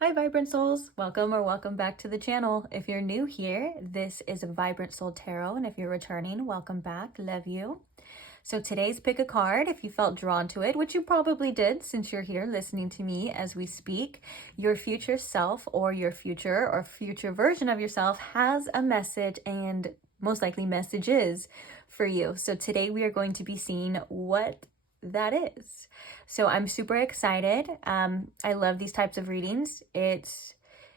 Hi Vibrant Souls, welcome back to the channel. If you're new here, this is Vibrant Soul Tarot, and if you're returning, welcome back, love you. So today's pick a card if you felt drawn to it, which you probably did since you're here listening to me as we speak. Your future self or your future version of yourself has a message and most likely messages for you. So today we are going to be seeing what that is. So I'm super excited. I love these types of readings. It's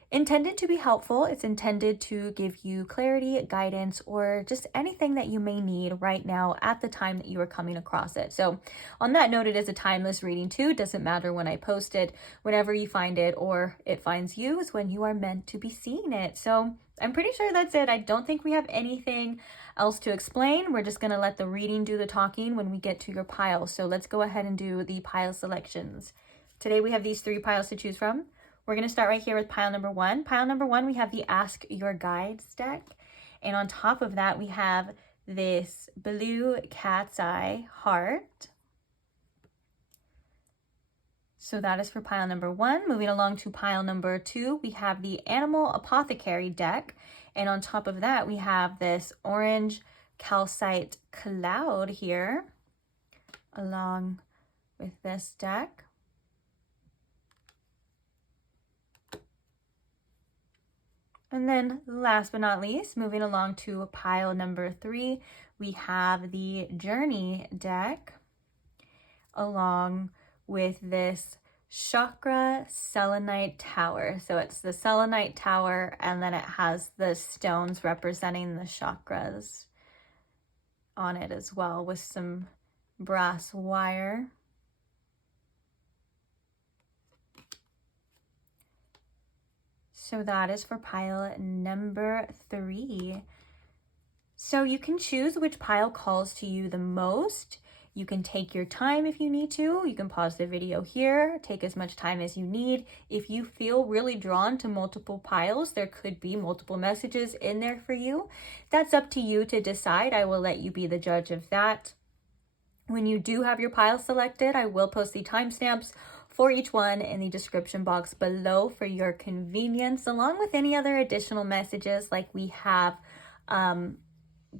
intended to be helpful. It's intended to give you clarity, guidance, or just anything that you may need right now at the time that you are coming across it. So on that note, it is a timeless reading too. It doesn't matter when I post it, whenever you find it or it finds you is when you are meant to be seeing it. So I'm pretty sure that's it. I don't think we have anything else to explain. We're just going to let the reading do the talking when we get to your pile. So let's go ahead and do the pile selections. Today we have these 3 piles to choose from. We're going to start right here with pile number 1. Pile number 1, we have the Ask Your Guides deck. And on top of that, we have this blue cat's eye heart. So that is for pile number 1. Moving along to pile number 2, we have the Animal Apothecary deck. And on top of that, we have this orange calcite cloud here, along with this deck. And then last but not least, moving along to pile number 3, we have the Journey deck along with this chakra selenite tower. So it's the selenite tower and then it has the stones representing the chakras on it as well with some brass wire. So that is for pile number 3. So you can choose which pile calls to you the most. You can take your time if you need to. You can pause the video here, take as much time as you need. If you feel really drawn to multiple piles, there could be multiple messages in there for you. That's up to you to decide. I will let you be the judge of that. When you do have your pile selected, I will post the timestamps for each one in the description box below for your convenience, along with any other additional messages like we have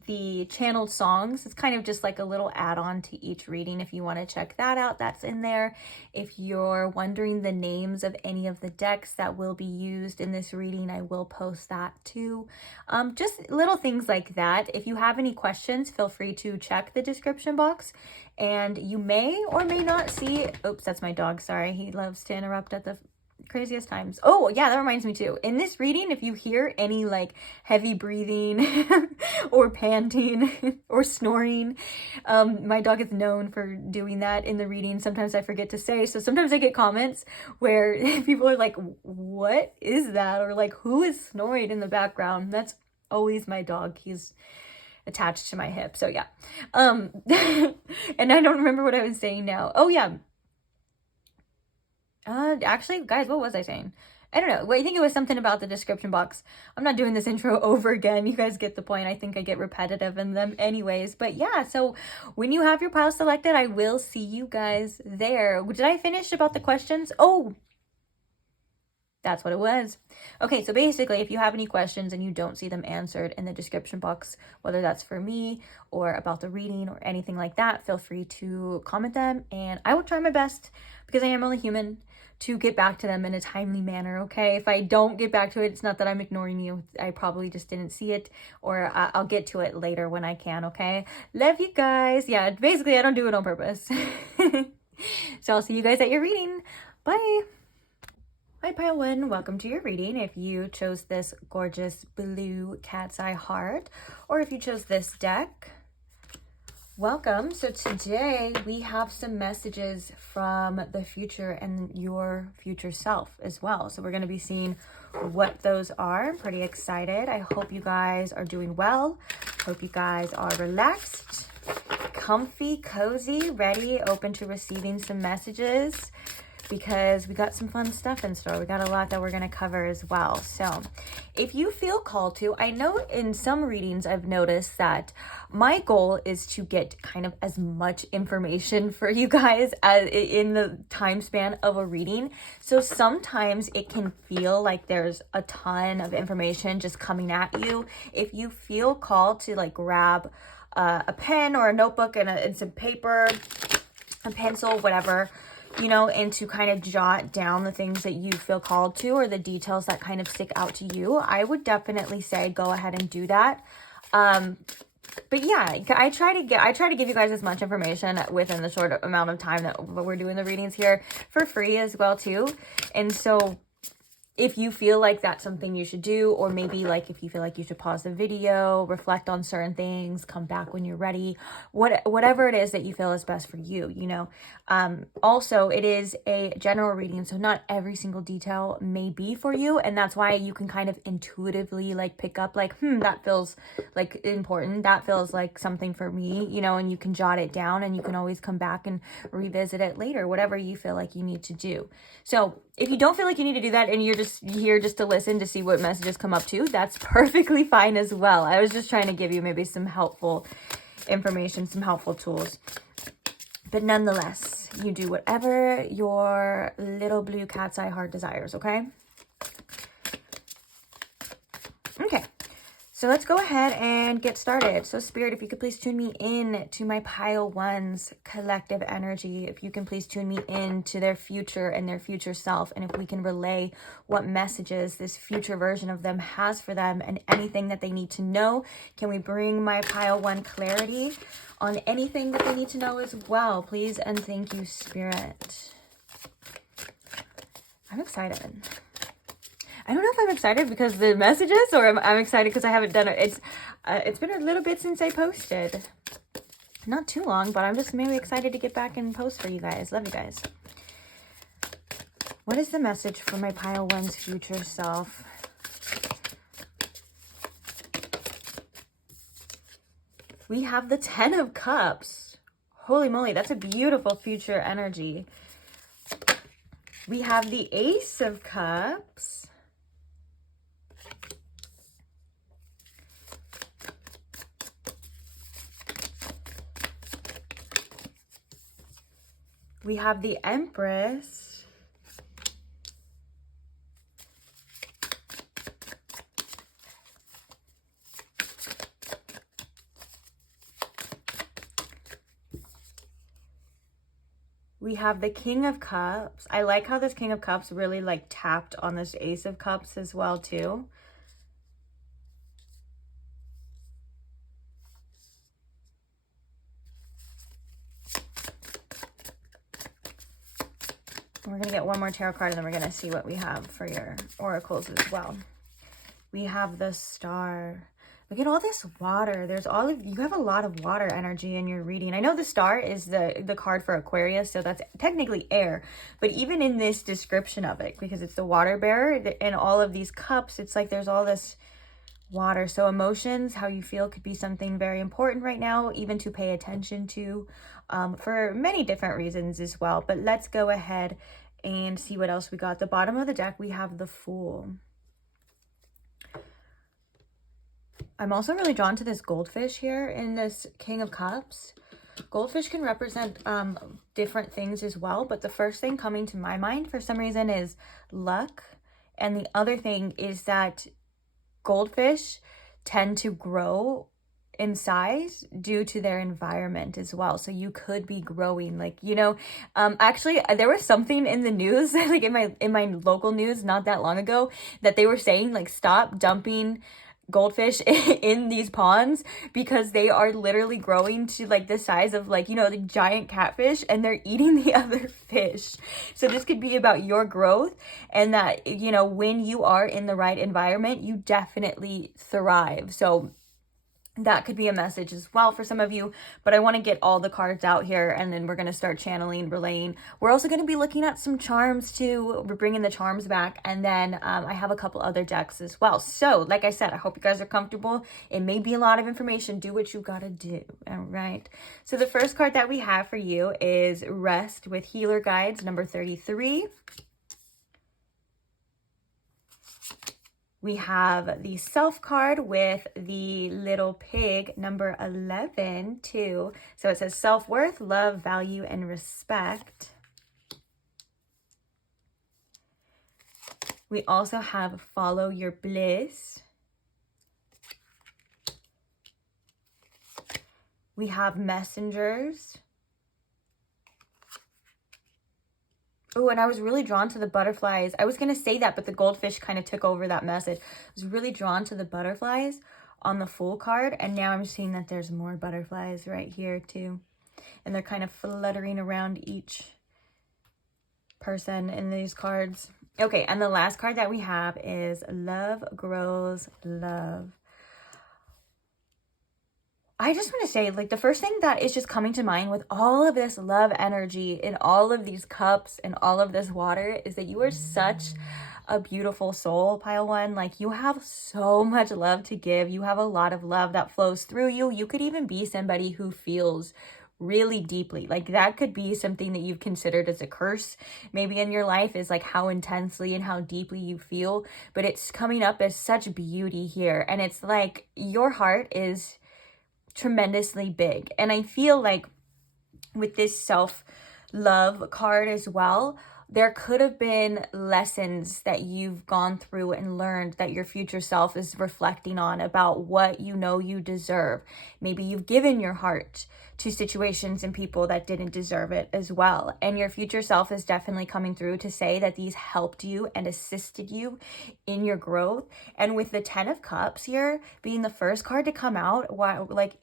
the channeled songs. It's kind of just like a little add-on to each reading. If you want to check that out, that's in there. If you're wondering the names of any of the decks that will be used in this reading, I will post that too. Just little things like that. If you have any questions, feel free to check the description box and you may or may not see, oops, that's my dog, sorry. He loves to interrupt at the craziest times. Oh yeah, that reminds me too. In this reading, if you hear any like heavy breathing or panting or snoring, my dog is known for doing that in the reading. Sometimes I forget to say, so sometimes I get comments where people are like, what is that? Or like, who is snoring in the background? That's always my dog. He's attached to my hip. So yeah. And I don't remember what I was saying now. Oh yeah. Actually, guys, what was I saying? I don't know. Well, I think it was something about the description box. I'm not doing this intro over again. You guys get the point. I think I get repetitive in them anyways. But yeah, so when you have your pile selected, I will see you guys there. Did I finish about the questions? Oh, that's what it was. Okay, so basically, if you have any questions and you don't see them answered in the description box, whether that's for me or about the reading or anything like that, feel free to comment them and I will try my best, because I am only human, to get back to them in a timely manner, okay? If I don't get back to it, it's not that I'm ignoring you. I probably just didn't see it, or I'll get to it later when I can, okay? Love you guys. Yeah, basically, I don't do it on purpose. So I'll see you guys at your reading. Bye. Hi, pile 1. Welcome to your reading. If you chose this gorgeous blue cat's eye heart, or if you chose this deck, welcome. So today we have some messages from the future and your future self as well. So we're going to be seeing what those are. I'm pretty excited. I hope you guys are doing well. Hope you guys are relaxed, comfy, cozy, ready, open to receiving some messages. because we got some fun stuff in store. We got a lot that we're going to cover as well. So if you feel called to, I know in some readings I've noticed that my goal is to get kind of as much information for you guys as in the time span of a reading. So sometimes it can feel like there's a ton of information just coming at you. If you feel called to like grab a pen or a notebook and some paper, a pencil, whatever, you know, and to kind of jot down the things that you feel called to or the details that kind of stick out to you, I would definitely say go ahead and do that. But yeah, I try to give you guys as much information within the short amount of time that we're doing the readings here for free as well too. And so if you feel like that's something you should do, or maybe like if you feel like you should pause the video, reflect on certain things, come back when you're ready, whatever it is that you feel is best for you, you know. Also, it is a general reading, so not every single detail may be for you, and that's why you can kind of intuitively like pick up like, that feels like important, that feels like something for me, you know, and you can jot it down and you can always come back and revisit it later, whatever you feel like you need to do. So if you don't feel like you need to do that and you're just here just to listen to see what messages come up too, that's perfectly fine as well. I was just trying to give you maybe some helpful information, some helpful tools. But nonetheless, you do whatever your little blue cat's eye heart desires, okay? Okay. So let's go ahead and get started. So Spirit, if you could please tune me in to my pile one's collective energy. If you can please tune me in to their future and their future self. And if we can relay what messages this future version of them has for them and anything that they need to know. Can we bring my pile one clarity on anything that they need to know as well, please? And thank you, Spirit. I'm excited. I don't know if I'm excited because of the messages or I'm excited because I haven't done it. It's been a little bit since I posted. Not too long, but I'm just maybe excited to get back and post for you guys. Love you guys. What is the message for my pile one's future self? We have the 10 of Cups. Holy moly, that's a beautiful future energy. We have the Ace of Cups. We have the Empress. We have the King of Cups. I like how this King of Cups really like tapped on this Ace of Cups as well too. We're going to get one more tarot card and then we're going to see what we have for your oracles as well. We have the Star. Look at all this water. There's all of you have a lot of water energy in your reading. I know the Star is the card for Aquarius, so that's technically air. But even in this description of it, because it's the water bearer and all of these cups, it's like there's all this water. So emotions, how you feel could be something very important right now, even to pay attention to, for many different reasons as well. But let's go ahead and see what else we got. The bottom of the deck, we have the Fool. I'm also really drawn to this goldfish here in this King of Cups. Goldfish can represent different things as well, but the first thing coming to my mind for some reason is luck. And the other thing is that goldfish tend to grow in size due to their environment as well. So you could be growing, like, you know, actually there was something in the news, like in my local news not that long ago, that they were saying like, stop dumping goldfish in these ponds because they are literally growing to like the size of like, you know, the giant catfish, and they're eating the other fish. So this could be about your growth, and that, you know, when you are in the right environment, you definitely thrive. So That could be a message as well for some of you, but I want to get all the cards out here and then we're going to start channeling, relaying. We're also going to be looking at some charms too. We're bringing the charms back, and then I have a couple other decks as well. So like I said, I hope you guys are comfortable. It may be a lot of information. Do what you got to do. All right. So the first card that we have for you is Rest with Healer Guides, number 33. We have the Self card with the little pig, number 11, too. So it says self-worth, love, value, and respect. We also have Follow Your Bliss. We have Messengers. Oh, and I was really drawn to the butterflies. I was going to say that, but the goldfish kind of took over that message. I was really drawn to the butterflies on the Fool card, and now I'm seeing that there's more butterflies right here too. And they're kind of fluttering around each person in these cards. Okay, and the last card that we have is Love Grows Love. I just want to say, like, the first thing that is just coming to mind with all of this love energy in all of these cups and all of this water is that you are such a beautiful soul, pile one. Like, you have so much love to give. You have a lot of love that flows through you. You could even be somebody who feels really deeply. Like, that could be something that you've considered as a curse maybe in your life, is like how intensely and how deeply you feel. But it's coming up as such beauty here. And it's like your heart is tremendously big. And I feel like with this self-love card as well, there could have been lessons that you've gone through and learned that your future self is reflecting on about what you know you deserve. Maybe you've given your heart to situations and people that didn't deserve it as well. And your future self is definitely coming through to say that these helped you and assisted you in your growth. And with the 10 of Cups here being the first card to come out,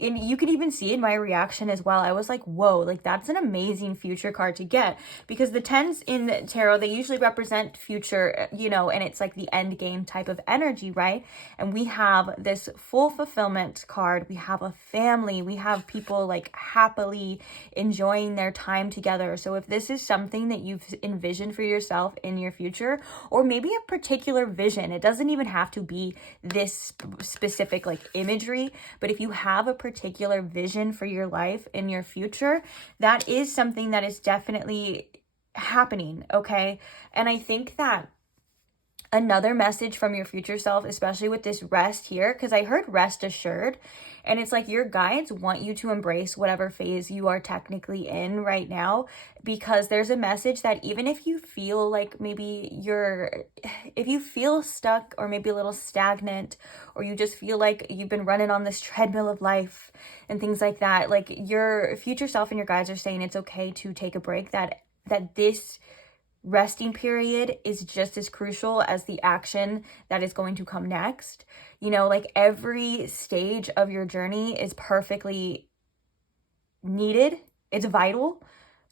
and you could even see in my reaction as well, I was like, whoa, like that's an amazing future card to get, because the 10s in the tarot, they usually represent future, you know, and it's like the end game type of energy, right? And we have this full fulfillment card. We have a family. We have people like happily enjoying their time together. So if this is something that you've envisioned for yourself in your future, or maybe a particular vision, it doesn't even have to be this specific like imagery, but if you have a particular vision for your life in your future, that is something that is definitely happening, okay? And I think that another message from your future self, especially with this rest here, because I heard rest assured, and it's like your guides want you to embrace whatever phase you are technically in right now, because there's a message that even if you feel like maybe if you feel stuck or maybe a little stagnant, or you just feel like you've been running on this treadmill of life and things like that, like your future self and your guides are saying it's okay to take a break, that this resting period is just as crucial as the action that is going to come next. You know, like every stage of your journey is perfectly needed. It's vital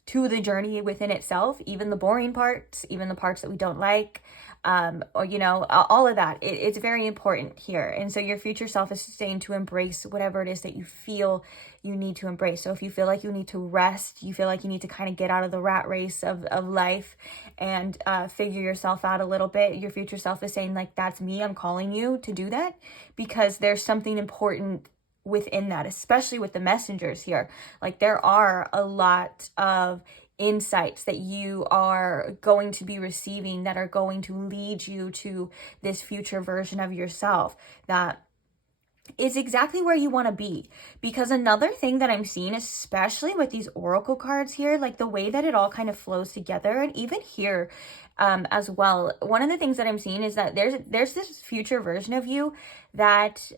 to the journey within itself, even the boring parts, even the parts that we don't like, or, you know, all of that. It's very important here. And so your future self is saying to embrace whatever it is that you feel you need to embrace. So if you feel like you need to rest, you feel like you need to kind of get out of the rat race of life and figure yourself out a little bit, your future self is saying like, that's me, I'm calling you to do that, because there's something important within that, especially with the messengers here. Like there are a lot of insights that you are going to be receiving that are going to lead you to this future version of yourself that is exactly where you want to be. Because another thing that I'm seeing, especially with these oracle cards here, like the way that it all kind of flows together, and even here as well, one of the things that I'm seeing is that there's this future version of you that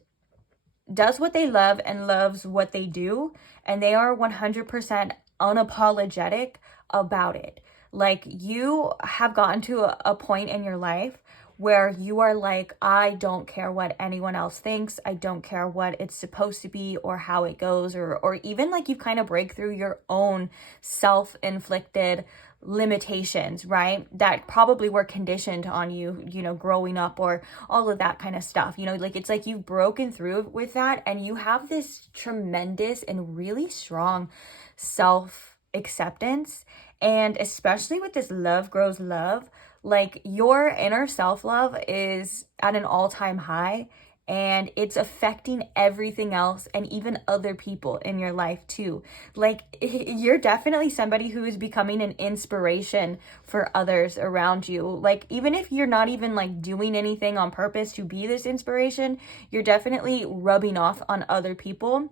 does what they love and loves what they do, and they are 100% unapologetic about it. Like you have gotten to a point in your life where you are like, I don't care what anyone else thinks. I don't care what it's supposed to be or how it goes, or even like you kind of break through your own self-inflicted limitations, right? That probably were conditioned on you, you know, growing up, or all of that kind of stuff. You know, like it's like you've broken through with that, and you have this tremendous and really strong self-acceptance. And especially with this love grows love, like your inner self-love is at an all-time high, and it's affecting everything else and even other people in your life too. Like you're definitely somebody who is becoming an inspiration for others around you. Like even if you're not even like doing anything on purpose to be this inspiration, you're definitely rubbing off on other people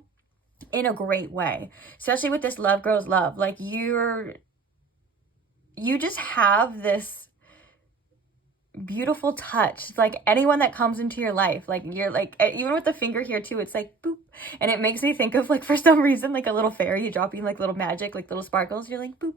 in a great way. Especially with this love grows love. Like you just have this beautiful touch. Like anyone that comes into your life, like you're like, even with the finger here too, it's like boop, and it makes me think of, like, for some reason, like a little fairy dropping like little magic, like little sparkles. You're like boop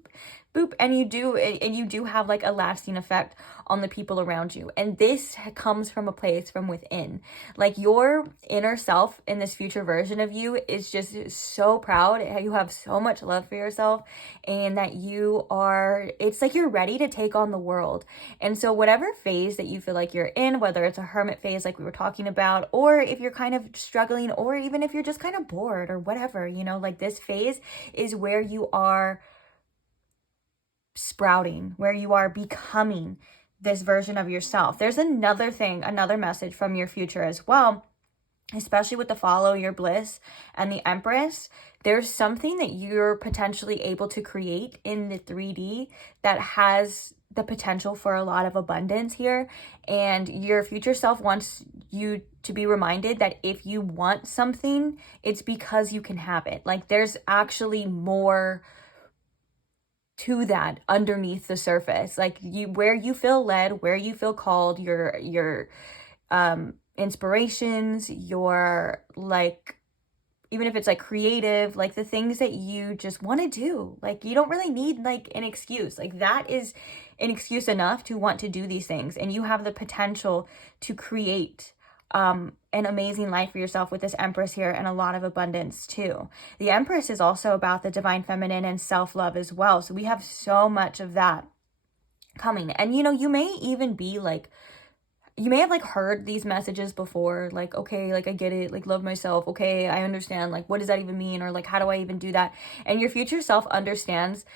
boop, and you do have like a lasting effect on the people around you. And this comes from a place from within. Like your inner self in this future version of you is just so proud. You have so much love for yourself, and that it's like you're ready to take on the world. And so whatever phase that you feel like you're in, whether it's a hermit phase like we were talking about, or if you're kind of struggling, or even if you're just kind of bored or whatever, you know, like this phase is where you are sprouting, where you are becoming this version of yourself. There's another message from your future as well, especially with the follow your bliss and the Empress. There's something that you're potentially able to create in the 3D that has the potential for a lot of abundance here. And your future self wants you to be reminded that if you want something, it's because you can have it. Like there's actually more to that underneath the surface. Like where you feel led, where you feel called, your inspirations, your, like, even if it's like creative, like the things that you just want to do. Like you don't really need like an excuse. Like that is an excuse enough to want to do these things. And you have the potential to create an amazing life for yourself with this Empress here, and a lot of abundance too. The Empress is also about the divine feminine and self-love as well. So we have so much of that coming. And you know, you may even be like, you may have like heard these messages before, like, okay, like I get it, like love myself, okay, I understand, like what does that even mean, or like how do I even do that? And your future self understands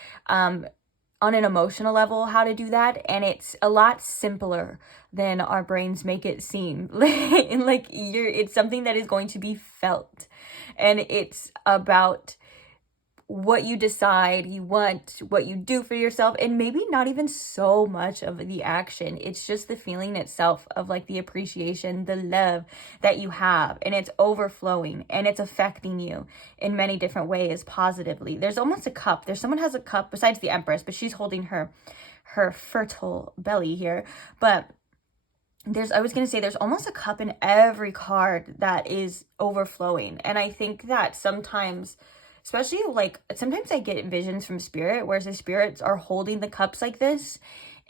on an emotional level how to do that, and it's a lot simpler than our brains make it seem. And like it's something that is going to be felt, and it's about what you decide you want, what you do for yourself, and maybe not even so much of the action. It's just the feeling itself of like the appreciation, the love that you have, and it's overflowing, and it's affecting you in many different ways positively. There's almost a cup. Someone has a cup besides the Empress, but she's holding her fertile belly here. But I was going to say, there's almost a cup in every card that is overflowing. And I think that sometimes, especially like sometimes I get visions from spirit, whereas the spirits are holding the cups like this.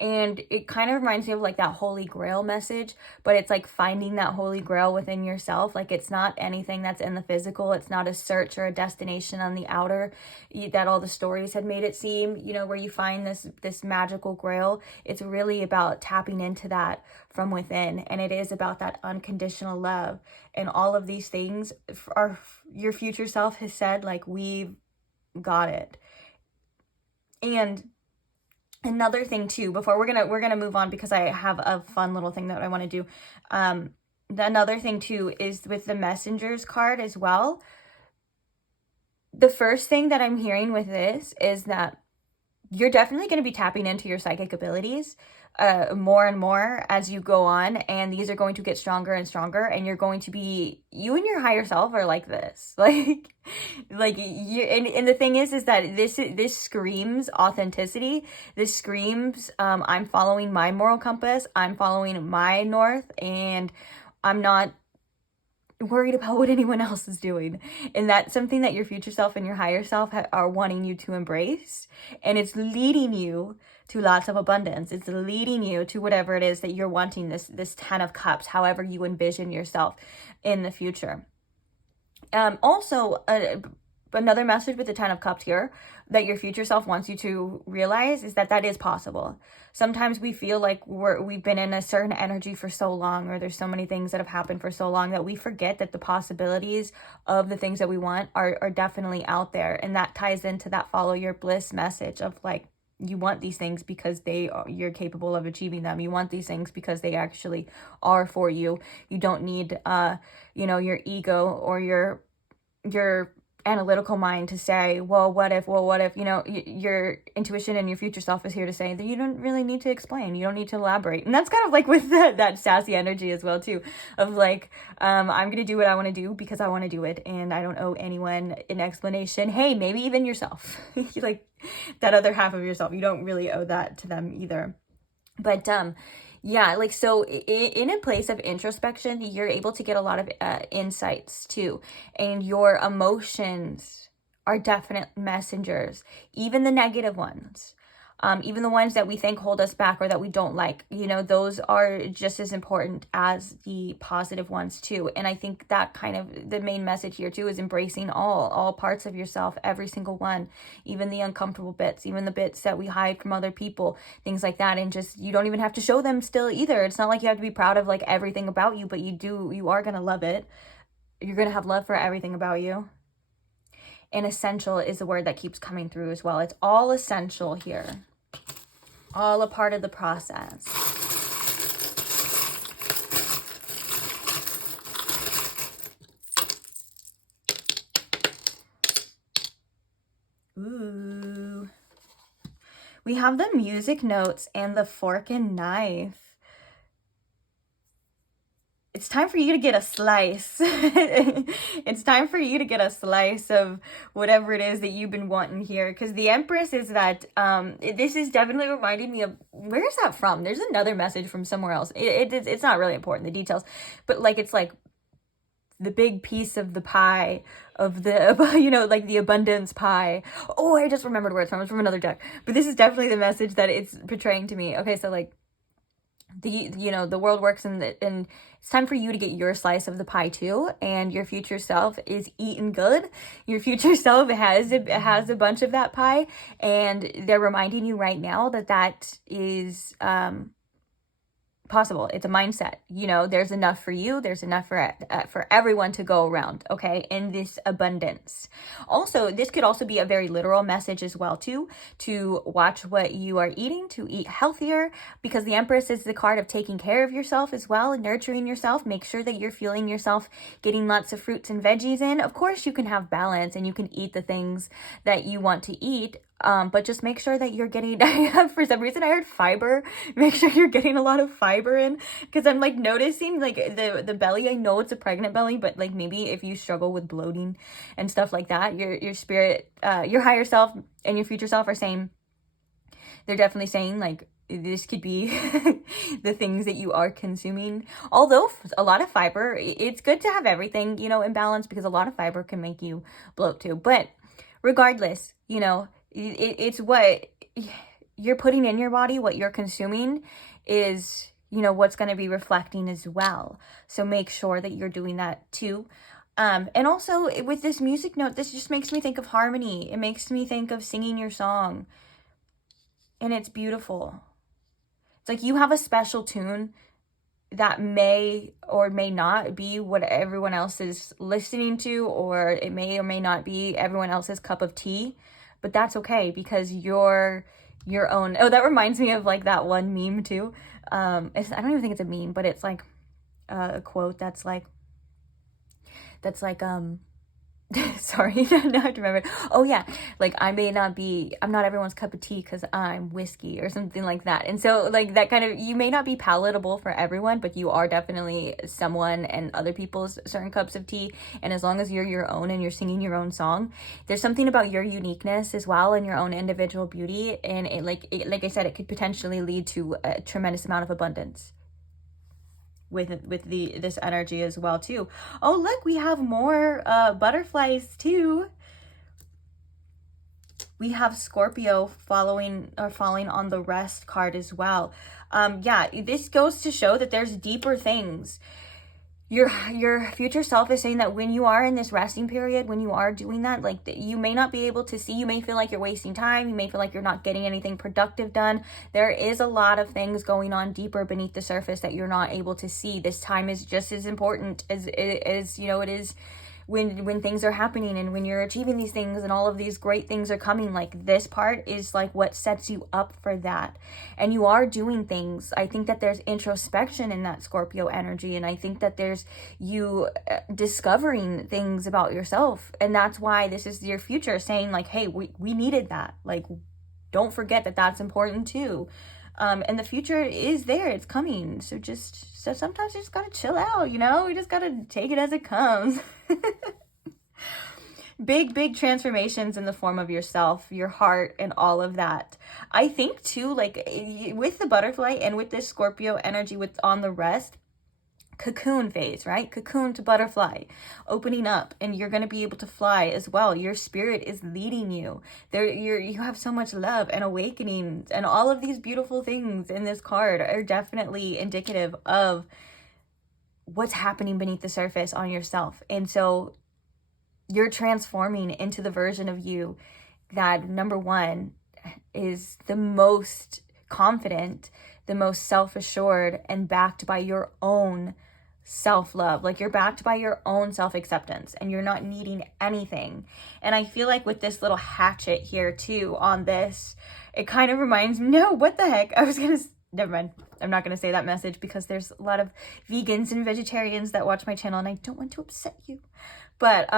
And it kind of reminds me of like that Holy Grail message, but it's like finding that Holy Grail within yourself. Like it's not anything that's in the physical. It's not a search or a destination on the outer that all the stories had made it seem, you know, where you find this magical grail. It's really about tapping into that from within. And it is about that unconditional love. And all of these things your future self has said, like, we've got it. And another thing too, before we're gonna move on, because I have a fun little thing that I want to do. Another thing too is with the Messengers card as well. The first thing that I'm hearing with this is that you're definitely going to be tapping into your psychic abilities more and more as you go on, and these are going to get stronger and stronger, and you're going to be, you and your higher self are like this, like you. And the thing is that this screams authenticity. This screams I'm following my moral compass, I'm following my north, and I'm not worried about what anyone else is doing. And that's something that your future self and your higher self are wanting you to embrace, and it's leading you to lots of abundance. It's leading you to whatever it is that you're wanting, this 10 of cups, however you envision yourself in the future. Also, another message with the 10 of cups here, that your future self wants you to realize is that that is possible. Sometimes we feel like we've been in a certain energy for so long, or there's so many things that have happened for so long that we forget that the possibilities of the things that we want are definitely out there. And that ties into that follow your bliss message of like, you want these things because you're capable of achieving them. You want these things because they actually are for you. You don't need, your ego or your analytical mind to say, well, what if, your intuition and your future self is here to say that you don't really need to explain. You don't need to elaborate. And that's kind of like with that sassy energy as well too, of like, I'm going to do what I want to do because I want to do it. And I don't owe anyone an explanation. Hey, maybe even yourself, like that other half of yourself. You don't really owe that to them either. But, yeah, like, so in a place of introspection, you're able to get a lot of insights too. And your emotions are definite messengers, even the negative ones. Even the ones that we think hold us back or that we don't like, those are just as important as the positive ones too. And I think that kind of the main message here too is embracing all parts of yourself, every single one, even the uncomfortable bits, even the bits that we hide from other people, things like that. And just, you don't even have to show them still either. It's not like you have to be proud of like everything about you, but you are going to love it. You're going to have love for everything about you. And essential is the word that keeps coming through as well. It's all essential here. All a part of the process. Ooh. We have the music notes and the fork and knife. It's time for you to get a slice. It's time for you to get a slice of whatever it is that you've been wanting here. Because the Empress is that, this is definitely reminding me of, where is that from? There's another message from somewhere else. It's not really important, the details. But like, it's like the big piece of the pie of the, like the abundance pie. Oh, I just remembered where it's from. It's from another deck. But this is definitely the message that it's portraying to me. Okay, so like, the world works and it's time for you to get your slice of the pie too, and your future self is eating good. Your future self has a bunch of that pie, and they're reminding you right now that is possible. It's a mindset. There's enough for you. There's enough for everyone to go around, okay, in this abundance. Also, this could also be a very literal message as well too, to watch what you are eating, to eat healthier, because the Empress is the card of taking care of yourself as well and nurturing yourself. Make sure that you're fueling yourself, getting lots of fruits and veggies in. Of course, you can have balance and you can eat the things that you want to eat, but just make sure that you're getting, for some reason I heard fiber. Make sure you're getting a lot of fiber in, because I'm like noticing like the belly. I know it's a pregnant belly, but like maybe if you struggle with bloating and stuff like that, your spirit, your higher self and your future self are saying, they're definitely saying like, this could be the things that you are consuming. Although a lot of fiber, it's good to have everything, in balance, because a lot of fiber can make you bloat too. But regardless, it's what you're putting in your body, what you're consuming is, what's going to be reflecting as well. So make sure that you're doing that too. And also with this music note, this just makes me think of harmony. It makes me think of singing your song. And it's beautiful. It's like you have a special tune that may or may not be what everyone else is listening to, or it may or may not be everyone else's cup of tea. But that's okay, because you're your own. Oh, that reminds me of like that one meme too. I don't even think it's a meme, but it's like a quote that's like sorry, now I have to remember. Oh yeah, like I'm not everyone's cup of tea because I'm whiskey or something like that. And so like that kind of, you may not be palatable for everyone, but you are definitely someone and other people's certain cups of tea. And as long as you're your own and you're singing your own song, there's something about your uniqueness as well and your own individual beauty. And like I said, it could potentially lead to a tremendous amount of abundance with this energy as well too. Oh look, we have more butterflies too. We have Scorpio falling on the rest card as well. Yeah, this goes to show that there's deeper things. your future self is saying that when you are in this resting period, when you are doing that, like you may not be able to see, you may feel like you're wasting time, you may feel like you're not getting anything productive done. There is a lot of things going on deeper beneath the surface that you're not able to see. This time is just as important as you know it is when things are happening and when you're achieving these things and all of these great things are coming. Like, this part is like what sets you up for that. And you are doing things. I think that there's introspection in that Scorpio energy, and I think that there's you discovering things about yourself. And that's why this is your future saying like, hey, we needed that. Like, don't forget that that's important too. And the future is there, it's coming. So sometimes you just gotta chill out, you know? You just gotta take it as it comes. Big transformations in the form of yourself, your heart, and all of that. I think too, like with the butterfly and with this Scorpio energy on the rest, cocoon phase, right? Cocoon to butterfly, opening up, and you're going to be able to fly as well. Your spirit is leading you there. You have so much love and awakening, and all of these beautiful things in this card are definitely indicative of what's happening beneath the surface on yourself. And so you're transforming into the version of you that, number one, is the most confident, the most self-assured, and backed by your own self-love. Like, you're backed by your own self-acceptance and you're not needing anything. And I feel like with this little hatchet here too on this, it kind of reminds me, no, what the heck? Never mind. I'm not going to say that message because there's a lot of vegans and vegetarians that watch my channel and I don't want to upset you. But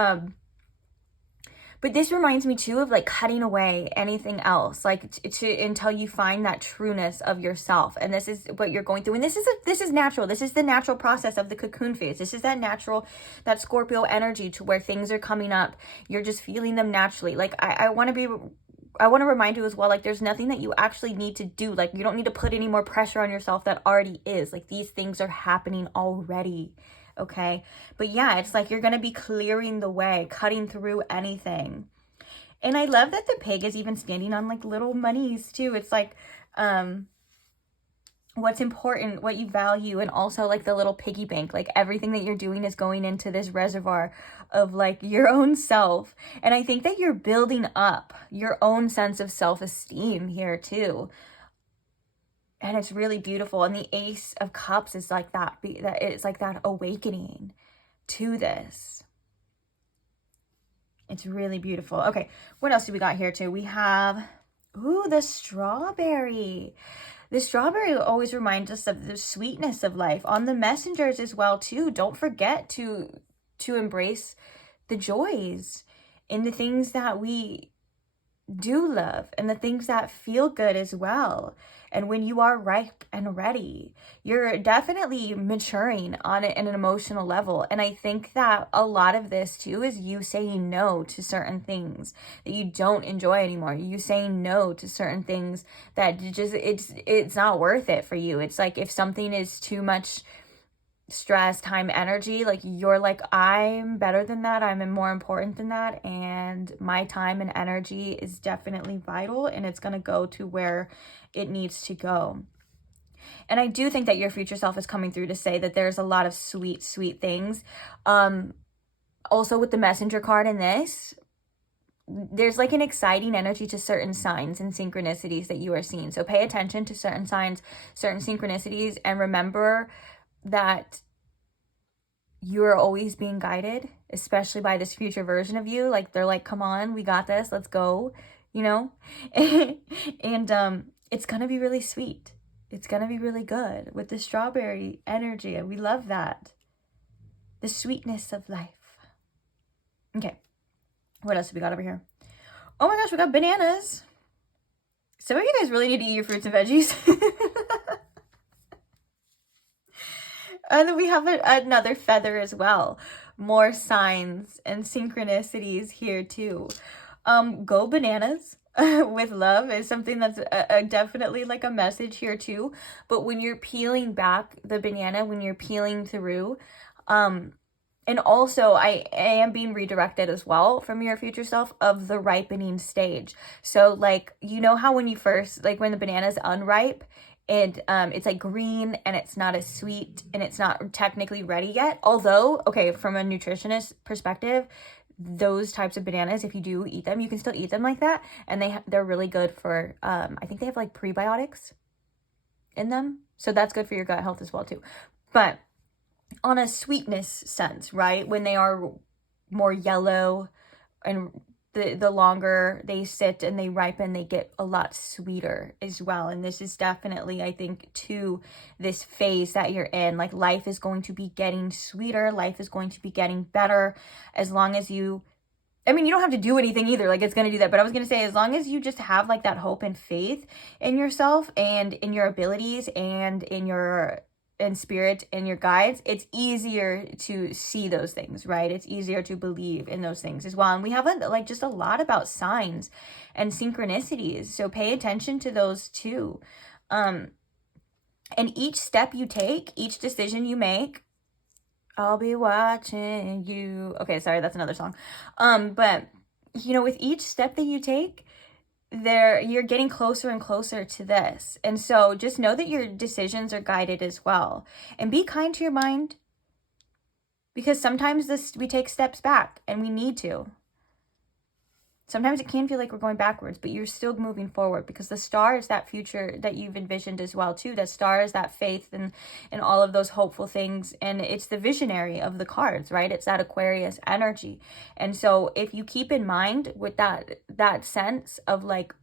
this reminds me too of like cutting away anything else, like until you find that trueness of yourself. And this is what you're going through. And this is natural. This is the natural process of the cocoon phase. This is that Scorpio energy to where things are coming up. You're just feeling them naturally. Like I want to remind you as well, like there's nothing that you actually need to do. Like, you don't need to put any more pressure on yourself that already is. Like, these things are happening already. Okay. But yeah, it's like you're going to be clearing the way, cutting through anything. And I love that the pig is even standing on like little monies too. It's like, what's important, what you value, and also like the little piggy bank. Like, everything that you're doing is going into this reservoir of like your own self. And I think that you're building up your own sense of self-esteem here too. And it's really beautiful. And the Ace of Cups is like that. It's like that awakening to this. It's really beautiful. Okay, what else do we got here too? We have, the strawberry. The strawberry always reminds us of the sweetness of life. On the messengers as well too. Don't forget to embrace the joys in the things that we do love and the things that feel good as well. And when you are ripe and ready, you're definitely maturing on it in an emotional level. And I think that a lot of this too is you saying no to certain things that you don't enjoy anymore. You saying no to certain things that it's not worth it for you. It's like if something is too much stress, time, energy, like you're like, I'm better than that, I'm more important than that, and my time and energy is definitely vital, and it's going to go to where it needs to go. And I do think that your future self is coming through to say that there's a lot of sweet things. Also with the messenger card in this, there's like an exciting energy to certain signs and synchronicities that you are seeing. So pay attention to certain signs, certain synchronicities, and remember that you're always being guided, especially by this future version of you. Like, they're like, come on, we got this, let's go, you know? And it's gonna be really sweet. It's gonna be really good with the strawberry energy. And we love that. The sweetness of life. Okay, what else have we got over here? Oh my gosh, we got bananas. Some of you guys really need to eat your fruits and veggies. And then we have another feather as well. More signs and synchronicities here too. Go bananas with love is something that's definitely like a message here too. But when you're peeling back the banana, when you're peeling through, and also I am being redirected as well from your future self of the ripening stage. So like, you know how when you first, like when the banana is unripe, And it's like green, and it's not as sweet, and it's not technically ready yet. Although, okay, from a nutritionist perspective, those types of bananas, if you do eat them, you can still eat them like that, and they're really good for I think they have like prebiotics in them, so that's good for your gut health as well too. But on a sweetness sense, right, when they are more yellow and the longer they sit and they ripen, they get a lot sweeter as well. And this is definitely, I think, to this phase that you're in. Like, life is going to be getting sweeter. Life is going to be getting better as long as you, I mean, you don't have to do anything either. Like, it's going to do that. But I was going to say, as long as you just have like that hope and faith in yourself and in your abilities and in your and spirit and your guides, it's easier to see those things, right? It's easier to believe in those things as well. And we have just a lot about signs and synchronicities, so pay attention to those too. And each step you take, each decision you make, I'll be watching you. Okay, sorry, that's another song. But you know, with each step that you take, you're getting closer and closer to this. And so just know that your decisions are guided as well. And be kind to your mind, because sometimes we take steps back, and we need to. Sometimes it can feel like we're going backwards, but you're still moving forward, because the star is that future that you've envisioned as well too. That star is that faith and all of those hopeful things. And it's the visionary of the cards, right? It's that Aquarius energy. And so if you keep in mind with that sense of like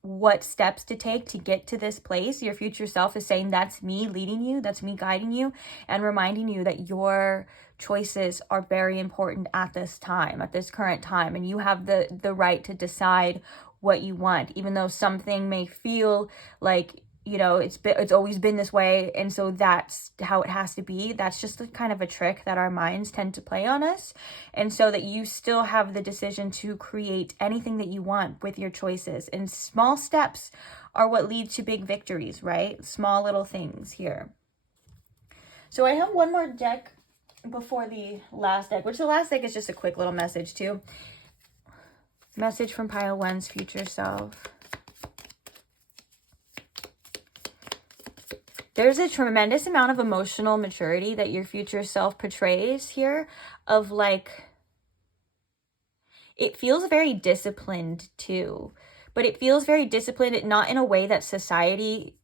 what steps to take to get to this place, your future self is saying, that's me leading you, that's me guiding you, and reminding you that your choices are very important at this time, at this current time, and you have the right to decide what you want, even though something may feel like, you know, it's always been this way, and so that's how it has to be. That's just the kind of a trick that our minds tend to play on us. And so that you still have the decision to create anything that you want with your choices. And small steps are what lead to big victories, right? Small little things here. So I have one more deck before the last deck, which the last deck is just a quick little message too. Message from pile one's future self. There's a tremendous amount of emotional maturity that your future self portrays here, of like, it feels very disciplined too, but it feels very disciplined, not in a way that society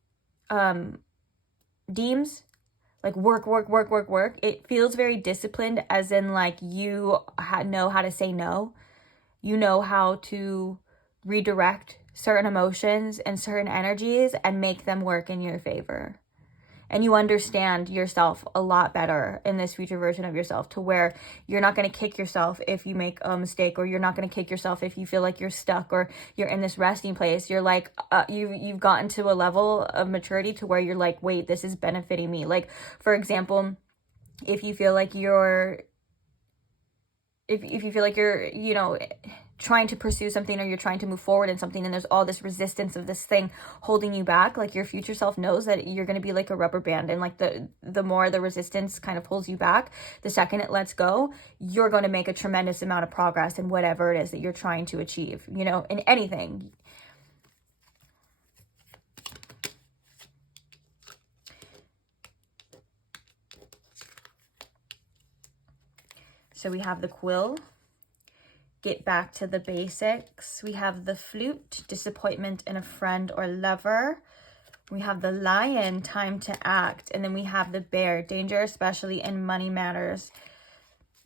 deems like work. It feels very disciplined, as in like you know how to say no. You know how to redirect certain emotions and certain energies and make them work in your favor. And you understand yourself a lot better in this future version of yourself, to where you're not going to kick yourself if you make a mistake, or you're not going to kick yourself if you feel like you're stuck or you're in this resting place. You're like, you've gotten to a level of maturity to where you're like, wait, this is benefiting me. Like, for example, if you feel like you're, you know, trying to pursue something, or you're trying to move forward in something, and there's all this resistance of this thing holding you back, like your future self knows that you're going to be like a rubber band, and like the more the resistance kind of pulls you back, the second it lets go, you're going to make a tremendous amount of progress in whatever it is that you're trying to achieve, you know, in anything. So we have the quill, get back to the basics. We have the flute, disappointment in a friend or lover. We have the lion, time to act. And then we have the bear, danger, especially in money matters.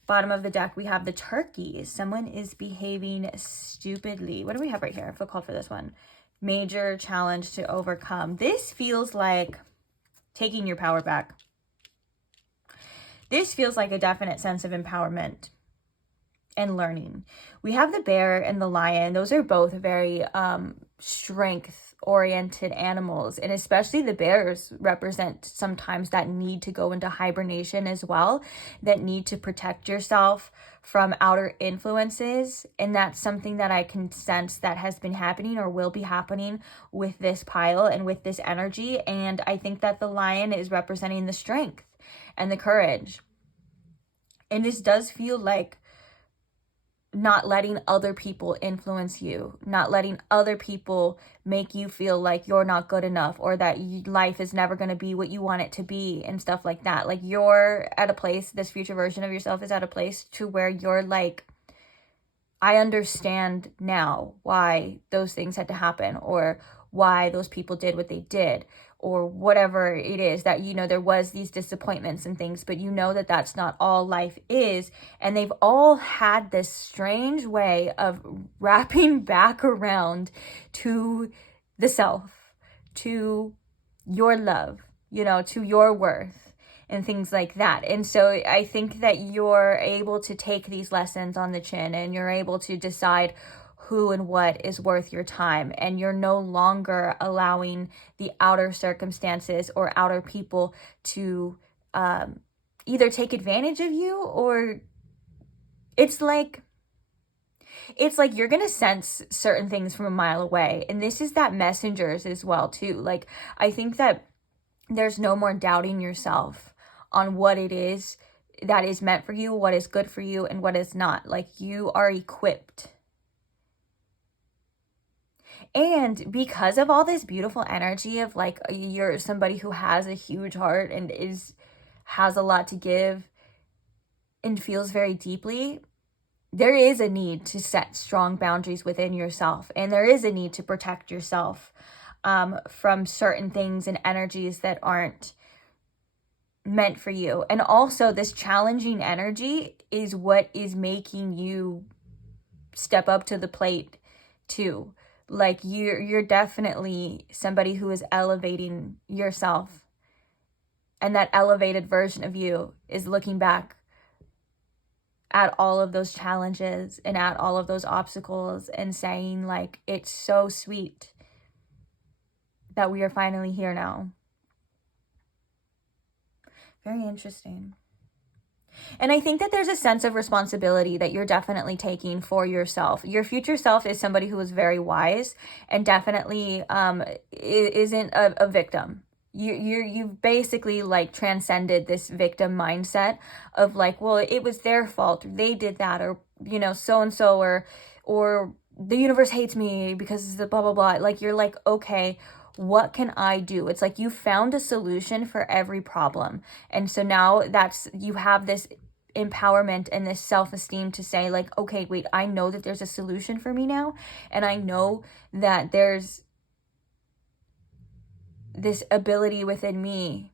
Bottom of the deck, we have the turkey. Someone is behaving stupidly. What do we have right here? I feel called for this one. Major challenge to overcome. This feels like taking your power back. This feels like a definite sense of empowerment and learning. We have the bear and the lion. Those are both very strength oriented animals, and especially the bears represent sometimes that need to go into hibernation as well, that need to protect yourself from outer influences. And that's something that I can sense that has been happening or will be happening with this pile and with this energy. And I think that the lion is representing the strength and the courage. And this does feel like not letting other people influence you, not letting other people make you feel like you're not good enough, or that life is never going to be what you want it to be and stuff like that. Like, you're at a place, this future version of yourself is at a place to where you're like, I understand now why those things had to happen, or why those people did what they did, or whatever it is that, you know, there was these disappointments and things, but you know that that's not all life is. And they've all had this strange way of wrapping back around to the self, to your love, you know, to your worth and things like that. And so I think that you're able to take these lessons on the chin, and you're able to decide who and what is worth your time, and you're no longer allowing the outer circumstances or outer people to either take advantage of you, or it's like you're gonna sense certain things from a mile away. And this is that messengers as well too. Like, I think that there's no more doubting yourself on what it is that is meant for you, what is good for you, and what is not. Like, you are equipped. And because of all this beautiful energy of like, you're somebody who has a huge heart and has a lot to give and feels very deeply, there is a need to set strong boundaries within yourself. And there is a need to protect yourself from certain things and energies that aren't meant for you. And also, this challenging energy is what is making you step up to the plate too. Like, you're definitely somebody who is elevating yourself, and that elevated version of you is looking back at all of those challenges and at all of those obstacles and saying, like, it's so sweet that we are finally here now. Very interesting. And I think that there's a sense of responsibility that you're definitely taking for yourself. Your future self is somebody who is very wise and definitely isn't a victim. You've basically like transcended this victim mindset of like, well, it was their fault, or they did that, or, you know, so and so, or the universe hates me because the blah blah blah. Like, you're like, okay, what can I do? It's like you found a solution for every problem. And so now you have this empowerment and this self-esteem to say like, okay, wait, I know that there's a solution for me now. And I know that there's this ability within me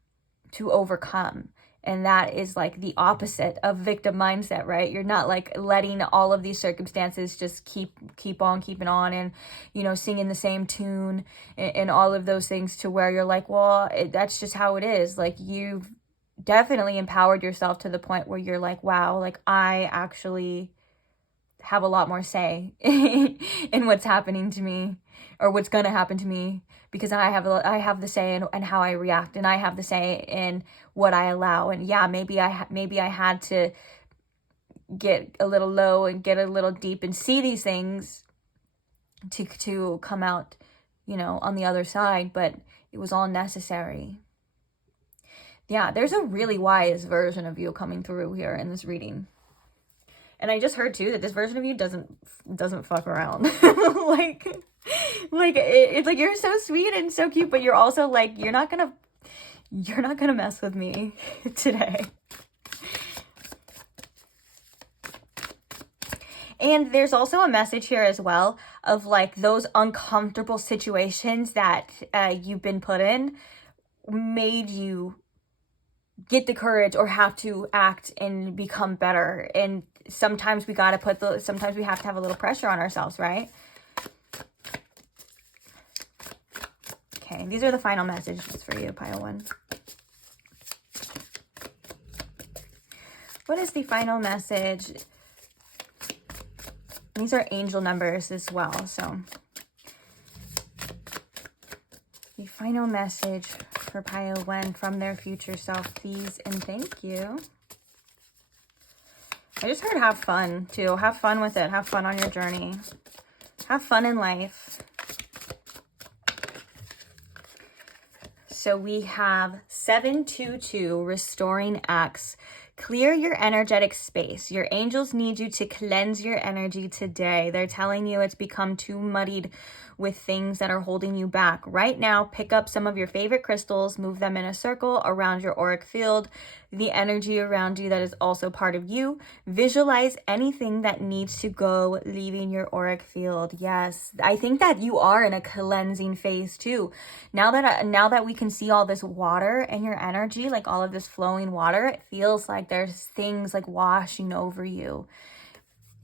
to overcome. And that is like the opposite of victim mindset, right? You're not like letting all of these circumstances just keep on keeping on, and, you know, singing the same tune and all of those things, to where you're like, well, that's just how it is. Like, you've definitely empowered yourself to the point where you're like, wow, like, I actually have a lot more say in what's happening to me, or what's going to happen to me, because I have the say in how I react, and I have the say in what I allow. And yeah, maybe I had to get a little low and get a little deep and see these things to come out, you know, on the other side, but it was all necessary. Yeah, there's a really wise version of you coming through here in this reading. And I just heard too that this version of you doesn't fuck around. It's like, you're so sweet and so cute, but you're also like, you're not gonna mess with me today. And there's also a message here as well of like those uncomfortable situations that you've been put in made you get the courage or have to act and become better. And sometimes we have to have a little pressure on ourselves, right? Okay, these are the final messages for you, pile one. What is the final message? These are angel numbers as well, so the final message for pile one from their future self, please and thank you. I just heard have fun too. Have fun with it. Have fun on your journey. Have fun in life. So we have 722, restoring acts, Clear your energetic space. Your angels need you to cleanse your energy today. They're telling you it's become too muddied with things that are holding you back. Right now, pick up some of your favorite crystals, move them in a circle around your auric field, the energy around you that is also part of you. Visualize anything that needs to go leaving your auric field. Yes, I think that you are in a cleansing phase too. Now that we can see all this water and your energy, like all of this flowing water, it feels like there's things like washing over you.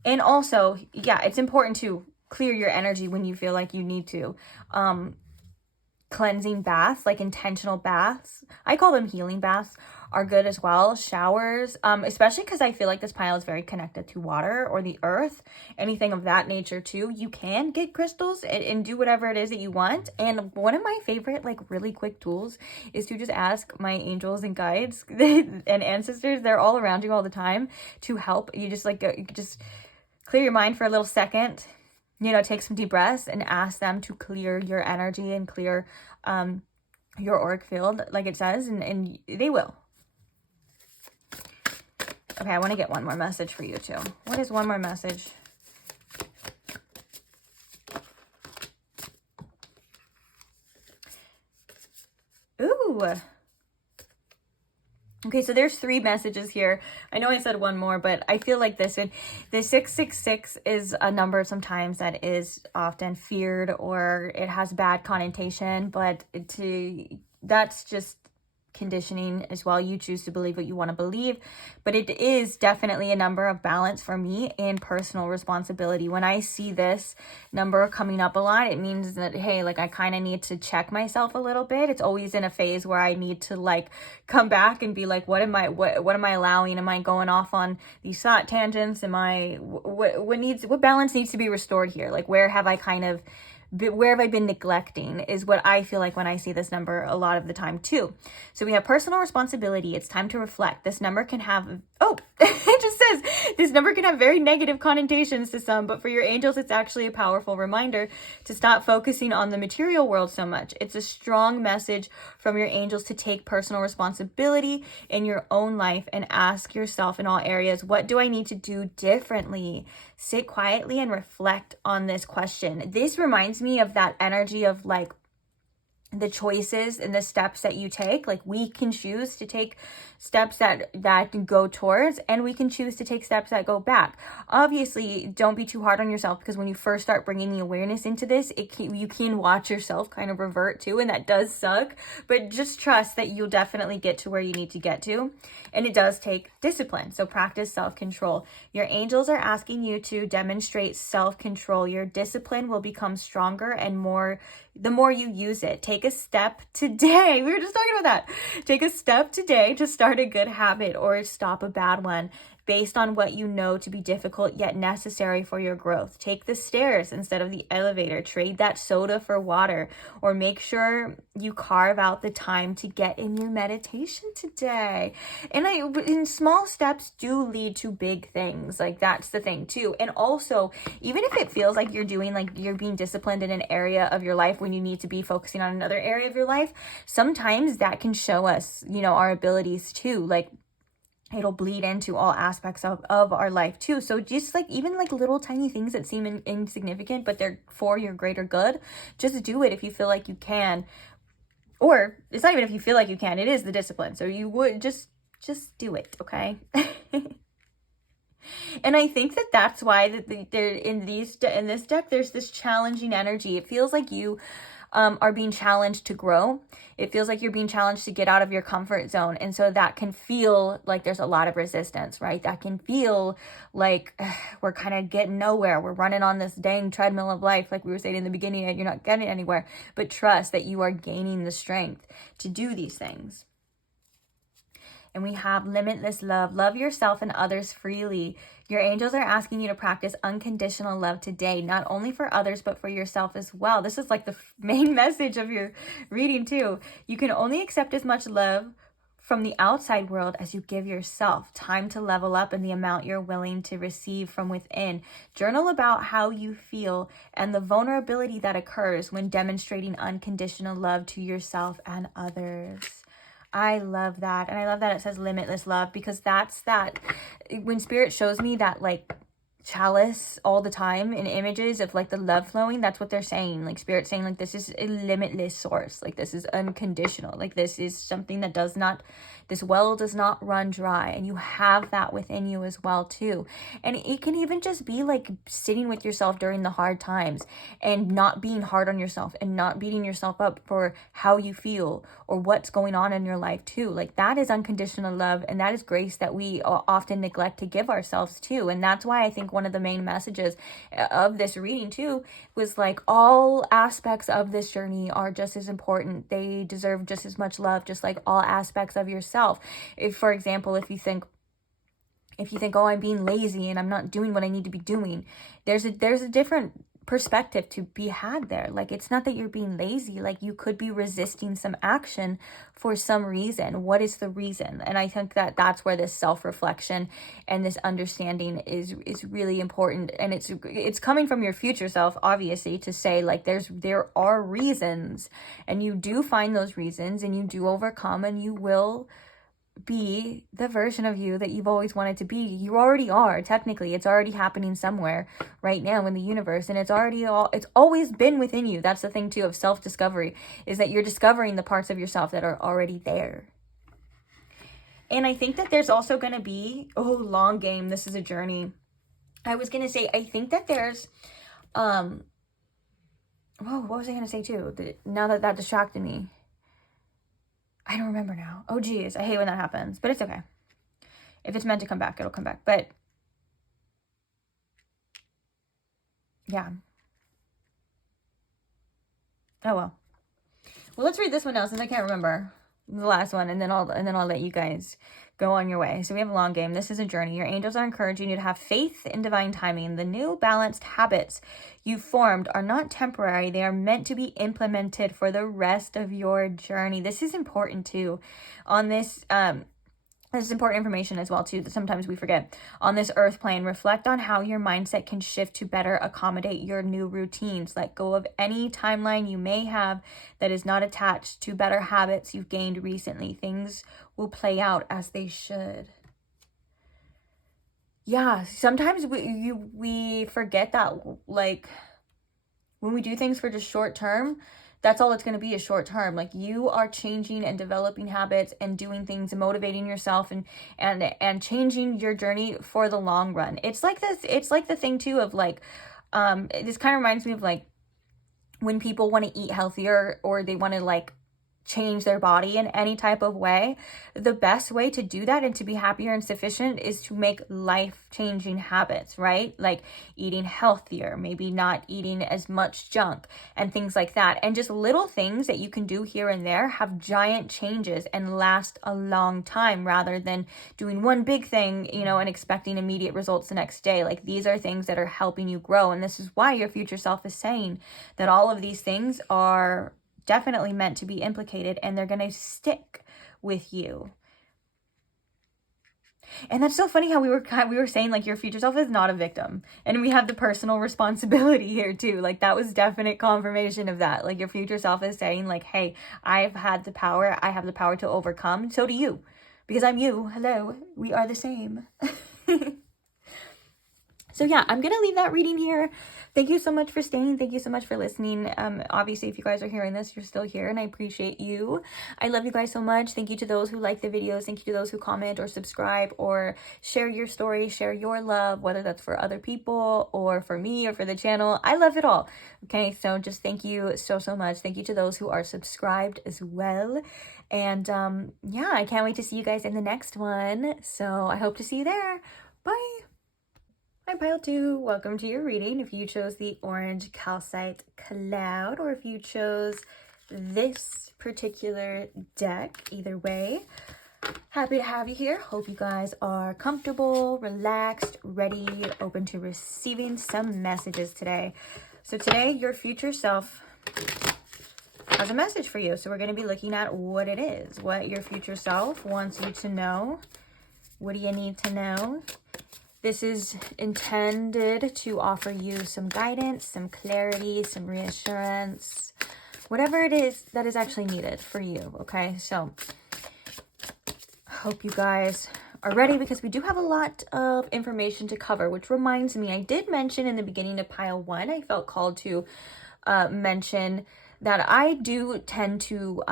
And also, yeah, it's important to clear your energy when you feel like you need to. Cleansing baths, like intentional baths, I call them healing baths, are good as well. Showers, especially because I feel like this pile is very connected to water or the earth, anything of that nature too. You can get crystals and do whatever it is that you want. And one of my favorite, like really quick tools is to just ask my angels and guides and ancestors. They're all around you all the time to help. You just just clear your mind for a little second, take some deep breaths and ask them to clear your energy and clear your auric field, like it says, and they will. Okay, I want to get one more message for you too. What is one more message? Ooh. Okay, so there's 3 messages here. I know I said one more, but I feel like the 666 is a number sometimes that is often feared or it has bad connotation, but that's just conditioning as well. You choose to believe what you want to believe, but it is definitely a number of balance for me and personal responsibility. When I see this number coming up a lot, it means that, hey, like I kind of need to check myself a little bit. It's always in a phase where I need to like come back and be like, what am I allowing? Am I going off on these thought tangents? What balance needs to be restored here? Like where have I been neglecting is what I feel like when I see this number a lot of the time too. So we have personal responsibility. It's time to reflect. This number can have, it just says this number can have very negative connotations to some, but for your angels, it's actually a powerful reminder to stop focusing on the material world so much. It's a strong message from your angels to take personal responsibility in your own life and ask yourself in all areas, what do I need to do differently? Sit quietly and reflect on this question. This reminds me of that energy of like the choices and the steps that you take. Like we can choose to take steps that go towards, and we can choose to take steps that go back. Obviously, don't be too hard on yourself, because when you first start bringing the awareness into this, you can watch yourself kind of revert to, and that does suck. But just trust that you'll definitely get to where you need to get to, and it does take discipline. So practice self-control. Your angels are asking you to demonstrate self-control. Your discipline will become stronger and the more you use it. Take a step today. We were just talking about that. Take a step today to start a good habit or stop a bad one, based on what you know to be difficult yet necessary for your growth. Take the stairs instead of the elevator. Trade that soda for water, or make sure you carve out the time to get in your meditation today. And small steps do lead to big things. Like that's the thing too. And also, even if it feels like you're being disciplined in an area of your life when you need to be focusing on another area of your life, sometimes that can show us, our abilities too. Like it'll bleed into all aspects of our life too. So just like even like little tiny things that seem insignificant, but they're for your greater good, just do it if you feel like you can. Or it's not even if you feel like you can, it is the discipline. So you would just do it, okay? And I think that's why in this deck, there's this challenging energy. It feels like you are being challenged to grow. It feels like you're being challenged to get out of your comfort zone. And so that can feel like there's a lot of resistance, right? That can feel like we're kind of getting nowhere. We're running on this dang treadmill of life, like we were saying in the beginning, and you're not getting anywhere. But trust that you are gaining the strength to do these things. And we have limitless love. Love yourself and others freely. Your angels are asking you to practice unconditional love today, not only for others, but for yourself as well. This is like the main message of your reading too. You can only accept as much love from the outside world as you give yourself. Time to level up in the amount you're willing to receive from within. Journal about how you feel and the vulnerability that occurs when demonstrating unconditional love to yourself and others. I love that. And I love that it says limitless love, because that's that, when spirit shows me that like chalice all the time in images of like the love flowing, that's what they're saying. Like spirit saying like this is a limitless source, like this is unconditional, like this is something that does not, this well does not run dry, and you have that within you as well too. And it can even just be like sitting with yourself during the hard times and not being hard on yourself and not beating yourself up for how you feel or what's going on in your life too. Like that is unconditional love, and that is grace that we often neglect to give ourselves too. And that's why I think one of the main messages of this reading too was like all aspects of this journey are just as important. They deserve just as much love, just like all aspects of yourself. If, for example, if you think, oh, I'm being lazy and I'm not doing what I need to be doing, there's a different perspective to be had there. Like, it's not that you're being lazy, like you could be resisting some action for some reason. What is the reason? And I think that that's where this self-reflection and this understanding is really important. And it's coming from your future self, obviously, to say like there are reasons, and you do find those reasons, and you do overcome, and you will be the version of you that you've always wanted to be. You already are. Technically, it's already happening somewhere right now in the universe, and it's always been within you. That's the thing too of self-discovery, is that you're discovering the parts of yourself that are already there. And I think that there's also going to be, long game, this is a journey. I was going to say, I think that there's what was I going to say too? Now that distracted me, I don't remember now. Oh, geez. I hate when that happens. But it's okay. If it's meant to come back, it'll come back. But, yeah. Oh, well. Well, let's read this one now, since I can't remember the last one. And then I'll let you guys go on your way. So we have a long game. This is a journey. Your angels are encouraging you to have faith in divine timing. The new balanced habits you formed are not temporary. They are meant to be implemented for the rest of your journey. This is important too. On this, this is important information as well too, that sometimes we forget. On this earth plane, reflect on how your mindset can shift to better accommodate your new routines. Let go of any timeline you may have that is not attached to better habits you've gained recently. Things will play out as they should. Yeah, sometimes we forget that, like, when we do things for just short term, that's all it's going to be, is short term. Like, you are changing and developing habits and doing things and motivating yourself and changing your journey for the long run. It's like this, it's like the thing too of like, this kind of reminds me of like when people want to eat healthier, or they want to like change their body in any type of way. The best way to do that and to be happier and sufficient is to make life-changing habits, right? Like eating healthier, maybe not eating as much junk and things like that. And just little things that you can do here and there have giant changes and last a long time, rather than doing one big thing, and expecting immediate results the next day. Like, these are things that are helping you grow. And this is why your future self is saying that all of these things are definitely meant to be implicated, and they're going to stick with you. And that's so funny how we were saying like your future self is not a victim, and we have the personal responsibility here too. Like, that was definite confirmation of that. Like, your future self is saying like, hey, I've had the power. I have the power to overcome. So do you, because I'm you. Hello, we are the same. So yeah, I'm going to leave that reading here. Thank you so much for staying. Thank you so much for listening. Obviously, if you guys are hearing this, you're still here, and I appreciate you. I love you guys so much. Thank you to those who like the videos. Thank you to those who comment or subscribe or share your story, share your love, whether that's for other people or for me or for the channel. I love it all. Okay, so just thank you so much. Thank you to those who are subscribed as well. And yeah, I can't wait to see you guys in the next one. So I hope to see you there. Bye. Hi Pile 2, welcome to your reading. If you chose the orange calcite cloud, or if you chose this particular deck, either way, happy to have you here. Hope you guys are comfortable, relaxed, ready, open to receiving some messages today. So today, your future self has a message for you. So we're going to be looking at what it is, what your future self wants you to know. What do you need to know? This is intended to offer you some guidance, some clarity, some reassurance, whatever it is that is actually needed for you, okay? So Hope you guys are ready because we do have a lot of information to cover, which reminds me, I did mention in the beginning of pile 1, I felt called to mention that I do tend to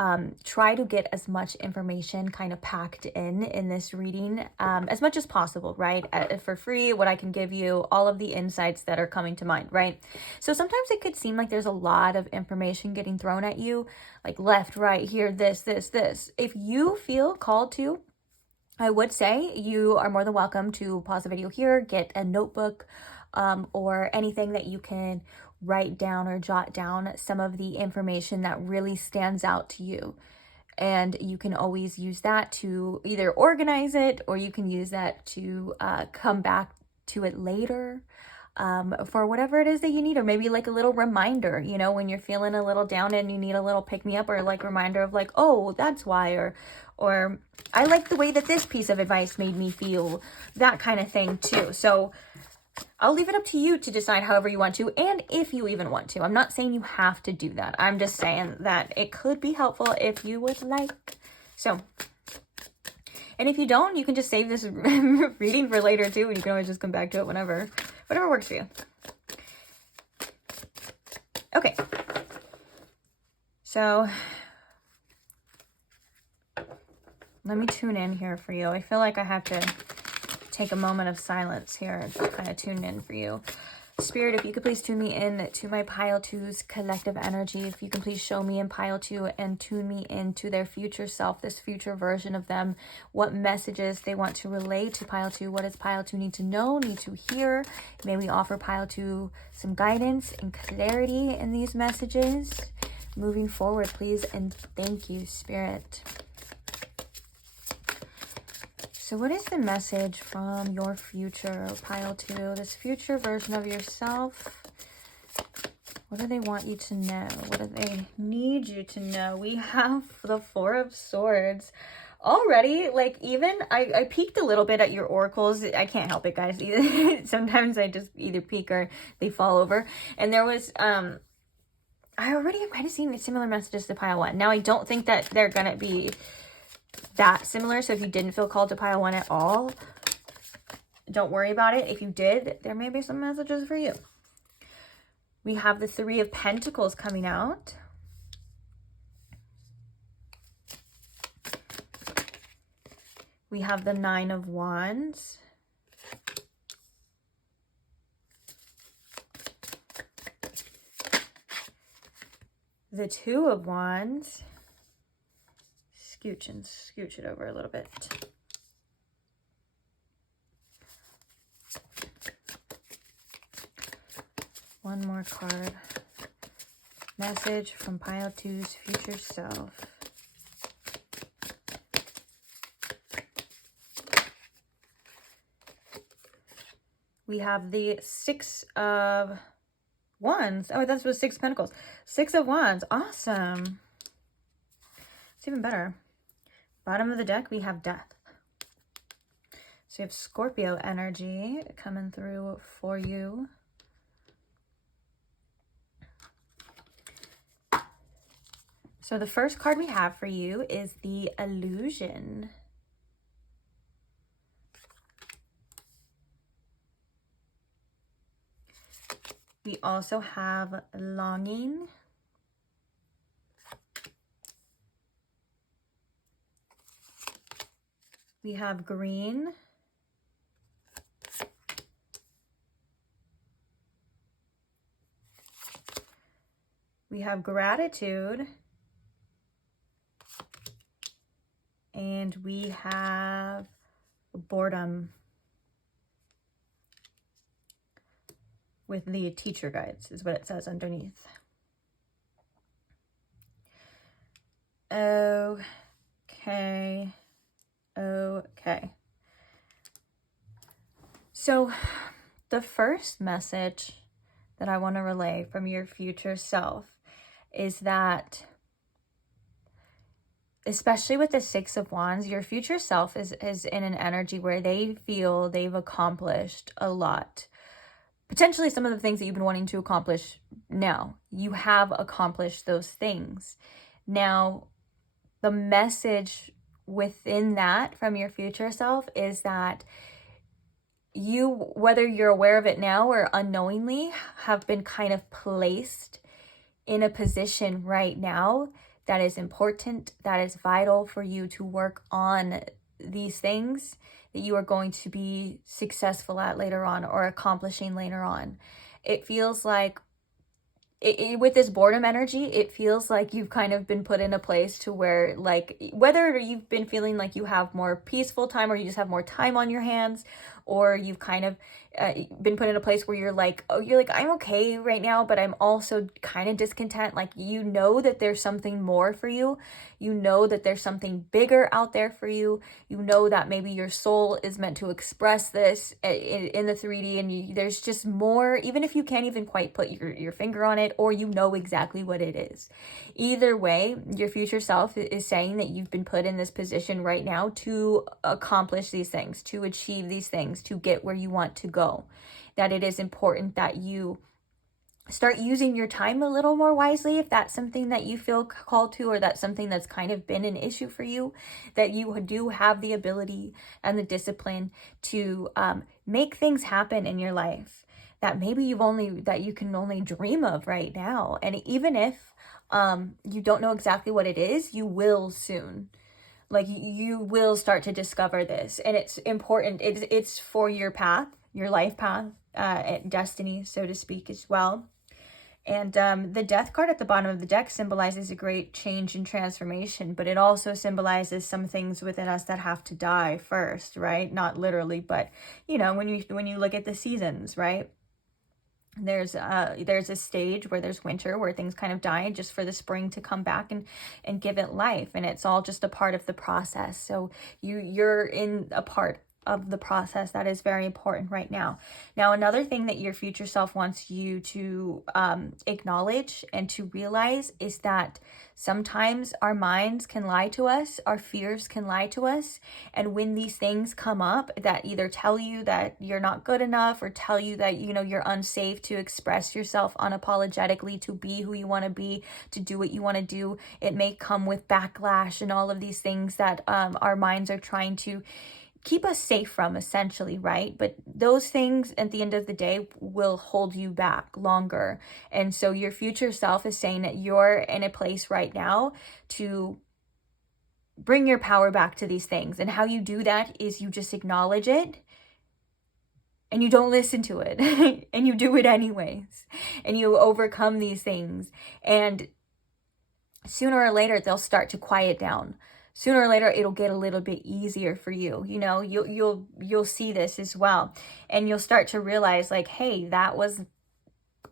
try to get as much information kind of packed in this reading as much as possible, right? For free, what I can give you, all of the insights that are coming to mind, right? So sometimes it could seem like there's a lot of information getting thrown at you, like left, right, here, this. If you feel called to, I would say you are more than welcome to pause the video here, get a notebook or anything that you can write down or jot down some of the information that really stands out to you. And you can always use that to either organize it, or you can use that to come back to it later for whatever it is that you need, or maybe like a little reminder, you know, when you're feeling a little down and you need a little pick me up, or like reminder of like, oh, that's why, or I like the way that this piece of advice made me feel, that kind of thing too. So I'll leave it up to you to decide however you want to, and if you even want to. I'm not saying you have to do that. I'm just saying that it could be helpful if you would like. So, and if you don't, you can just save this reading for later too, and you can always just come back to it whenever, whatever works for you. Okay. So, let me tune in here for you. I feel like I have to take a moment of silence here to kind of tune in for you. Spirit, if you could please tune me in to my pile 2's collective energy. If you can please show me in pile 2 and tune me into their future self, this future version of them, what messages they want to relay to pile 2. What does pile 2 need to know, need to hear? May we offer pile 2 some guidance and clarity in these messages moving forward, please. And thank you, Spirit. So what is the message from your future, pile 2? This future version of yourself. What do they want you to know? What do they need you to know? We have the 4 of Swords. Already, like, even, I peeked a little bit at your oracles. I can't help it, guys. Sometimes I just either peek or they fall over. And there was, I already might have seen similar messages to pile 1. Now, I don't think that they're going to be that similar, so if you didn't feel called to pile 1 at all, don't worry about it. If you did, there may be some messages for you. We have the 3 of Pentacles coming out. We have the 9 of Wands. The 2 of Wands. Scooch it over a little bit. One more card. Message from pile 2's future self. We have the 6 of Wands. Oh, that was 6 of Pentacles. 6 of Wands. Awesome. It's even better. Bottom of the deck, we have Death. So you have Scorpio energy coming through for you. So the first card we have for you is the Illusion. We also have Longing. We have Green. We have Gratitude. And we have Boredom with the teacher guides is what it says underneath. Okay. So the first message that I want to relay from your future self is that, especially with the 6 of Wands, your future self is in an energy where they feel they've accomplished a lot. Potentially some of the things that you've been wanting to accomplish now. You have accomplished those things. Now, the message within that from your future self is that you, whether you're aware of it now or unknowingly, have been kind of placed in a position right now that is important, that is vital for you to work on these things that you are going to be successful at later on or accomplishing later on. It feels like with this boredom energy, it feels like you've kind of been put in a place to where, like, whether you've been feeling like you have more peaceful time or you just have more time on your hands, or you've kind of been put in a place where you're like, oh, you're like, I'm okay right now, but I'm also kind of discontent. Like, you know that there's something more for you. You know that there's something bigger out there for you. You know that maybe your soul is meant to express this in the 3D, and there's just more, even if you can't even quite put your finger on it, or you know exactly what it is. Either way, your future self is saying that you've been put in this position right now to accomplish these things, to achieve these things, to get where you want to go. That it is important that you start using your time a little more wisely if that's something that you feel called to, or that's something that's kind of been an issue for you, that you do have the ability and the discipline to make things happen in your life that maybe that you can only dream of right now. And even if you don't know exactly what it is, you will soon. Like, you will start to discover this, and it's important. It's for your path, your life path, destiny, so to speak, as well. And the death card at the bottom of the deck symbolizes a great change and transformation, but it also symbolizes some things within us that have to die first, right? Not literally, but you know, when you look at the seasons, right? There's a stage where there's winter, where things kind of die just for the spring to come back and give it life, and it's all just a part of the process. So you're in a part of the process that is very important right now. Now, another thing that your future self wants you to acknowledge and to realize is that sometimes our minds can lie to us, our fears can lie to us, and when these things come up that either tell you that you're not good enough, or tell you that, you know, you're unsafe to express yourself unapologetically, to be who you want to be, to do what you want to do, it may come with backlash and all of these things that our minds are trying to keep us safe from, essentially, right? But those things at the end of the day will hold you back longer. And so your future self is saying that you're in a place right now to bring your power back to these things. And how you do that is you just acknowledge it, and you don't listen to it and you do it anyways, and you overcome these things, and sooner or later they'll start to quiet down. Sooner or later, it'll get a little bit easier for you. You know, you'll see this as well. And you'll start to realize, like, hey, that was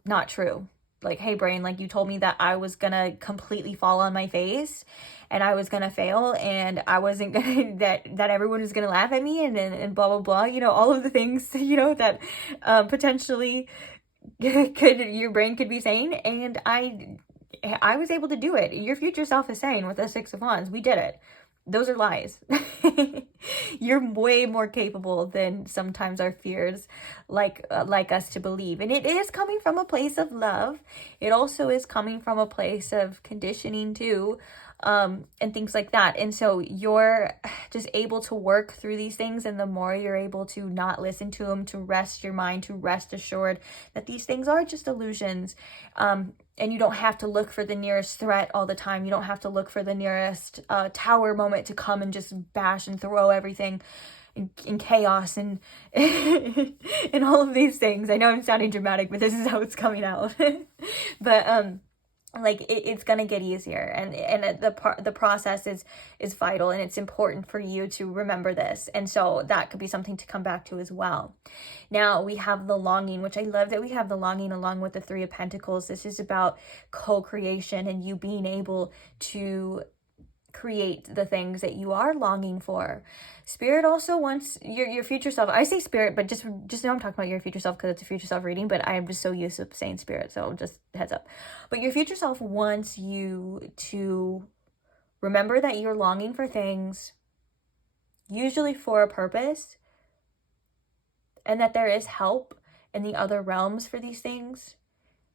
not true. Like, hey, brain, like, you told me that I was going to completely fall on my face and I was going to fail, and I wasn't going to, that everyone was going to laugh at me, and blah, blah, blah. You know, all of the things, you know, that potentially your brain could be saying. And I was able to do it. Your future self is saying with the Six of Wands, we did it. Those are lies. You're way more capable than sometimes our fears like us to believe. And it is coming from a place of love. It also is coming from a place of conditioning too, and things like that. And so you're just able to work through these things, and the more you're able to not listen to them, to rest your mind, to rest assured that these things are just illusions, and you don't have to look for the nearest threat all the time. You don't have to look for the nearest tower moment to come and just bash and throw everything in chaos and and all of these things. I know I'm sounding dramatic, but this is how it's coming out. But like, it's gonna get easier, and the process is vital, and it's important for you to remember this. And so that could be something to come back to as well. Now we have the longing, which I love that we have the longing along with the Three of Pentacles. This is about co-creation and you being able to create the things that you are longing for. Spirit also wants your future self. I say spirit, but just know I'm talking about your future self because it's a future self reading, but I'm just so used to saying spirit, so just heads up. But your future self wants you to remember that you're longing for things, usually for a purpose, and that there is help in the other realms for these things.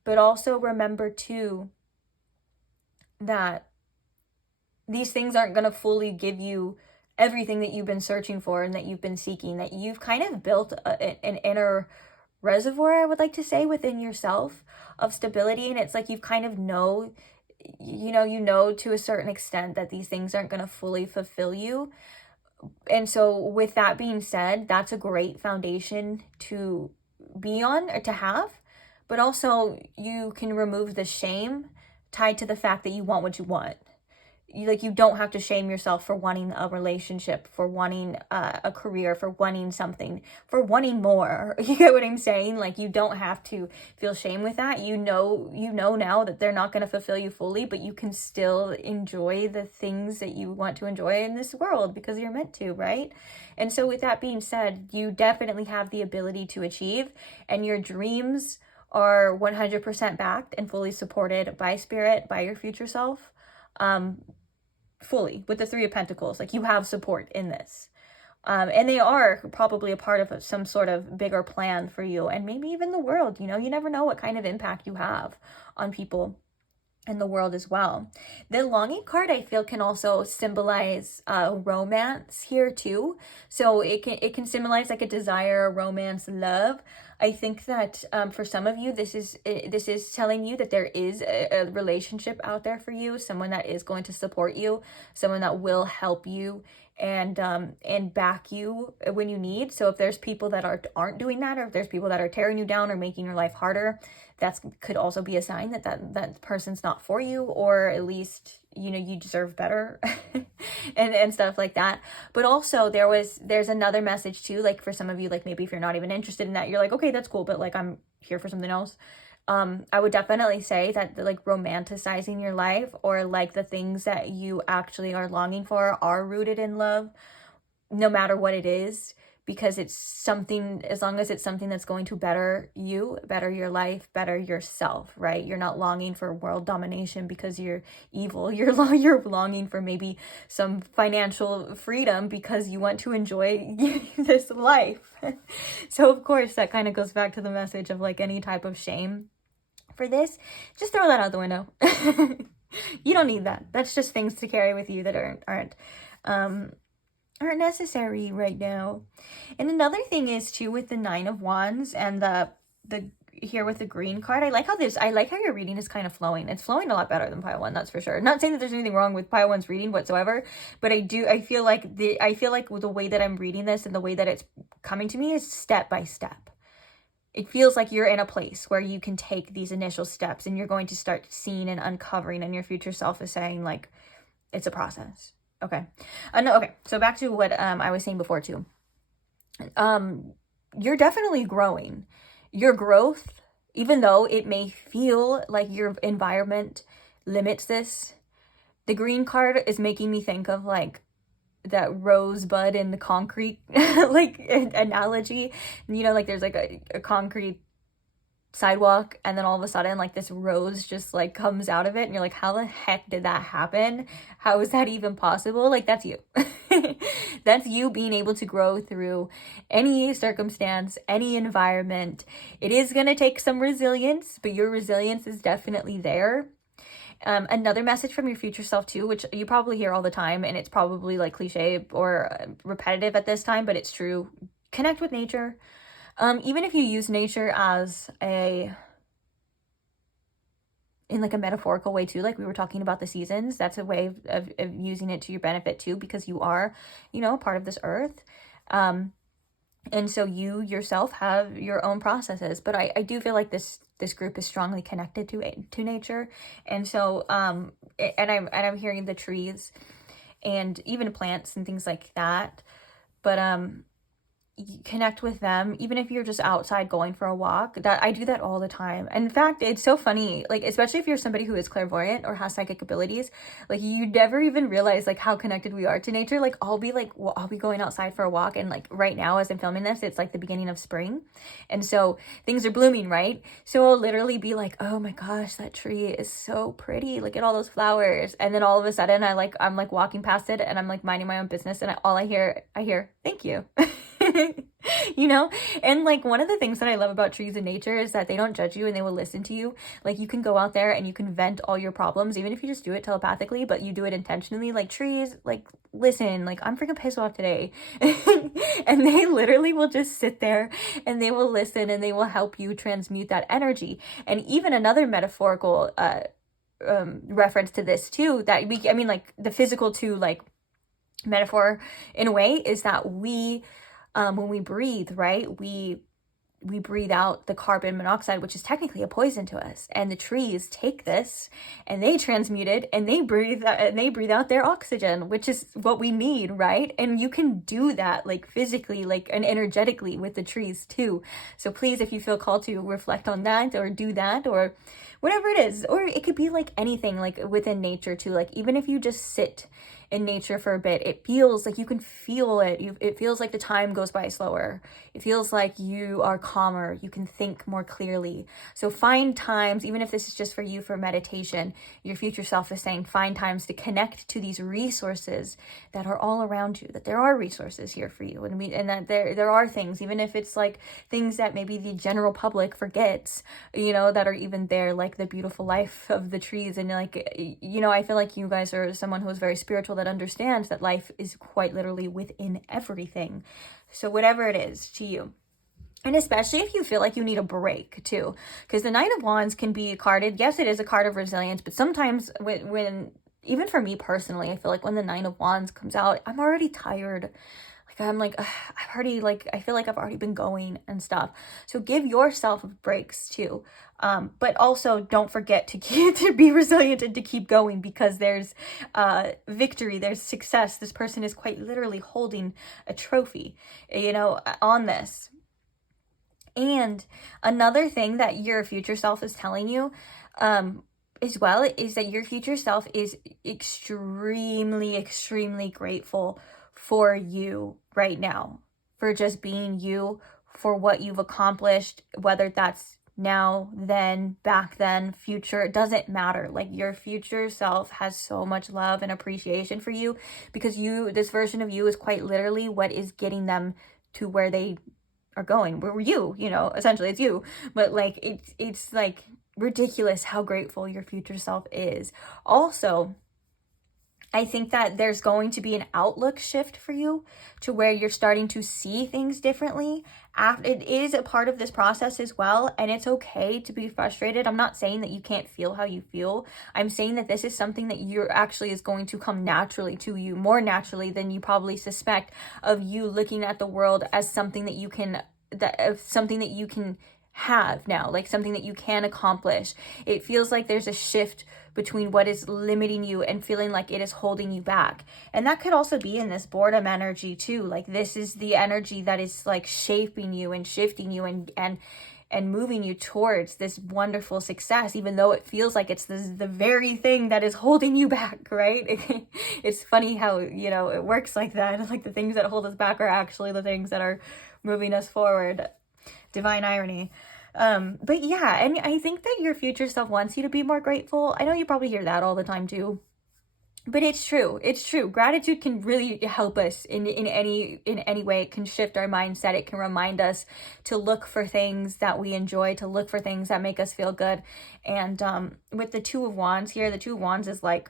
But also remember too that these things aren't going to fully give you everything that you've been searching for and that you've been seeking, that you've kind of built an inner reservoir, I would like to say, within yourself of stability. And it's like you've kind of you know to a certain extent that these things aren't going to fully fulfill you. And so with that being said, that's a great foundation to be on or to have, but also you can remove the shame tied to the fact that you want what you want. You don't have to shame yourself for wanting a relationship, for wanting a career, for wanting something, for wanting more. You get what I'm saying? Like, you don't have to feel shame with that. You know now that they're not going to fulfill you fully, but you can still enjoy the things that you want to enjoy in this world because you're meant to, right? And so with that being said, you definitely have the ability to achieve, and your dreams are 100% backed and fully supported by spirit, by your future self. Fully, with the Three of Pentacles, like, you have support in this, and they are probably a part of some sort of bigger plan for you, and maybe even the world. You never know what kind of impact you have on people in the world as well. The longing card, I feel, can also symbolize romance here too. So it can symbolize like a desire, romance, love. I think that for some of you, this is telling you that there is a relationship out there for you, someone that is going to support you, someone that will help you and back you when you need. So if there's people that aren't doing that, or if there's people that are tearing you down or making your life harder, that could also be a sign that person's not for you, or at least you deserve better and stuff like that. But also there's another message too, like for some of you, like maybe if you're not even interested in that, you're like, okay, that's cool, but like I'm here for something else. I would definitely say that like romanticizing your life, or like the things that you actually are longing for, are rooted in love, no matter what it is, because it's something, as long as it's something that's going to better you, better your life, better yourself, right? You're not longing for world domination because you're evil. You're longing for maybe some financial freedom because you want to enjoy this life. So of course that kind of goes back to the message of like any type of shame for this, just throw that out the window. You don't need that. That's just things to carry with you that aren't necessary right now. And another thing is too, with the Nine of Wands and the here with the green card, I like how your reading is kind of flowing. It's flowing a lot better than Pile 1, that's for sure. Not saying that there's anything wrong with Pile 1's reading whatsoever, but I feel like the way that I'm reading this and the way that it's coming to me is step by step. It feels like you're in a place where you can take these initial steps, and you're going to start seeing and uncovering, and your future self is saying like, it's a process. Okay. Okay. So back to what I was saying before too. You're definitely growing. Your growth, even though it may feel like your environment limits this, the green card is making me think of like that rosebud in the concrete like analogy. Like there's like a concrete sidewalk, and then all of a sudden like this rose just like comes out of it, and you're like, how the heck did that happen? How is that even possible? Like, that's you. That's you being able to grow through any circumstance, any environment. It is going to take some resilience, but your resilience is definitely there. Another message from your future self too, which you probably hear all the time, and it's probably like cliche or repetitive at this time, but it's true. Connect with nature. Even if you use nature as in like a metaphorical way too, like we were talking about the seasons, that's a way of using it to your benefit too, because you are, part of this earth. And so you yourself have your own processes, but I do feel like this group is strongly connected to nature. And so, and I'm hearing the trees and even plants and things like that, but, connect with them, even if you're just outside going for a walk. That I do that all the time. And in fact, it's so funny, like especially if you're somebody who is clairvoyant or has psychic abilities, like you never even realize like how connected we are to nature. Like I'll be going outside for a walk, and like right now as I'm filming this, it's like the beginning of spring, and so things are blooming, right? So I'll literally be like, oh my gosh, that tree is so pretty, look at all those flowers. And then all of a sudden I'm like walking past it, and I'm like minding my own business, and I hear thank you. you know? And like one of the things that I love about trees in nature is that they don't judge you and they will listen to you. Like you can go out there and you can vent all your problems, even if you just do it telepathically, but you do it intentionally. Like trees, like, listen, like I'm freaking pissed off today. And they literally will just sit there and they will listen and they will help you transmute that energy. And even another metaphorical reference to this too, that I mean, like the physical to like metaphor in a way is that we, when we breathe, right, we breathe out the carbon monoxide, which is technically a poison to us. And the trees take this and they transmute it and they breathe out their oxygen, which is what we need, right? And you can do that like physically, like, and energetically with the trees too. So please, if you feel called to reflect on that or do that or whatever it is, or it could be like anything like within nature too. Like even if you just sit in nature for a bit, it feels like you can feel it. It feels like the time goes by slower. It feels like you are calmer. You can think more clearly. So find times, even if this is just for you for meditation, your future self is saying, find times to connect to these resources that are all around you, that there are resources here for you. And that there are things, even if it's like things that maybe the general public forgets, you know, that are even there, like the beautiful life of the trees. And like, you know, I feel like you guys are someone who is very spiritual, that understands that life is quite literally within everything. So whatever it is to you, and especially if you feel like you need a break too, because the Nine of Wands can be carded. Yes, it is a card of resilience, but sometimes when even for me personally, I feel like when the Nine of Wands comes out, I'm already tired. I'm like, I've already, like, I feel like I've already been going and stuff. So give yourself breaks too. But also don't forget to be resilient and to keep going, because there's victory, there's success. This person is quite literally holding a trophy, you know, on this. And another thing that your future self is telling you, as well, is that your future self is extremely, extremely grateful for you right now, for just being you, for what you've accomplished, whether that's now, then, back then, future, it doesn't matter. Like your future self has so much love and appreciation for you, because this version of you is quite literally what is getting them to where they are going. Where you know, essentially it's you, but like it's like ridiculous how grateful your future self is. Also, I think that there's going to be an outlook shift for you to where you're starting to see things differently. It is a part of this process as well, and it's okay to be frustrated. I'm not saying that you can't feel how you feel. I'm saying that this is something that you're actually is going to come naturally to you, more naturally than you probably suspect, of you looking at the world as something that you can have now, like something that you can accomplish. It feels like there's a shift between what is limiting you and feeling like it is holding you back. And that could also be in this boredom energy too. Like this is the energy that is like shaping you and shifting you and moving you towards this wonderful success, even though it feels like it's the very thing that is holding you back, right? It's funny how, you know, it works like that. Like the things that hold us back are actually the things that are moving us forward. Divine irony. But yeah, and I think that your future self wants you to be more grateful. I know you probably hear that all the time too, but it's true. It's true. Gratitude can really help us in any way. It can shift our mindset. It can remind us to look for things that we enjoy, to look for things that make us feel good. And with the Two of Wands here, the Two of Wands is like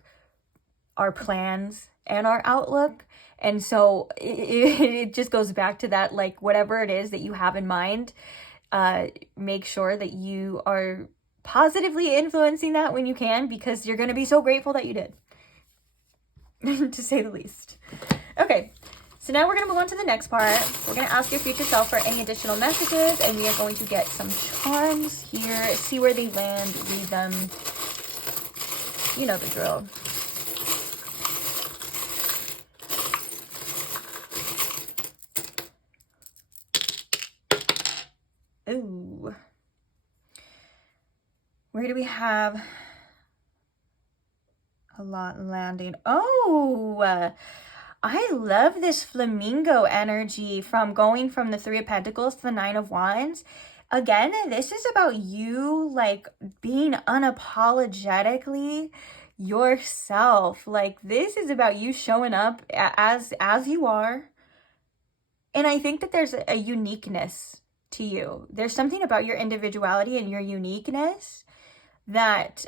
our plans and our outlook. And so it just goes back to that, like whatever it is that you have in mind, make sure that you are positively influencing that when you can, because you're going to be so grateful that you did, to say the least. Okay, so now we're going to move on to the next part. We're going to ask your future self for any additional messages, and we are going to get some charms here, see where they land, read them. You know the drill. Ooh. Where do we have a lot landing? Oh, I love this flamingo energy from going from the Three of Pentacles to the Nine of Wands. Again, this is about you like being unapologetically yourself. Like this is about you showing up as you are, And I think that there's a uniqueness to you. There's something about your individuality and your uniqueness that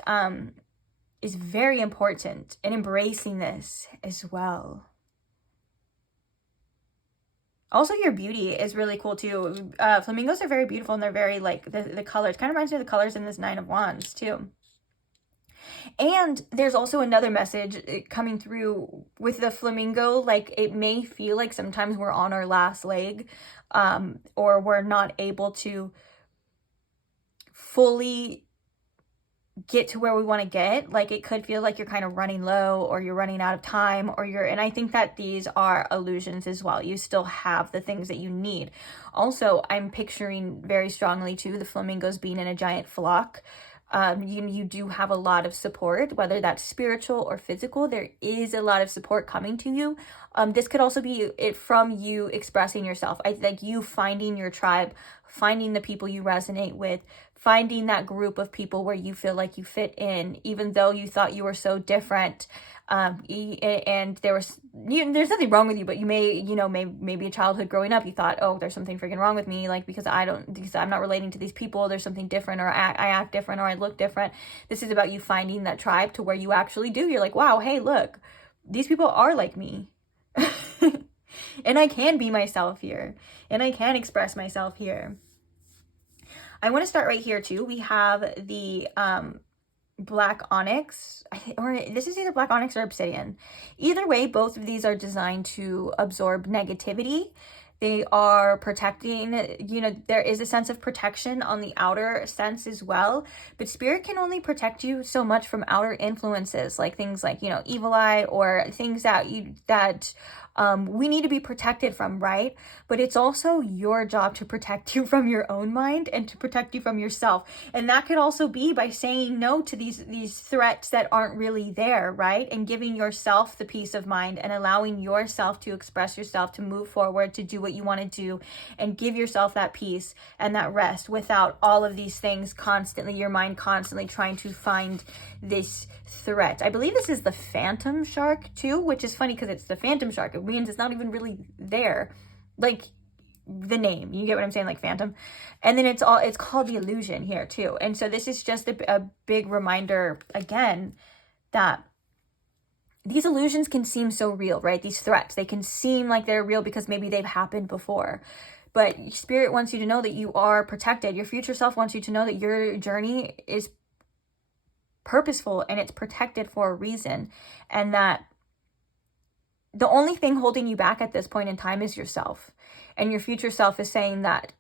is very important, and embracing this as well. Also, your beauty is really cool too. Flamingos are very beautiful, and they're very like the colors. Kind of reminds me of the colors in this Nine of Wands too. And there's also another message coming through with the flamingo. Like, it may feel like sometimes we're on our last leg, or we're not able to fully get to where we want to get. Like, it could feel like you're kind of running low, or you're running out of time, or and I think that these are illusions as well. You still have the things that you need. Also, I'm picturing very strongly too the flamingos being in a giant flock. You do have a lot of support, whether that's spiritual or physical. There is a lot of support coming to you. This could also be it from you expressing yourself. I think you finding your tribe, finding the people you resonate with, finding that group of people where you feel like you fit in, even though you thought you were so different. And there's nothing wrong with you, but you may, maybe a childhood growing up, you thought, oh, there's something freaking wrong with me. Like, because I'm not relating to these people. There's something different, or I act different, or I look different. This is about you finding that tribe to where you actually do. You're like, wow, hey, look, these people are like me. And I can be myself here, and I can express myself here. I want to start right here too. We have the black onyx, or this is either black onyx or obsidian. Either way, both of these are designed to absorb negativity. They are protecting, there is a sense of protection on the outer sense as well, but spirit can only protect you so much from outer influences, like things like, evil eye, or things that we need to be protected from, right? But it's also your job to protect you from your own mind, and to protect you from yourself. And that could also be by saying no to these threats that aren't really there, right? And giving yourself the peace of mind, and allowing yourself to express yourself, to move forward, to do what you want to do, and give yourself that peace and that rest without all of these things constantly, your mind constantly trying to find this threat. I believe this is the phantom shark too, which is funny because it's the phantom shark. It means it's not even really there, like the name, you get what I'm saying, like phantom. And then it's called the illusion here too. And so this is just a big reminder again that these illusions can seem so real, right? These threats, they can seem like they're real because maybe they've happened before. But spirit wants you to know that you are protected. Your future self wants you to know that your journey is purposeful, and it's protected for a reason. And that the only thing holding you back at this point in time is yourself. And your future self is saying that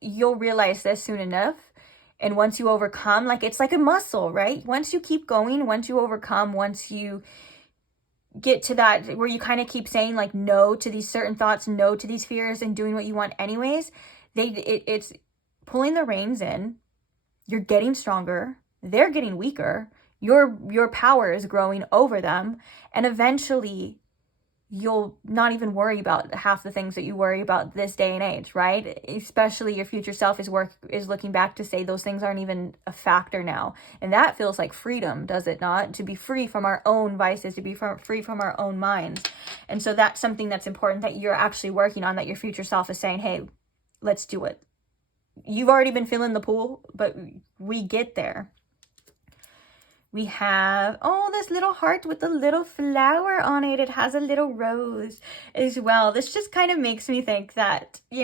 you'll realize this soon enough. And once you overcome, like, it's like a muscle, right? Once you keep going, once you overcome, once you get to that where you kind of keep saying like no to these certain thoughts, no to these fears, and doing what you want anyways, it's pulling the reins in. You're getting stronger, they're getting weaker, your power is growing over them, and eventually you'll not even worry about half the things that you worry about this day and age, right? Especially your future self is looking back to say those things aren't even a factor now. And that feels like freedom, does it not? To be free from our own vices, to be free from our own minds. And so that's something that's important that you're actually working on, that your future self is saying, hey, let's do it. You've already been feeling the pull, but we get there. We have, this little heart with a little flower on it. It has a little rose as well. This just kind of makes me think that, we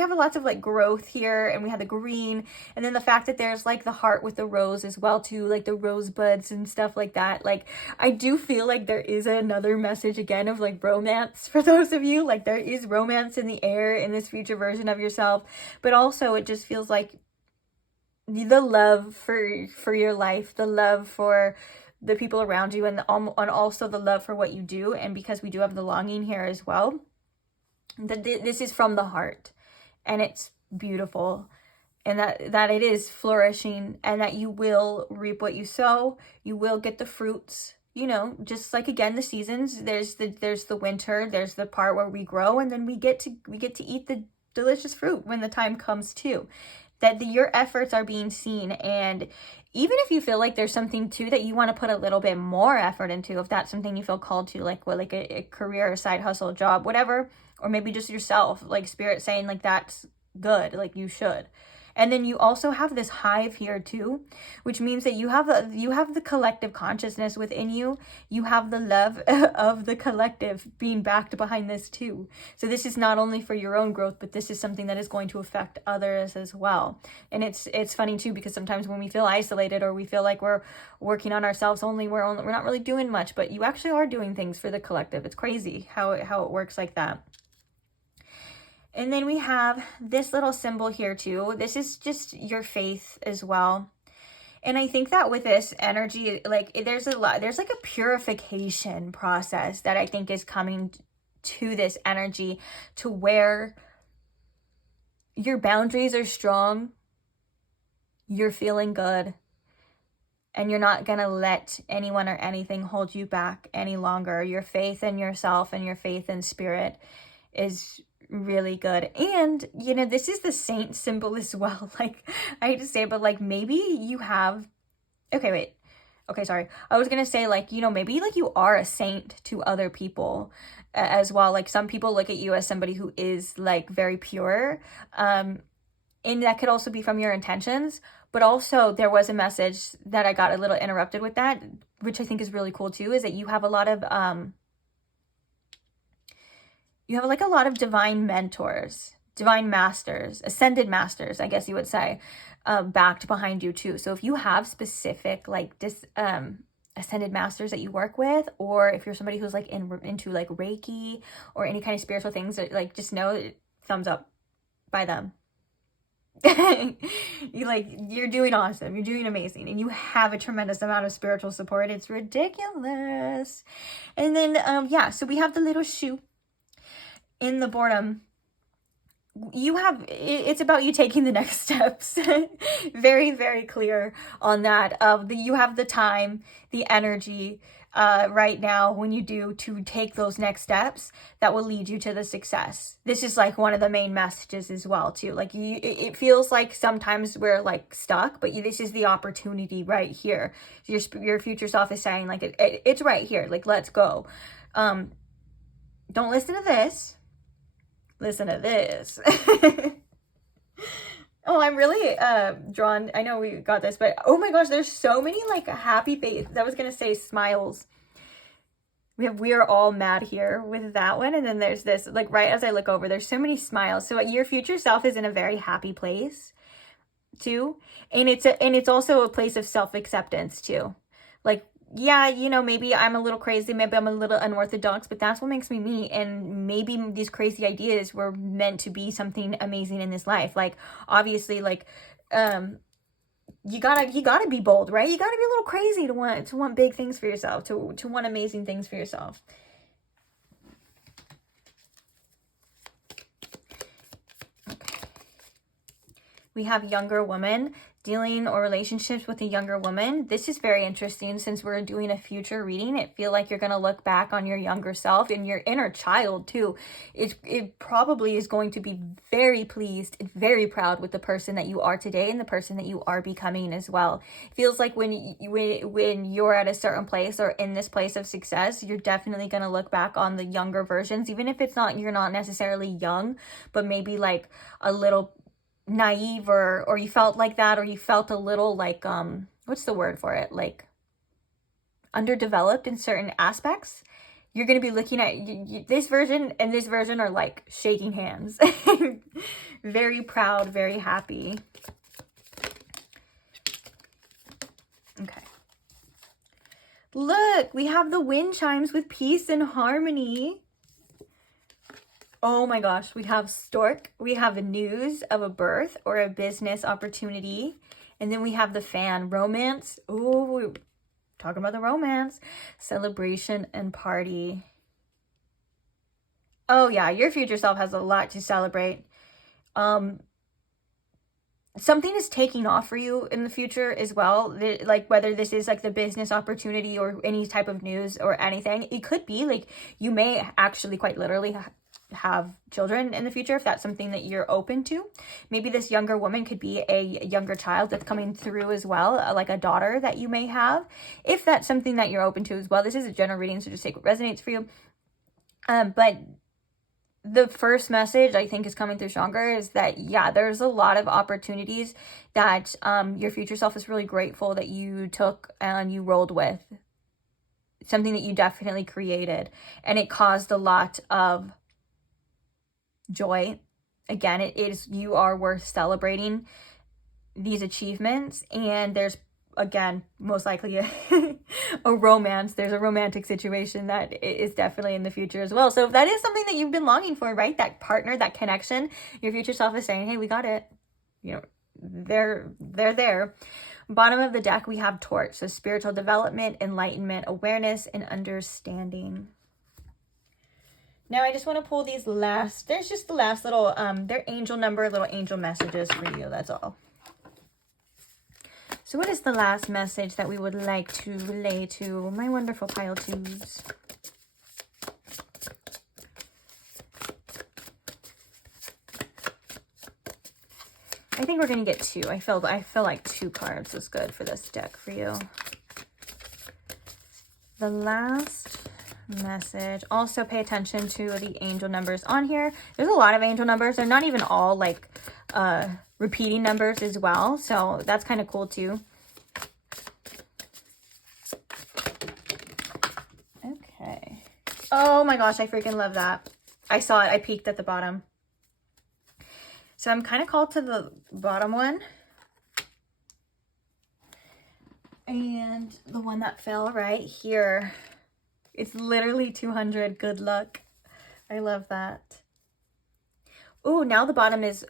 have lots of like growth here, and we have the green, and then the fact that there's like the heart with the rose as well too, like the rosebuds and stuff like that. Like, I do feel like there is another message again of like romance for those of you. Like, there is romance in the air in this future version of yourself, but also it just feels like the love for your life, the love for the people around you, and also the love for what you do. And because we do have the longing here as well, that this is from the heart, and it's beautiful, and that it is flourishing, and that you will reap what you sow. You will get the fruits, just like, again, the seasons. There's the winter, there's the part where we grow, and then we get to eat the delicious fruit when the time comes too. That your efforts are being seen. And even if you feel like there's something too that you want to put a little bit more effort into, if that's something you feel called to, like a career or side hustle, job, whatever or maybe just yourself, like spirit saying like that's good, like you should. And then you also have this hive here too, which means that you have the collective consciousness within you. You have the love of the collective being backed behind this too. So this is not only for your own growth, but this is something that is going to affect others as well. And it's funny too, because sometimes when we feel isolated or we feel like we're working on ourselves only, we're not really doing much, but you actually are doing things for the collective. It's crazy how it works like that. And then we have this little symbol here too. This is just your faith as well. And I think that with this energy, like there's like a purification process that I think is coming to this energy, to where your boundaries are strong, you're feeling good, and you're not going to let anyone or anything hold you back any longer. Your faith in yourself and your faith in spirit is really good. And you know, this is the saint symbol as well. Like, I hate to say it, but like maybe you have, sorry, I was gonna say, like, you know, maybe like you are a saint to other people as well. Like some people look at you as somebody who is like very pure, and that could also be from your intentions. But also there was a message that I got a little interrupted with that, which I think is really cool too, is that you have a lot of divine mentors, divine masters, ascended masters, I guess you would say, backed behind you too. So if you have specific like ascended masters that you work with, or if you're somebody who's like into like Reiki or any kind of spiritual things, that like, just know, thumbs up by them. You're doing awesome. You're doing amazing. And you have a tremendous amount of spiritual support. It's ridiculous. And then, so we have the little shoe in the boredom. It's about you taking the next steps. Very, very clear on that. You have the time, the energy right now when you do to take those next steps that will lead you to the success. This is like one of the main messages as well too. Like it feels like sometimes we're like stuck, but this is the opportunity right here. Your future self is saying like it's right here. Like, let's go. Don't listen to this. Listen to this. Oh, I'm really drawn. I know we got this, but oh my gosh, there's so many like happy faces. I was gonna say smiles. We are all mad here with that one. And then there's this, like right as I look over, there's so many smiles. So your future self is in a very happy place too. And it's also a place of self-acceptance too. Like, yeah, you know, maybe I'm a little crazy, maybe I'm a little unorthodox, but that's what makes me me. And maybe these crazy ideas were meant to be something amazing in this life. Like, obviously, like, you gotta be bold, right? You gotta be a little crazy to want big things for yourself, to want amazing things for yourself. Okay. We have younger woman. Dealing or relationships with a younger woman. This is very interesting since we're doing a future reading. It feel like you're going to look back on your younger self and your inner child too. It probably is going to be very pleased and very proud with the person that you are today and the person that you are becoming as well. It feels like when you're at a certain place or in this place of success, you're definitely going to look back on the younger versions, even if you're not necessarily young, but maybe like a little naive or you felt like that, or you felt a little like what's the word for it, like underdeveloped in certain aspects. You're going to be looking at this version and this version are like shaking hands. Very proud, very happy. Okay, look, we have the wind chimes with peace and harmony. Oh my gosh, we have stork, we have a news of a birth or a business opportunity, and then we have the fan, romance. Ooh, talking about the romance, celebration and party. Oh yeah, your future self has a lot to celebrate. Something is taking off for you in the future as well. Like whether this is like the business opportunity or any type of news or anything, it could be like you may actually quite literally have children in the future if that's something that you're open to. Maybe this younger woman could be a younger child that's coming through as well, like a daughter that you may have, if that's something that you're open to as well. This is a general reading, so just take what resonates for you. But the first message I think is coming through stronger is that, yeah, there's a lot of opportunities that your future self is really grateful that you took and you rolled with. Something that you definitely created, and it caused a lot of joy. Again, it is, you are worth celebrating these achievements, and there's, again, most likely a romance. There's a romantic situation that is definitely in the future as well. So if that is something that you've been longing for, right? That partner, that connection, your future self is saying, hey, we got it. You know, they're there. Bottom of the deck, we have Torch. So spiritual development, enlightenment, awareness, and understanding. Now I just want to pull these last, there's just the last little, their angel number, little angel messages for you. That's all. So what is the last message that we would like to relay to my wonderful pile twos? I think we're going to get two. I feel like two cards is good for this deck for you. The last message. Also pay attention to the angel numbers on here. There's a lot of angel numbers. They're not even all like repeating numbers as well. So that's kind of cool too. Okay. Oh my gosh, I freaking love that. I saw it. I peeked at the bottom. So I'm kind of called to the bottom one. And the one that fell right here. It's literally 200. Good luck. I love that. Oh, now the bottom is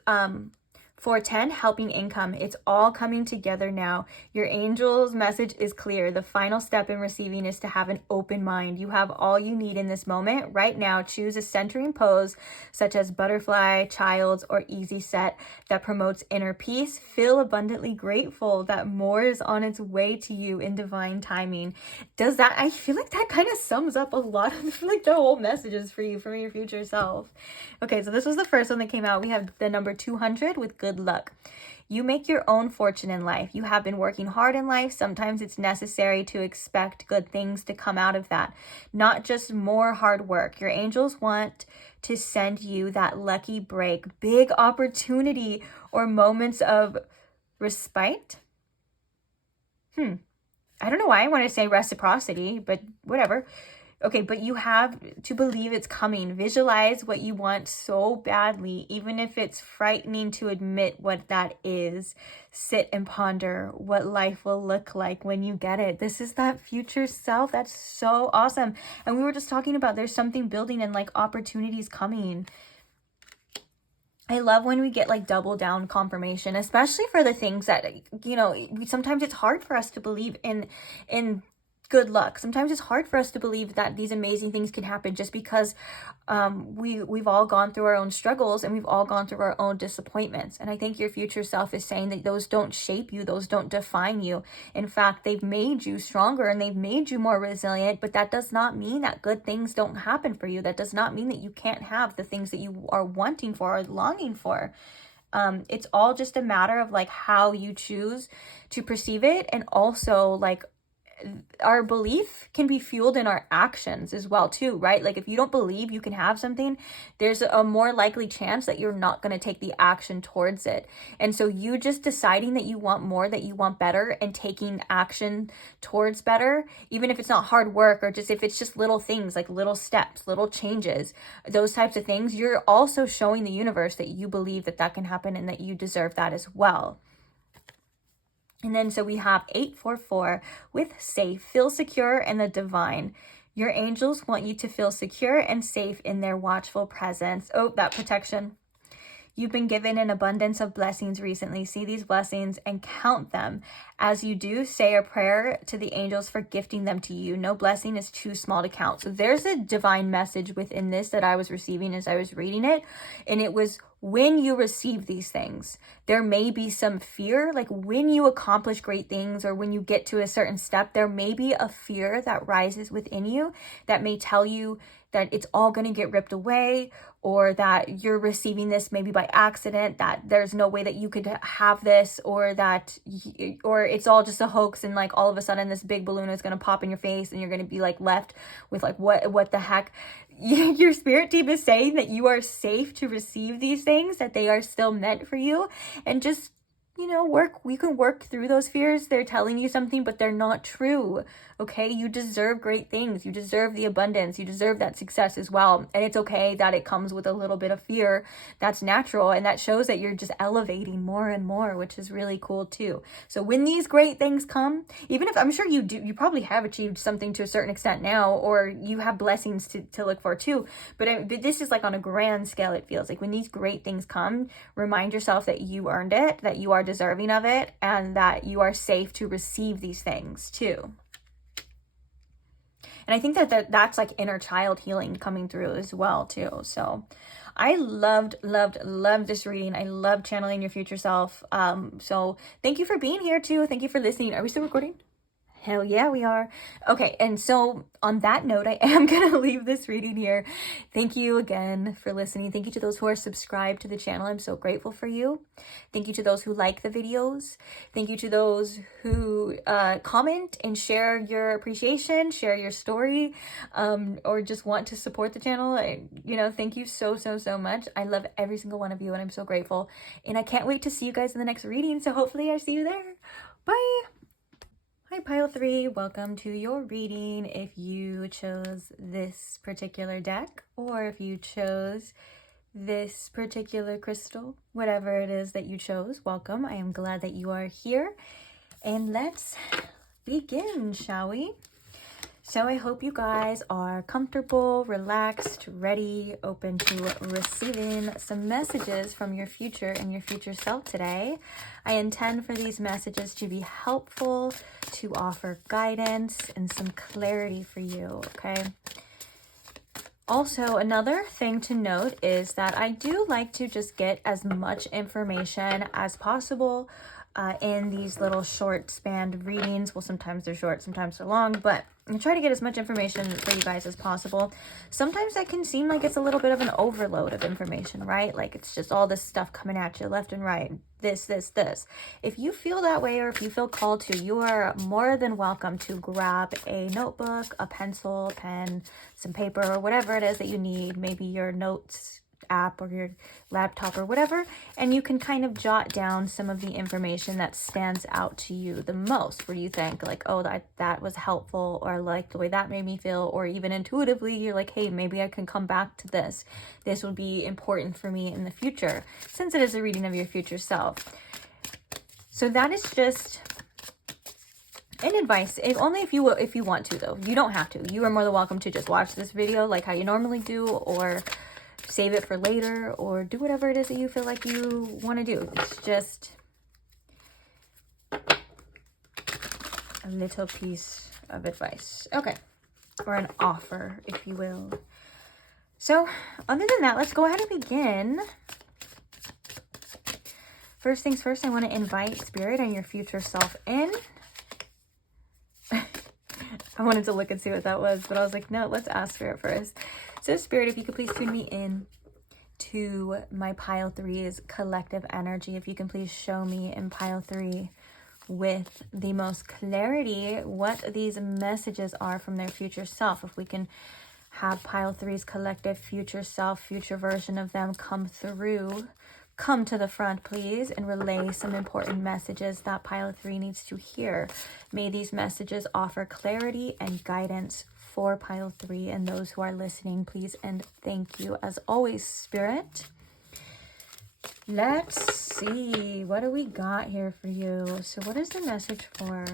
410, helping income. It's all coming together now. Your angel's message is clear. The final step in receiving is to have an open mind. You have all you need in this moment. Right now, choose a centering pose such as butterfly, child's, or easy set that promotes inner peace. Feel abundantly grateful that more is on its way to you in divine timing. Does that, I feel like that kind of sums up a lot of like the whole messages for you from your future self. Okay, so this was the first one that came out. We have the number 200 with good luck. You make your own fortune in life. You have been working hard in life. Sometimes it's necessary to expect good things to come out of that, not just more hard work. Your angels want to send you that lucky break, big opportunity, or moments of respite. I don't know why I want to say reciprocity, but whatever. Okay, but you have to believe it's coming. Visualize what you want so badly, even if it's frightening to admit what that is. Sit and ponder what life will look like when you get it. This is that future self. That's so awesome. And we were just talking about there's something building and like opportunities coming. I love when we get like double down confirmation, especially for the things that, you know, sometimes it's hard for us to believe in good luck. Sometimes it's hard for us to believe that these amazing things can happen just because we've all gone through our own struggles and we've all gone through our own disappointments. And I think your future self is saying that those don't shape you, those don't define you. In fact, they've made you stronger and they've made you more resilient, but that does not mean that good things don't happen for you. That does not mean that you can't have the things that you are wanting for or longing for. It's all just a matter of like how you choose to perceive it, and also like our belief can be fueled in our actions as well too, right? Like if you don't believe you can have something, there's a more likely chance that you're not going to take the action towards it. And so you just deciding that you want more, that you want better, and taking action towards better, even if it's not hard work, or just if it's just little things like little steps, little changes, those types of things, you're also showing the universe that you believe that that can happen and that you deserve that as well. And then so we have 844 with safe, feel secure in the divine. Your angels want you to feel secure and safe in their watchful presence. Oh, that protection. You've been given an abundance of blessings recently. See these blessings and count them. As you do, say a prayer to the angels for gifting them to you. No blessing is too small to count. So there's a divine message within this that I was receiving as I was reading it. And it was, when you receive these things, there may be some fear. Like when you accomplish great things or when you get to a certain step, there may be a fear that rises within you that may tell you that it's all going to get ripped away, or that you're receiving this maybe by accident, that there's no way that you could have this, or that, or it's all just a hoax, and like all of a sudden this big balloon is going to pop in your face and you're going to be like left with like, what the heck? your spirit team is saying that you are safe to receive these things, that they are still meant for you, and just, you know, we can work through those fears. They're telling you something, but they're not true. Okay, you deserve great things. You deserve the abundance. You deserve that success as well. And it's okay that it comes with a little bit of fear. That's natural. And that shows that you're just elevating more and more, which is really cool too. So when these great things come, even if I'm sure you probably have achieved something to a certain extent now, or you have blessings to look for too. But this is like on a grand scale, it feels like when these great things come, remind yourself that you earned it, that you are deserving of it, and that you are safe to receive these things too. And I think that's like inner child healing coming through as well too. So I loved this reading. I love channeling your future self. So thank you for being here too. Thank you for listening. Are we still recording? Hell yeah, we are. Okay, and so on that note, I am going to leave this reading here. Thank you again for listening. Thank you to those who are subscribed to the channel. I'm so grateful for you. Thank you to those who like the videos. Thank you to those who comment and share your appreciation, share your story, or just want to support the channel. Thank you so much. I love every single one of you, and I'm so grateful. And I can't wait to see you guys in the next reading, so hopefully I see you there. Bye! Hi Pile 3, welcome to your reading. If you chose this particular deck, or if you chose this particular crystal, whatever it is that you chose, welcome. I am glad that you are here. And let's begin, shall we? So I hope you guys are comfortable, relaxed, ready, open to receiving some messages from your future and your future self today. I intend for these messages to be helpful, to offer guidance and some clarity for you, okay? Also, another thing to note is that I do like to just get as much information as possible in these little short spanned readings. Well, sometimes they're short, sometimes they're long, but I try to get as much information for you guys as possible. Sometimes that can seem like it's a little bit of an overload of information, right? Like it's just all this stuff coming at you left and right. This. If you feel that way, or if you feel called to, you are more than welcome to grab a notebook, a pencil, pen, some paper, or whatever it is that you need, maybe your notes app or your laptop or whatever, and you can kind of jot down some of the information that stands out to you the most, where you think like, oh, that was helpful, or like the way that made me feel, or even intuitively you're like, hey, maybe I can come back to this would be important for me in the future, since it is a reading of your future self. So that is just an advice, only if you want to, though. You don't have to. You are more than welcome to just watch this video like how you normally do, or save it for later, or do whatever it is that you feel like you want to do. It's just a little piece of advice. Okay. Or an offer, if you will. So, other than that, let's go ahead and begin. First things first, I want to invite Spirit and your future self in. I wanted to look and see what that was, but I was like, no, let's ask Spirit first. So Spirit, if you could please tune me in to my Pile 3's collective energy. If you can please show me in Pile 3 with the most clarity what these messages are from their future self. If we can have Pile 3's collective future self, future version of them come through. Come to the front, please, and relay some important messages that Pile 3 needs to hear. May these messages offer clarity and guidance for Pile 3 and those who are listening, please, and thank you. As always, Spirit, let's see. What do we got here for you? So what is the message for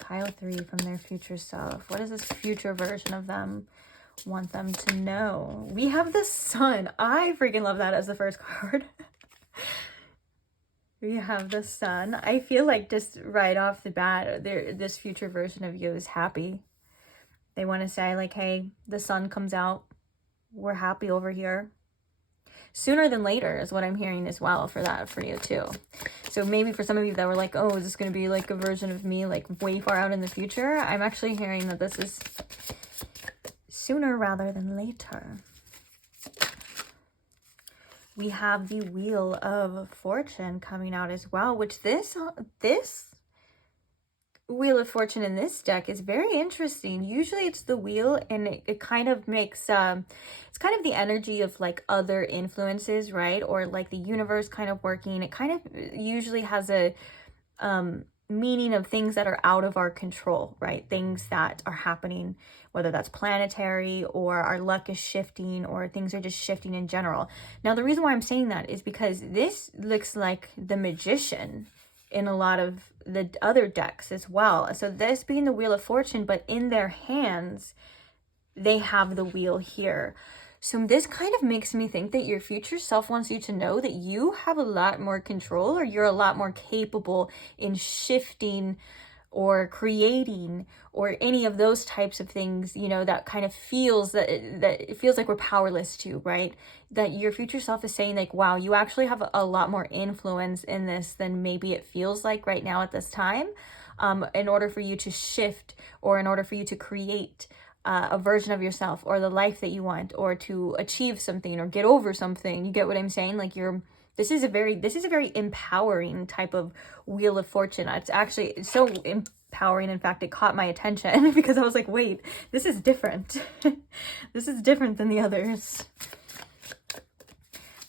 Pile 3 from their future self? What does this future version of them want them to know? We have the Sun. I freaking love that as the first card. We have the Sun. I feel like just right off the bat, this future version of you is happy. They want to say like, hey, the sun comes out. We're happy over here. Sooner than later is what I'm hearing as well for you too. So maybe for some of you that were like, oh, is this going to be like a version of me like way far out in the future? I'm actually hearing that this is sooner rather than later. We have the Wheel of Fortune coming out as well, which this Wheel of Fortune in this deck is very interesting. Usually it's the wheel, and it kind of makes it's kind of the energy of like other influences, right? Or like the universe kind of working. It kind of usually has a meaning of things that are out of our control, right? Things that are happening, whether that's planetary or our luck is shifting or things are just shifting in general. Now, the reason why I'm saying that is because this looks like the Magician in a lot of the other decks as well. So this being the Wheel of Fortune, but in their hands, they have the wheel here. So this kind of makes me think that your future self wants you to know that you have a lot more control, or you're a lot more capable in shifting or creating or any of those types of things, you know, that kind of feels that it feels like we're powerless to, right? That your future self is saying like, wow, you actually have a lot more influence in this than maybe it feels like right now at this time, in order for you to shift, or in order for you to create a version of yourself, or the life that you want, or to achieve something, or get over something. You get what I'm saying? Like this is a very empowering type of Wheel of Fortune. It's so empowering. In fact, it caught my attention because I was like, wait, this is different. This is different than the others.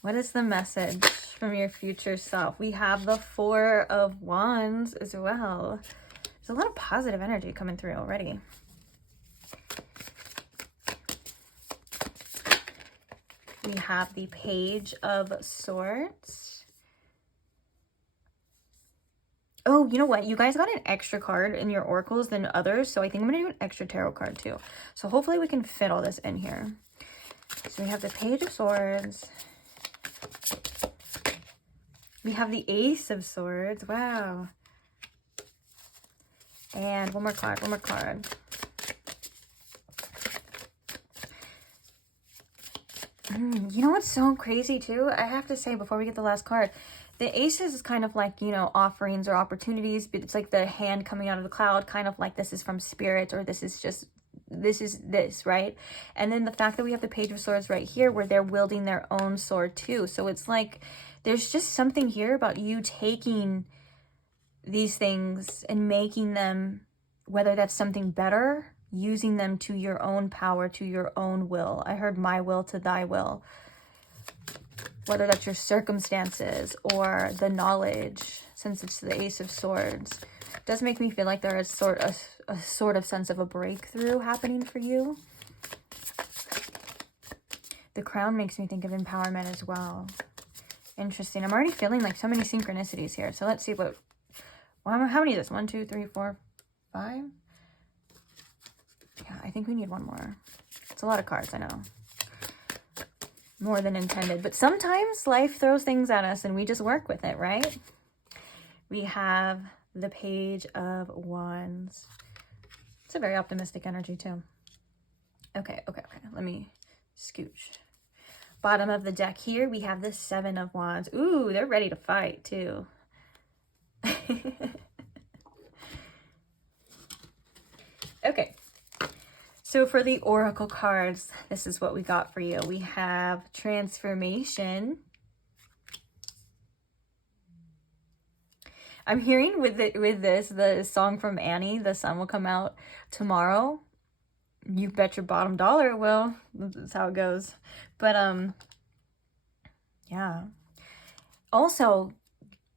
What is the message from your future self? We have the Four of Wands as well. There's a lot of positive energy coming through already. We have the Page of Swords. Oh, you know what? You guys got an extra card in your oracles than others, so I think I'm going to do an extra tarot card too. So hopefully we can fit all this in here. So we have the Page of Swords. We have the Ace of Swords. Wow. And one more card, one more card. You know what's so crazy too? I have to say before we get the last card, the aces is kind of like, you know, offerings or opportunities, but it's like the hand coming out of the cloud, kind of like this is from spirit, or this is this, right? And then the fact that we have the Page of Swords right here where they're wielding their own sword too. So it's like, there's just something here about you taking these things and making them, whether that's something better, using them to your own power, to your own will. I heard my will to thy will. Whether that's your circumstances or the knowledge, since it's the Ace of Swords. It does make me feel like there is a sort of sense of a breakthrough happening for you. The Crown makes me think of empowerment as well. Interesting. I'm already feeling like so many synchronicities here. So let's see how many is this? 1, 2, 3, 4, 5? Yeah, I think we need one more. It's a lot of cards, I know. More than intended. But sometimes life throws things at us and we just work with it, right? We have the Page of Wands. It's a very optimistic energy too. Okay. Let me scooch. Bottom of the deck here, we have the Seven of Wands. Ooh, they're ready to fight too. Okay. So for the oracle cards, this is what we got for you. We have transformation. I'm hearing with this, the song from Annie, The Sun Will Come Out Tomorrow. You bet your bottom dollar it will. That's how it goes. But yeah. Also,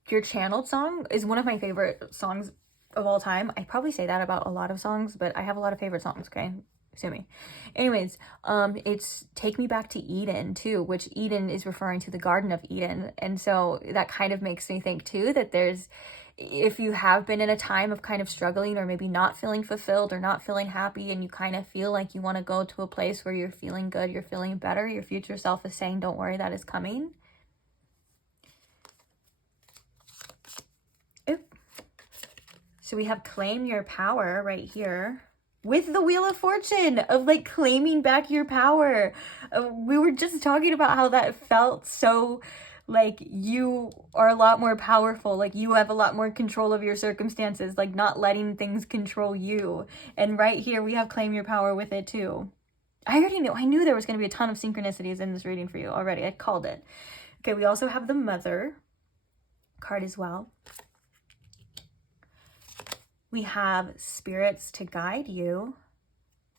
your channeled song is one of my favorite songs of all time. I probably say that about a lot of songs, but I have a lot of favorite songs, okay? Sue me. Anyways, it's Take Me Back to Eden too, which Eden is referring to the Garden of Eden. And so that kind of makes me think too that if you have been in a time of kind of struggling or maybe not feeling fulfilled or not feeling happy, and you kind of feel like you want to go to a place where you're feeling good, you're feeling better, your future self is saying, don't worry, that is coming. Oop. So we have Claim Your Power right here. With the Wheel of Fortune of like claiming back your power. We were just talking about how that felt so like you are a lot more powerful. Like you have a lot more control of your circumstances, like not letting things control you. And right here we have Claim Your Power with it too. I already knew. I knew there was going to be a ton of synchronicities in this reading for you already. I called it. Okay, we also have the Mother card as well. We have spirits to guide you.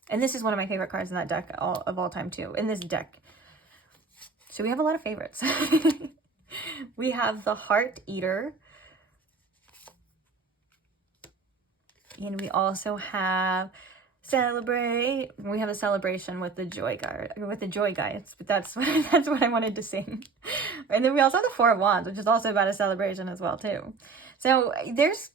And this is one of my favorite cards in that deck of all time too, in this deck. So we have a lot of favorites. We have the Heart Eater. And we also have Celebrate. We have a celebration with the Joy Guard, with the Joy Guides. But that's what I wanted to sing. And then we also have the Four of Wands, which is also about a celebration as well too. So there's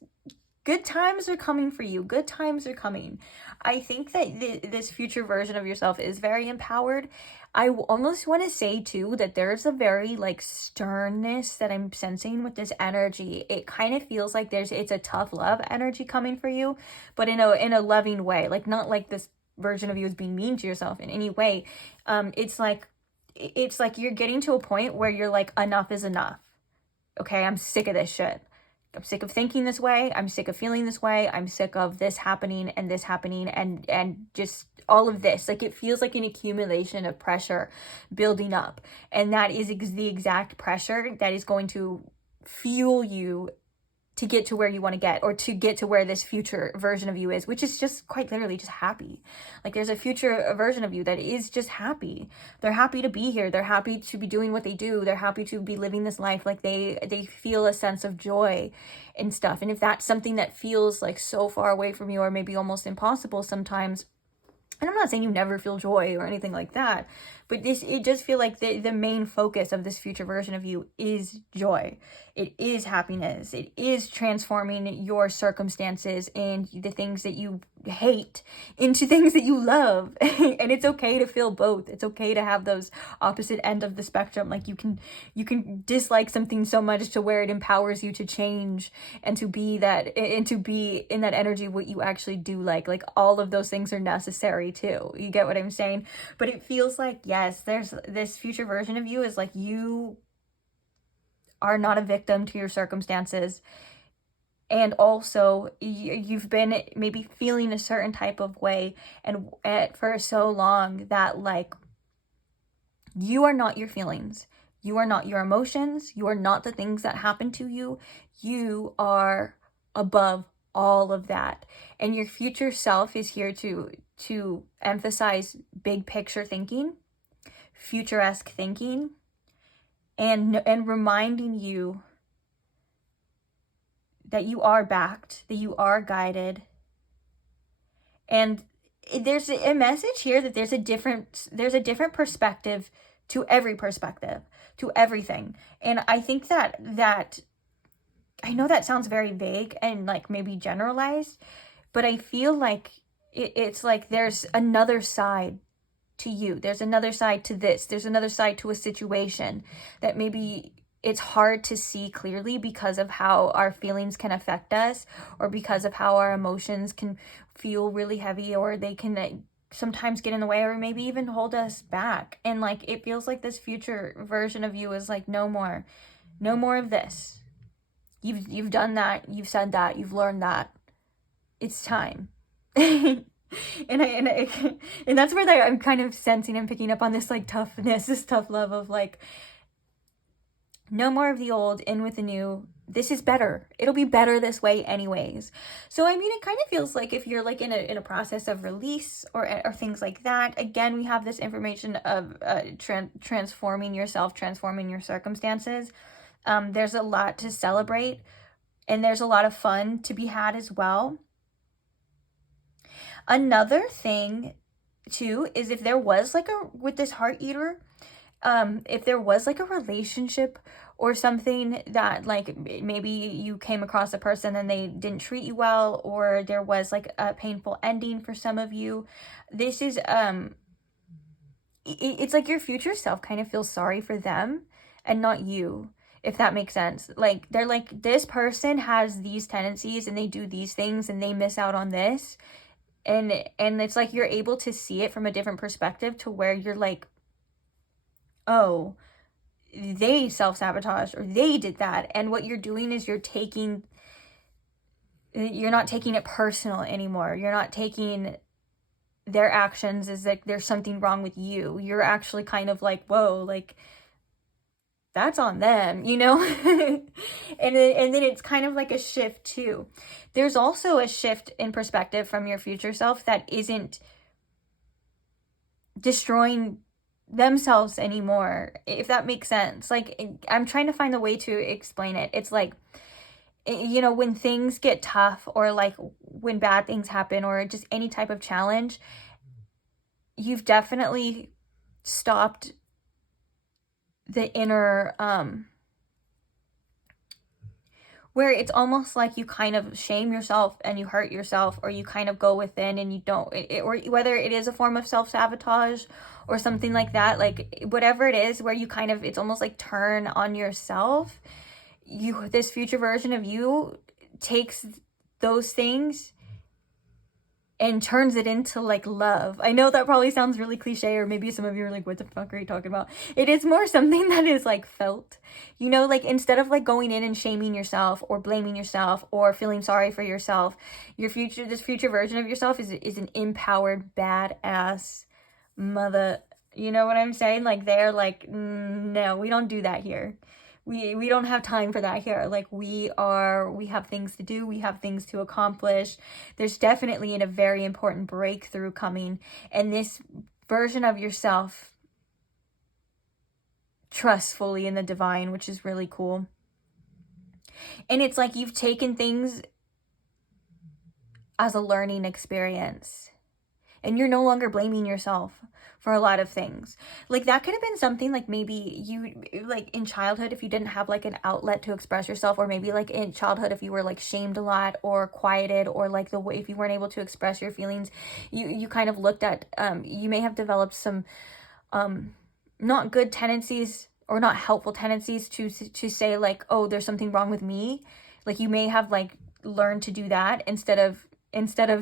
good times are coming for you. Good times are coming. I think that this future version of yourself is very empowered. I almost want to say too that there's a very like sternness that I'm sensing with this energy. It kind of feels like it's a tough love energy coming for you, but in a loving way. Like not like this version of you is being mean to yourself in any way. It's like you're getting to a point where you're like, enough is enough. Okay, I'm sick of this shit. I'm sick of thinking this way. I'm sick of feeling this way. I'm sick of this happening and just all of this. Like it feels like an accumulation of pressure building up. And that is the exact pressure that is going to fuel you to get to where you want to get, or to get to where this future version of you is, which is just quite literally just happy. Like there's a future version of you that is just happy. They're happy to be here. They're happy to be doing what they do. They're happy to be living this life. Like they feel a sense of joy and stuff. And if that's something that feels like so far away from you, or maybe almost impossible sometimes, and I'm not saying you never feel joy or anything like that, but it does feel like the main focus of this future version of you is joy. It is happiness. It is transforming your circumstances and the things that you hate into things that you love. And it's okay to feel both. It's okay to have those opposite end of the spectrum. Like you can dislike something so much to where it empowers you to change and to be that, and to be in that energy what you actually do like. Like all of those things are necessary too. You get what I'm saying? But it feels like, yes, there's this future version of you is like, you are not a victim to your circumstances. And also you've been maybe feeling a certain type of way and for so long that like you are not your feelings. You are not your emotions. You are not the things that happen to you. You are above all of that. And your future self is here to emphasize big picture thinking, futuresque thinking, and reminding you that you are backed, that you are guided. And there's a message here that there's a different perspective to every perspective, to everything. And I think that I know that sounds very vague and like maybe generalized, but I feel like it's like there's another side to you. There's another side to this. There's another side to a situation that maybe it's hard to see clearly because of how our feelings can affect us, or because of how our emotions can feel really heavy, or they can sometimes get in the way, or maybe even hold us back. And like it feels like this future version of you is like, no more of this. You've done that, you've said that, you've learned that. It's time. And that's where I'm kind of sensing and picking up on this like toughness, this tough love of like, no more of the old, in with the new. This is better. It'll be better this way anyways. So I mean, it kind of feels like if you're like in a process of release or things like that, again, we have this information of transforming yourself, transforming your circumstances. There's a lot to celebrate, and there's a lot of fun to be had as well. Another thing too is if there was like with this Heart Eater, if there was like a relationship or something that like maybe you came across a person and they didn't treat you well, or there was like a painful ending for some of you, this is it's like your future self kind of feels sorry for them and not you, if that makes sense. Like they're like, this person has these tendencies and they do these things and they miss out on this, and it's like you're able to see it from a different perspective, to where you're like, oh, they self-sabotaged or they did that. And what you're doing is you're not taking it personal anymore. You're not taking their actions as like there's something wrong with you. You're actually kind of like, whoa, like that's on them, you know? And then it's kind of like a shift too. There's also a shift in perspective from your future self that isn't destroying themselves anymore, if that makes sense. Like, I'm trying to find a way to explain it. It's like, you know, when things get tough, or like when bad things happen, or just any type of challenge, you've definitely stopped the inner where it's almost like you kind of shame yourself and you hurt yourself, or you kind of go within and you don't, or whether it is a form of self-sabotage or something like that, like whatever it is, where you kind of, it's almost like turn on yourself. This future version of you takes those things and turns it into like love. I know that probably sounds really cliche, or maybe some of you are like, what the fuck are you talking about? It is more something that is like felt, you know, like instead of like going in and shaming yourself or blaming yourself or feeling sorry for yourself, this future version of yourself is an empowered, badass mother. You know what I'm saying? Like, they're like, no, we don't do that here. We don't have time for that here. Like, we have things to do. We have things to accomplish. There's definitely a very important breakthrough coming. And this version of yourself trusts fully in the divine, which is really cool. And it's like you've taken things as a learning experience. And you're no longer blaming yourself for a lot of things. Like, that could have been something like, maybe you, like in childhood, if you didn't have like an outlet to express yourself, or maybe like in childhood, if you were like shamed a lot or quieted, or like the way, if you weren't able to express your feelings, you kind of looked at, you may have developed some not good tendencies, or not helpful tendencies to say like, oh, there's something wrong with me. Like, you may have like learned to do that instead of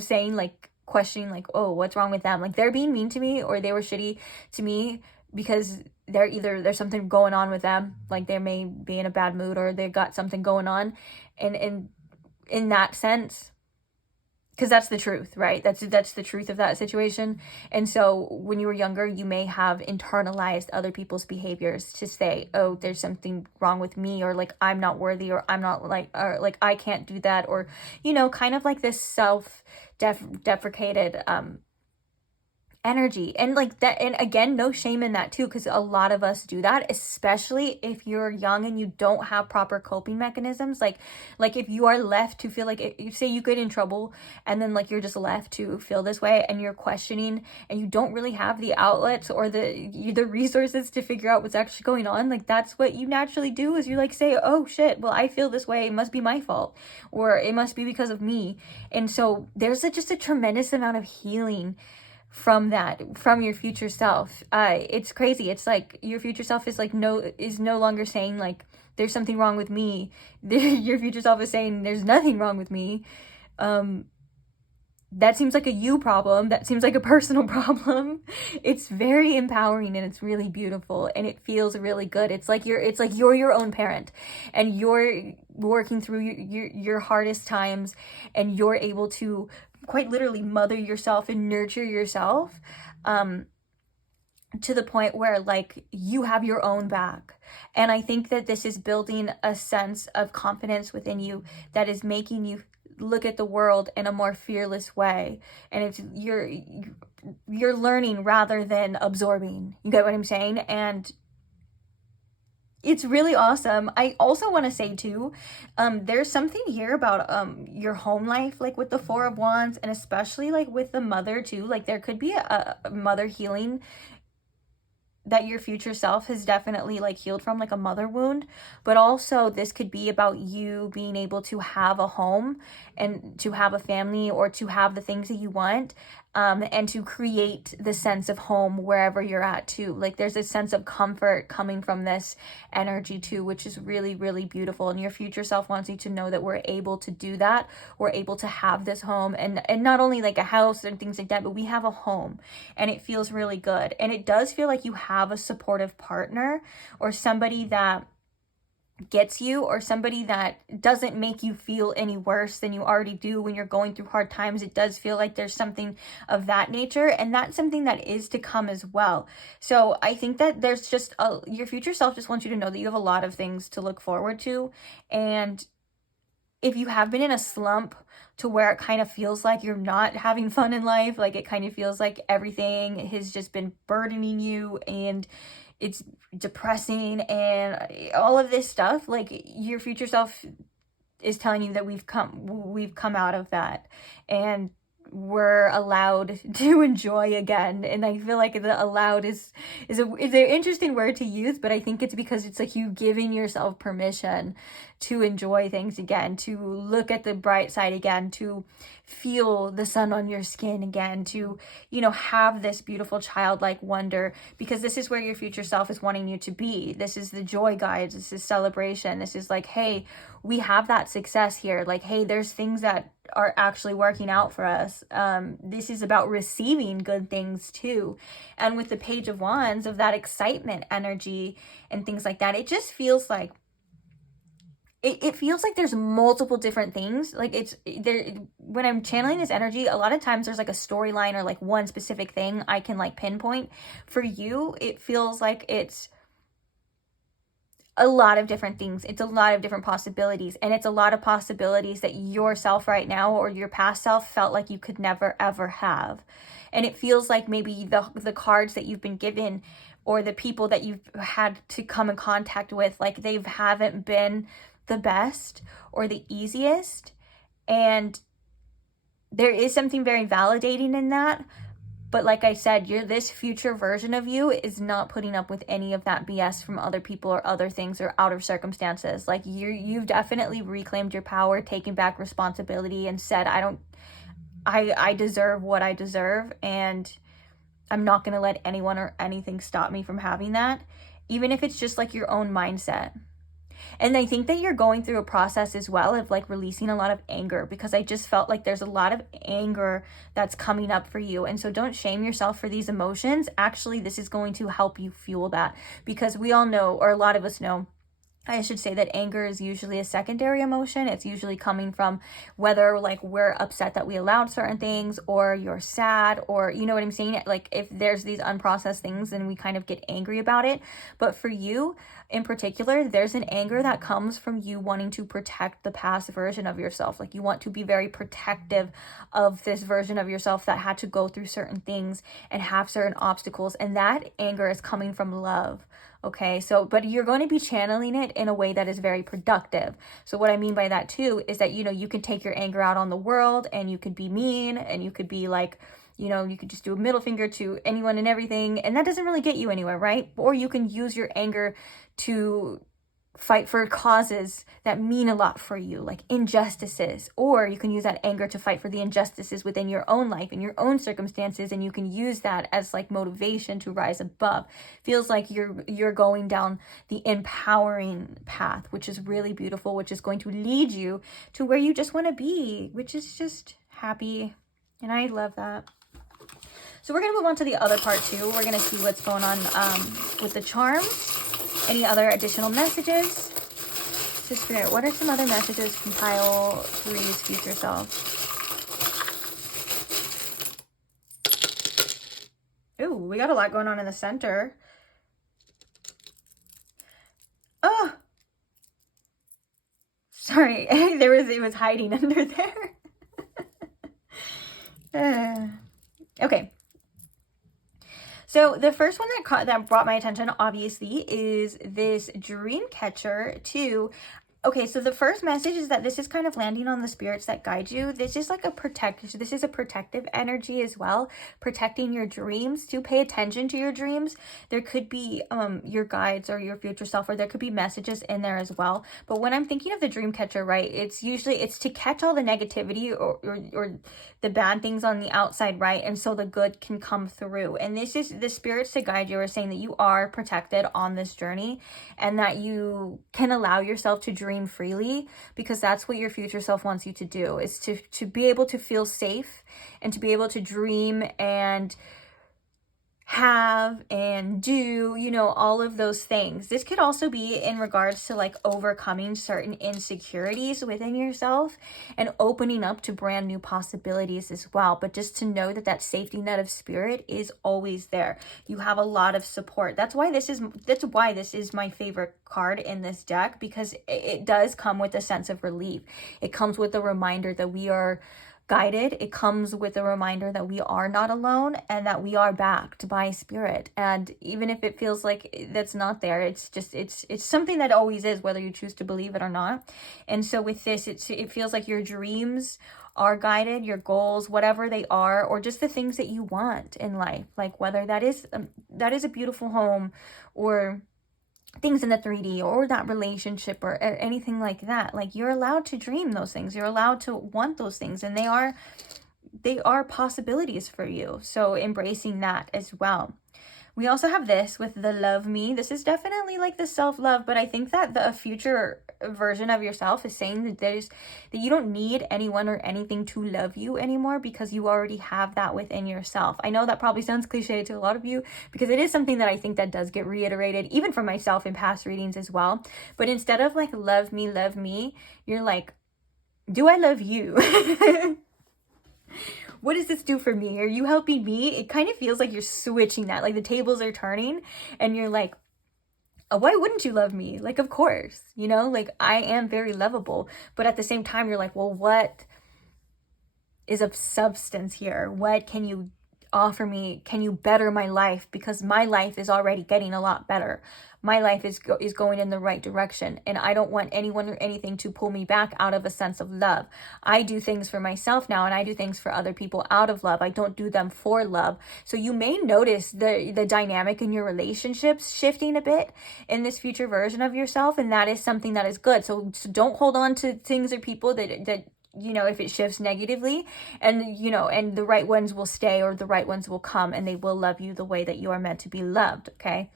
saying, like, questioning like, oh, what's wrong with them? Like, they're being mean to me, or they were shitty to me because there's something going on with them. Like, they may be in a bad mood, or they got something going on. And in that sense, because that's the truth, right? That's the truth of that situation. And so when you were younger, you may have internalized other people's behaviors to say, oh, there's something wrong with me, or like, I'm not worthy, or I'm not like, or like, I can't do that, or, you know, kind of like this self-deprecated energy. And like that, and again, no shame in that too, because a lot of us do that, especially if you're young and you don't have proper coping mechanisms. Like if you are left to feel like, you say you get in trouble, and then like you're just left to feel this way, and you're questioning, and you don't really have the outlets or the resources to figure out what's actually going on. Like, that's what you naturally do, is you like say, oh shit, well, I feel this way, it must be my fault, or it must be because of me. And so there's just a tremendous amount of healing from that, from your future self. It's crazy. It's like your future self is no longer saying like, there's something wrong with me. Your future self is saying there's nothing wrong with me. That seems like a you problem. That seems like a personal problem. It's very empowering, and it's really beautiful, and it feels really good. It's like you're your own parent, and you're working through your hardest times, and you're able to quite literally mother yourself and nurture yourself to the point where like you have your own back. And I think that this is building a sense of confidence within you that is making you look at the world in a more fearless way. And it's you're learning rather than absorbing. You get what I'm saying? And it's really awesome. I also want to say too, there's something here about your home life, like with the Four of Wands, and especially like with the mother too. Like, there could be a mother healing that your future self has definitely like healed from, like a mother wound. But also this could be about you being able to have a home, and to have a family, or to have the things that you want, and to create the sense of home wherever you're at too. Like, there's a sense of comfort coming from this energy too, which is really, really beautiful. And your future self wants you to know that we're able to do that. We're able to have this home, and not only like a house and things like that, but we have a home, and it feels really good. And it does feel like you have a supportive partner, or somebody that gets you, or somebody that doesn't make you feel any worse than you already do when you're going through hard times. It does feel like there's something of that nature, and that's something that is to come as well. So I think that there's just your future self just wants you to know that you have a lot of things to look forward to. And if you have been in a slump to where it kind of feels like you're not having fun in life, like it kind of feels like everything has just been burdening you and it's depressing and all of this stuff, like your future self is telling you that we've come out of that, and we're allowed to enjoy again. And I feel like the allowed is an interesting word to use, but I think it's because it's like you giving yourself permission to enjoy things again, to look at the bright side again, to feel the sun on your skin again, to, you know, have this beautiful childlike wonder, because this is where your future self is wanting you to be. This is the joy guides. This is celebration. This is like, hey, we have that success here. Like, hey, there's things that are actually working out for us. This is about receiving good things too. And with the Page of Wands, of that excitement energy and things like that, it just feels like it feels like there's multiple different things. Like it's there, when I'm channeling this energy, a lot of times there's like a storyline or like one specific thing I can like pinpoint. For you, it feels like it's a lot of different things. It's a lot of different possibilities, and it's a lot of possibilities that yourself right now or your past self felt like you could never ever have. And it feels like maybe the cards that you've been given or the people that you've had to come in contact with, like they haven't been the best or the easiest. And there is something very validating in that. But like I said, this future version of you is not putting up with any of that BS from other people or other things or outer circumstances. Like you've definitely reclaimed your power, taken back responsibility, and said, I deserve what I deserve, and I'm not going to let anyone or anything stop me from having that, even if it's just like your own mindset. And I think that you're going through a process as well of like releasing a lot of anger, because I just felt like there's a lot of anger that's coming up for you. And so don't shame yourself for these emotions. Actually, this is going to help you fuel that, because we all know, or a lot of us know, I should say, that anger is usually a secondary emotion. It's usually coming from whether like we're upset that we allowed certain things, or you're sad, or you know what I'm saying? Like if there's these unprocessed things, then we kind of get angry about it. But for you in particular, there's an anger that comes from you wanting to protect the past version of yourself. Like you want to be very protective of this version of yourself that had to go through certain things and have certain obstacles. And that anger is coming from love. Okay, so, but you're going to be channeling it in a way that is very productive. So what I mean by that too is that, you know, you can take your anger out on the world, and you could be mean, and you could be like, you know, you could just do a middle finger to anyone and everything, and that doesn't really get you anywhere, right? Or you can use your anger to fight for causes that mean a lot for you, like injustices. Or you can use that anger to fight for the injustices within your own life and your own circumstances, and you can use that as like motivation to rise above. Feels like you're going down the empowering path, which is really beautiful, which is going to lead you to where you just want to be, which is just happy. And I love that. So we're going to move on to the other part too. We're going to see what's going on with the charms. Any other additional messages? So Spirit, what are some other messages compile for your future self? Ooh, we got a lot going on in the center. Oh! Sorry, it was hiding under there. Okay. So the first one that brought my attention, obviously, is this dream catcher too. Okay, so the first message is that this is kind of landing on the spirits that guide you. This is like this is a protective energy as well, protecting your dreams. To pay attention to your dreams. There could be your guides or your future self, or there could be messages in there as well. But when I'm thinking of the dream catcher, right, it's to catch all the negativity or the bad things on the outside, right? And so the good can come through. And this is the spirits to guide you are saying that you are protected on this journey, and that you can allow yourself to dream freely, because that's what your future self wants you to do, is to be able to feel safe and to be able to dream and have and do, you know, all of those things. This could also be in regards to like overcoming certain insecurities within yourself and opening up to brand new possibilities as well. But just to know that that safety net of spirit is always there. You have a lot of support. That's why this is my favorite card in this deck, because it does come with a sense of relief. It comes with a reminder that we are guided. It comes with a reminder that we are not alone and that we are backed by spirit. And even if it feels like that's not there, it's just it's something that always is, whether you choose to believe it or not. And so with this, it feels like your dreams are guided, your goals, whatever they are, or just the things that you want in life, like whether that is a beautiful home, or things in the 3D, or that relationship, or anything like that. Like, you're allowed to dream those things, you're allowed to want those things, and they are possibilities for you. So embracing that as well. We also have this with the love me. This is definitely like the self-love, but I think that the future version of yourself is saying that that you don't need anyone or anything to love you anymore, because you already have that within yourself. I know that probably sounds cliche to a lot of you, because it is something that I think that does get reiterated, even for myself in past readings as well. But instead of like love me, you're like, do I love you? What does this do for me? Are you helping me? It kind of feels like you're switching that, like the tables are turning, and you're like, oh, why wouldn't you love me? Like, of course, you know, like I am very lovable, but at the same time, you're like, well, what is of substance here? What can you offer me? Can you better my life? Because my life is already getting a lot better. My life is going in the right direction, and I don't want anyone or anything to pull me back out of a sense of love. I do things for myself now, and I do things for other people out of love. I don't do them for love. So you may notice the dynamic in your relationships shifting a bit in this future version of yourself, and that is something that is good. So don't hold on to things or people that you know, if it shifts negatively, and you know, and the right ones will stay, or the right ones will come, and they will love you the way that you are meant to be loved. Okay,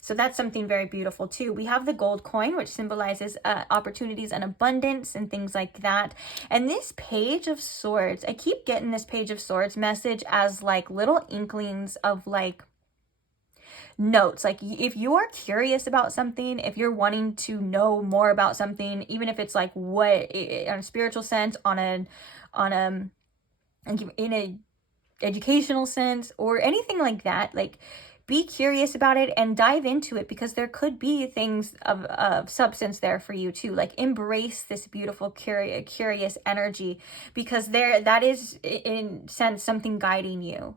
so that's something very beautiful too. We have the gold coin, which symbolizes opportunities and abundance and things like that. And this page of swords, I keep getting this page of swords message as like little inklings of like notes. Like, if you are curious about something, if you're wanting to know more about something, even if it's like what on a spiritual sense, in a educational sense, or anything like that, like, be curious about it and dive into it, because there could be things of substance there for you too. Like, embrace this beautiful curious energy, because that is in sense something guiding you.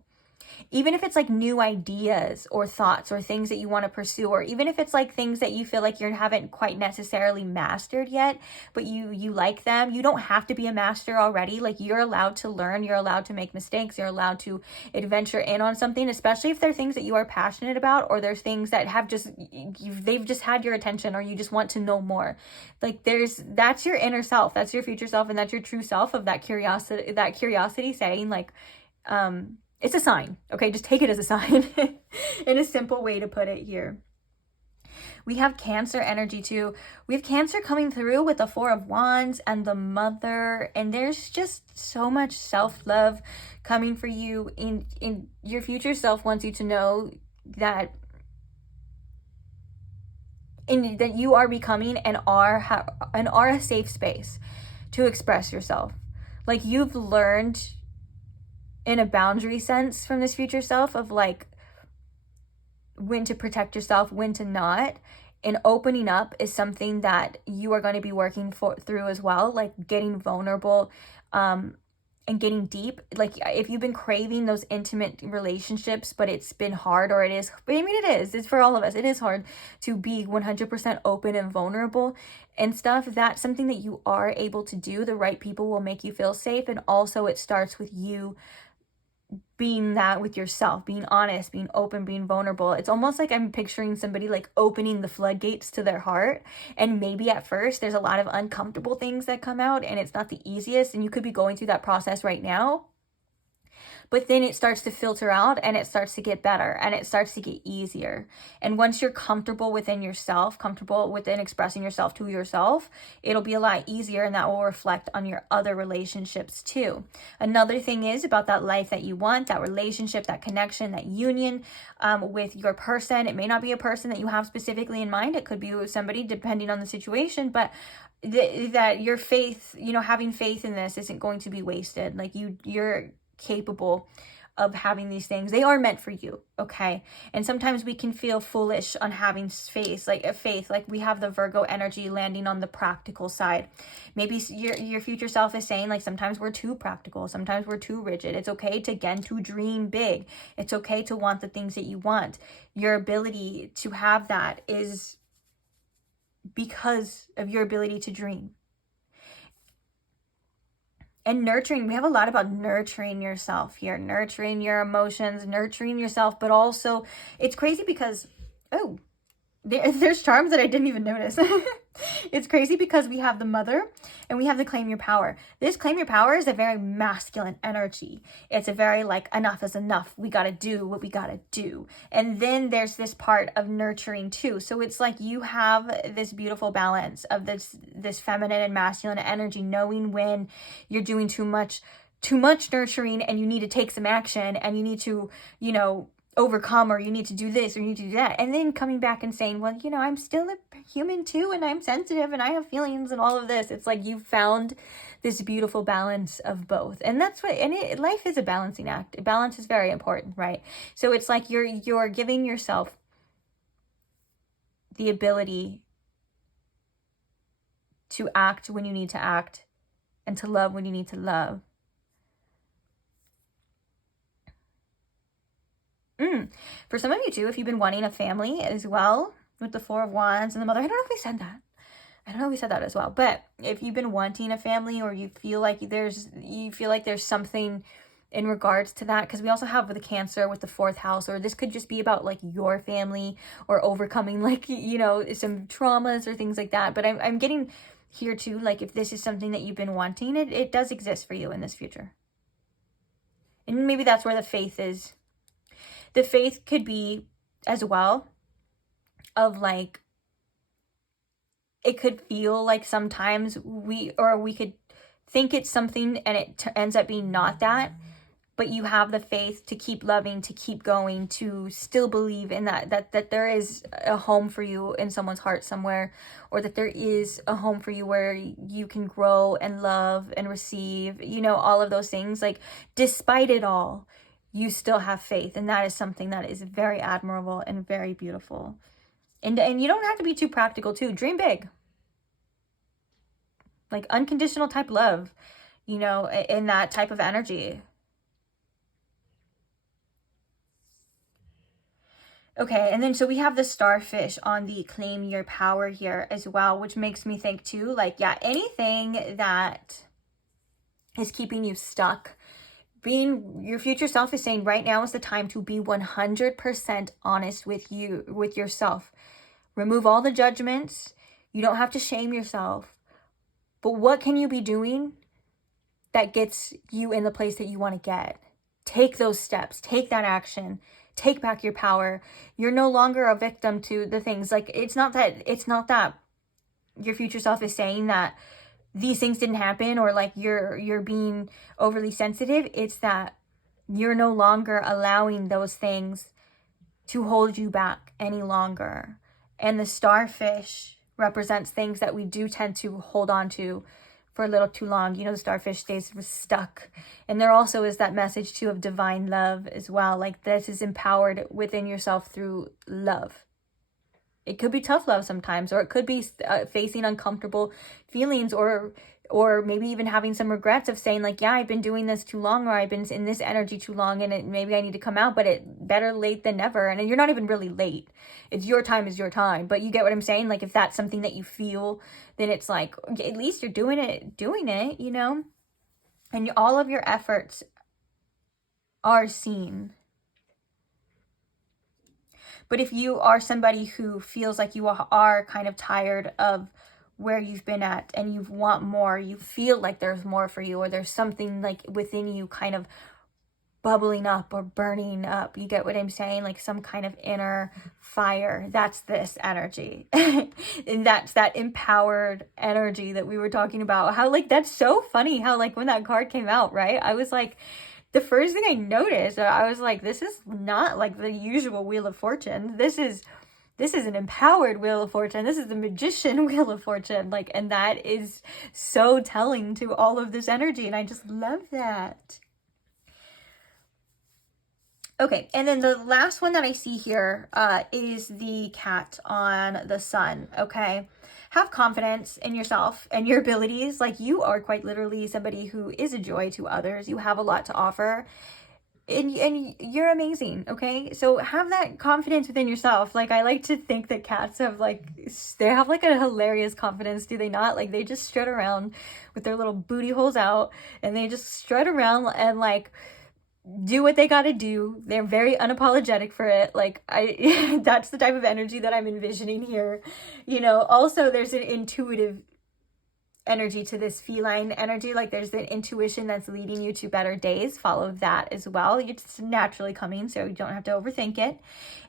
Even if it's like new ideas or thoughts or things that you want to pursue, or even if it's like things that you feel like you haven't quite necessarily mastered yet, but you like them. You don't have to be a master already. Like, you're allowed to learn, you're allowed to make mistakes, you're allowed to adventure in on something, especially if they're things that you are passionate about, or there's things that have they've just had your attention, or you just want to know more. Like, that's your inner self, that's your future self, and that's your true self of that curiosity saying like, it's a sign, okay? Just take it as a sign in a simple way to put it here. We have Cancer energy too. We have Cancer coming through with the Four of Wands and the Mother, and there's just so much self-love coming for you. In your future self wants you to know that that you are becoming and are a safe space to express yourself. Like, you've learned in a boundary sense from this future self of like when to protect yourself, when to not. And opening up is something that you are going to be working through as well, like getting vulnerable and getting deep. Like, if you've been craving those intimate relationships, but it's been hard, or it's for all of us, it is hard to be 100% open and vulnerable and stuff. That's something that you are able to do. The right people will make you feel safe. And also it starts with you being that with yourself, being honest, being open, being vulnerable. It's almost like I'm picturing somebody like opening the floodgates to their heart, and maybe at first there's a lot of uncomfortable things that come out, and it's not the easiest, and you could be going through that process right now. but then it starts to filter out and it starts to get better and it starts to get easier. And once you're comfortable within yourself, comfortable within expressing yourself to yourself, it'll be a lot easier, and that will reflect on your other relationships too. Another thing is about that life that you want, that relationship, that connection, that union with your person. It may not be a person that you have specifically in mind. It could be with somebody depending on the situation, but that your faith, you know, having faith in this isn't going to be wasted. Like you're capable of having these things. They are meant for you, okay? And sometimes we can feel foolish on having faith, like we have the Virgo energy landing on the practical side. Maybe your future self is saying, like, sometimes we're too practical, sometimes we're too rigid. It's okay to, again, to dream big. It's okay to want the things that you want. Your ability to have that is because of your ability to dream. And nurturing, we have a lot about nurturing yourself here, nurturing your emotions, nurturing yourself, but also it's crazy because, oh, there's charms that I didn't even notice. It's crazy because we have the Mother and we have the Claim Your Power. This Claim Your Power is a very masculine energy. It's a very like, enough is enough. We got to do what we got to do. And then there's this part of nurturing too. So it's like you have this beautiful balance of this feminine and masculine energy, knowing when you're doing too much nurturing and you need to take some action and you need to, you know, overcome, or you need to do this or you need to do that, and then coming back and saying, well, you know, I'm still a human too, and I'm sensitive and I have feelings and all of this. It's like you found this beautiful balance of both, and that's what, and life is a balancing act. Balance is very important, right? So it's like you're giving yourself the ability to act when you need to act and to love when you need to love. For some of you too, if you've been wanting a family as well, with the Four of Wands and the Mother, I don't know if we said that. I don't know if we said that as well. But if you've been wanting a family, or you feel like there's something in regards to that, because we also have the Cancer with the 4th house, or this could just be about like your family or overcoming, like, you know, some traumas or things like that. But I'm getting here too, like, if this is something that you've been wanting, it does exist for you in this future. And maybe that's where the faith is. The faith could be as well of like, it could feel like sometimes we could think it's something and it ends up being not that, but you have the faith to keep loving, to keep going, to still believe in that there is a home for you in someone's heart somewhere, or that there is a home for you where you can grow and love and receive, you know, all of those things. Like, despite it all, you still have faith, and that is something that is very admirable and very beautiful. And you don't have to be too practical too. Dream big. Like unconditional type love, you know, in that type of energy. Okay, and then so we have the Starfish on the Claim Your Power here as well, which makes me think too, like, yeah, anything that is keeping you stuck, being your future self is saying right now is the time to be 100% honest with you, with yourself. Remove all the judgments. You don't have to shame yourself. But what can you be doing that gets you in the place that you want to get? Take those steps. Take that action. Take back your power. You're no longer a victim to the things. Like, it's not that your future self is saying that these things didn't happen, or like you're being overly sensitive. It's that you're no longer allowing those things to hold you back any longer. And the Starfish represents things that we do tend to hold on to for a little too long. You know, the Starfish stays stuck. And there also is that message too of divine love as well. Like, this is empowered within yourself through love. It could be tough love sometimes, or it could be facing uncomfortable feelings, or maybe even having some regrets of saying like, yeah, I've been doing this too long, or I've been in this energy too long, and maybe I need to come out, but it better late than never. And you're not even really late. It's your time is your time. But you get what I'm saying? Like, if that's something that you feel, then it's like, at least you're doing it, you know? And all of your efforts are seen. But if you are somebody who feels like you are kind of tired of where you've been at and you want more, you feel like there's more for you, or there's something like within you kind of bubbling up or burning up. You get what I'm saying? Like some kind of inner fire. That's this energy. And that's that empowered energy that we were talking about. How like, that's so funny how like when that card came out, right? I was like, the first thing I noticed, I was like, this is not like the usual Wheel of Fortune. This is an empowered Wheel of Fortune. This is the magician Wheel of Fortune. Like, and that is so telling to all of this energy. And I just love that. Okay, and then the last one that I see here is the cat on the sun, okay? Have confidence in yourself and your abilities. Like, you are quite literally somebody who is a joy to others. You have a lot to offer, and you're amazing, okay? So have that confidence within yourself. Like, I like to think that cats have, like, they have, like, a hilarious confidence, do they not? Like, they just strut around with their little booty holes out, and they just strut around and, like, do what they gotta do. They're very unapologetic for it. Like, that's the type of energy that I'm envisioning here. You know, also there's an intuitive energy to this feline energy. Like, there's the intuition that's leading you to better days. Follow that as well. It's naturally coming, so you don't have to overthink it.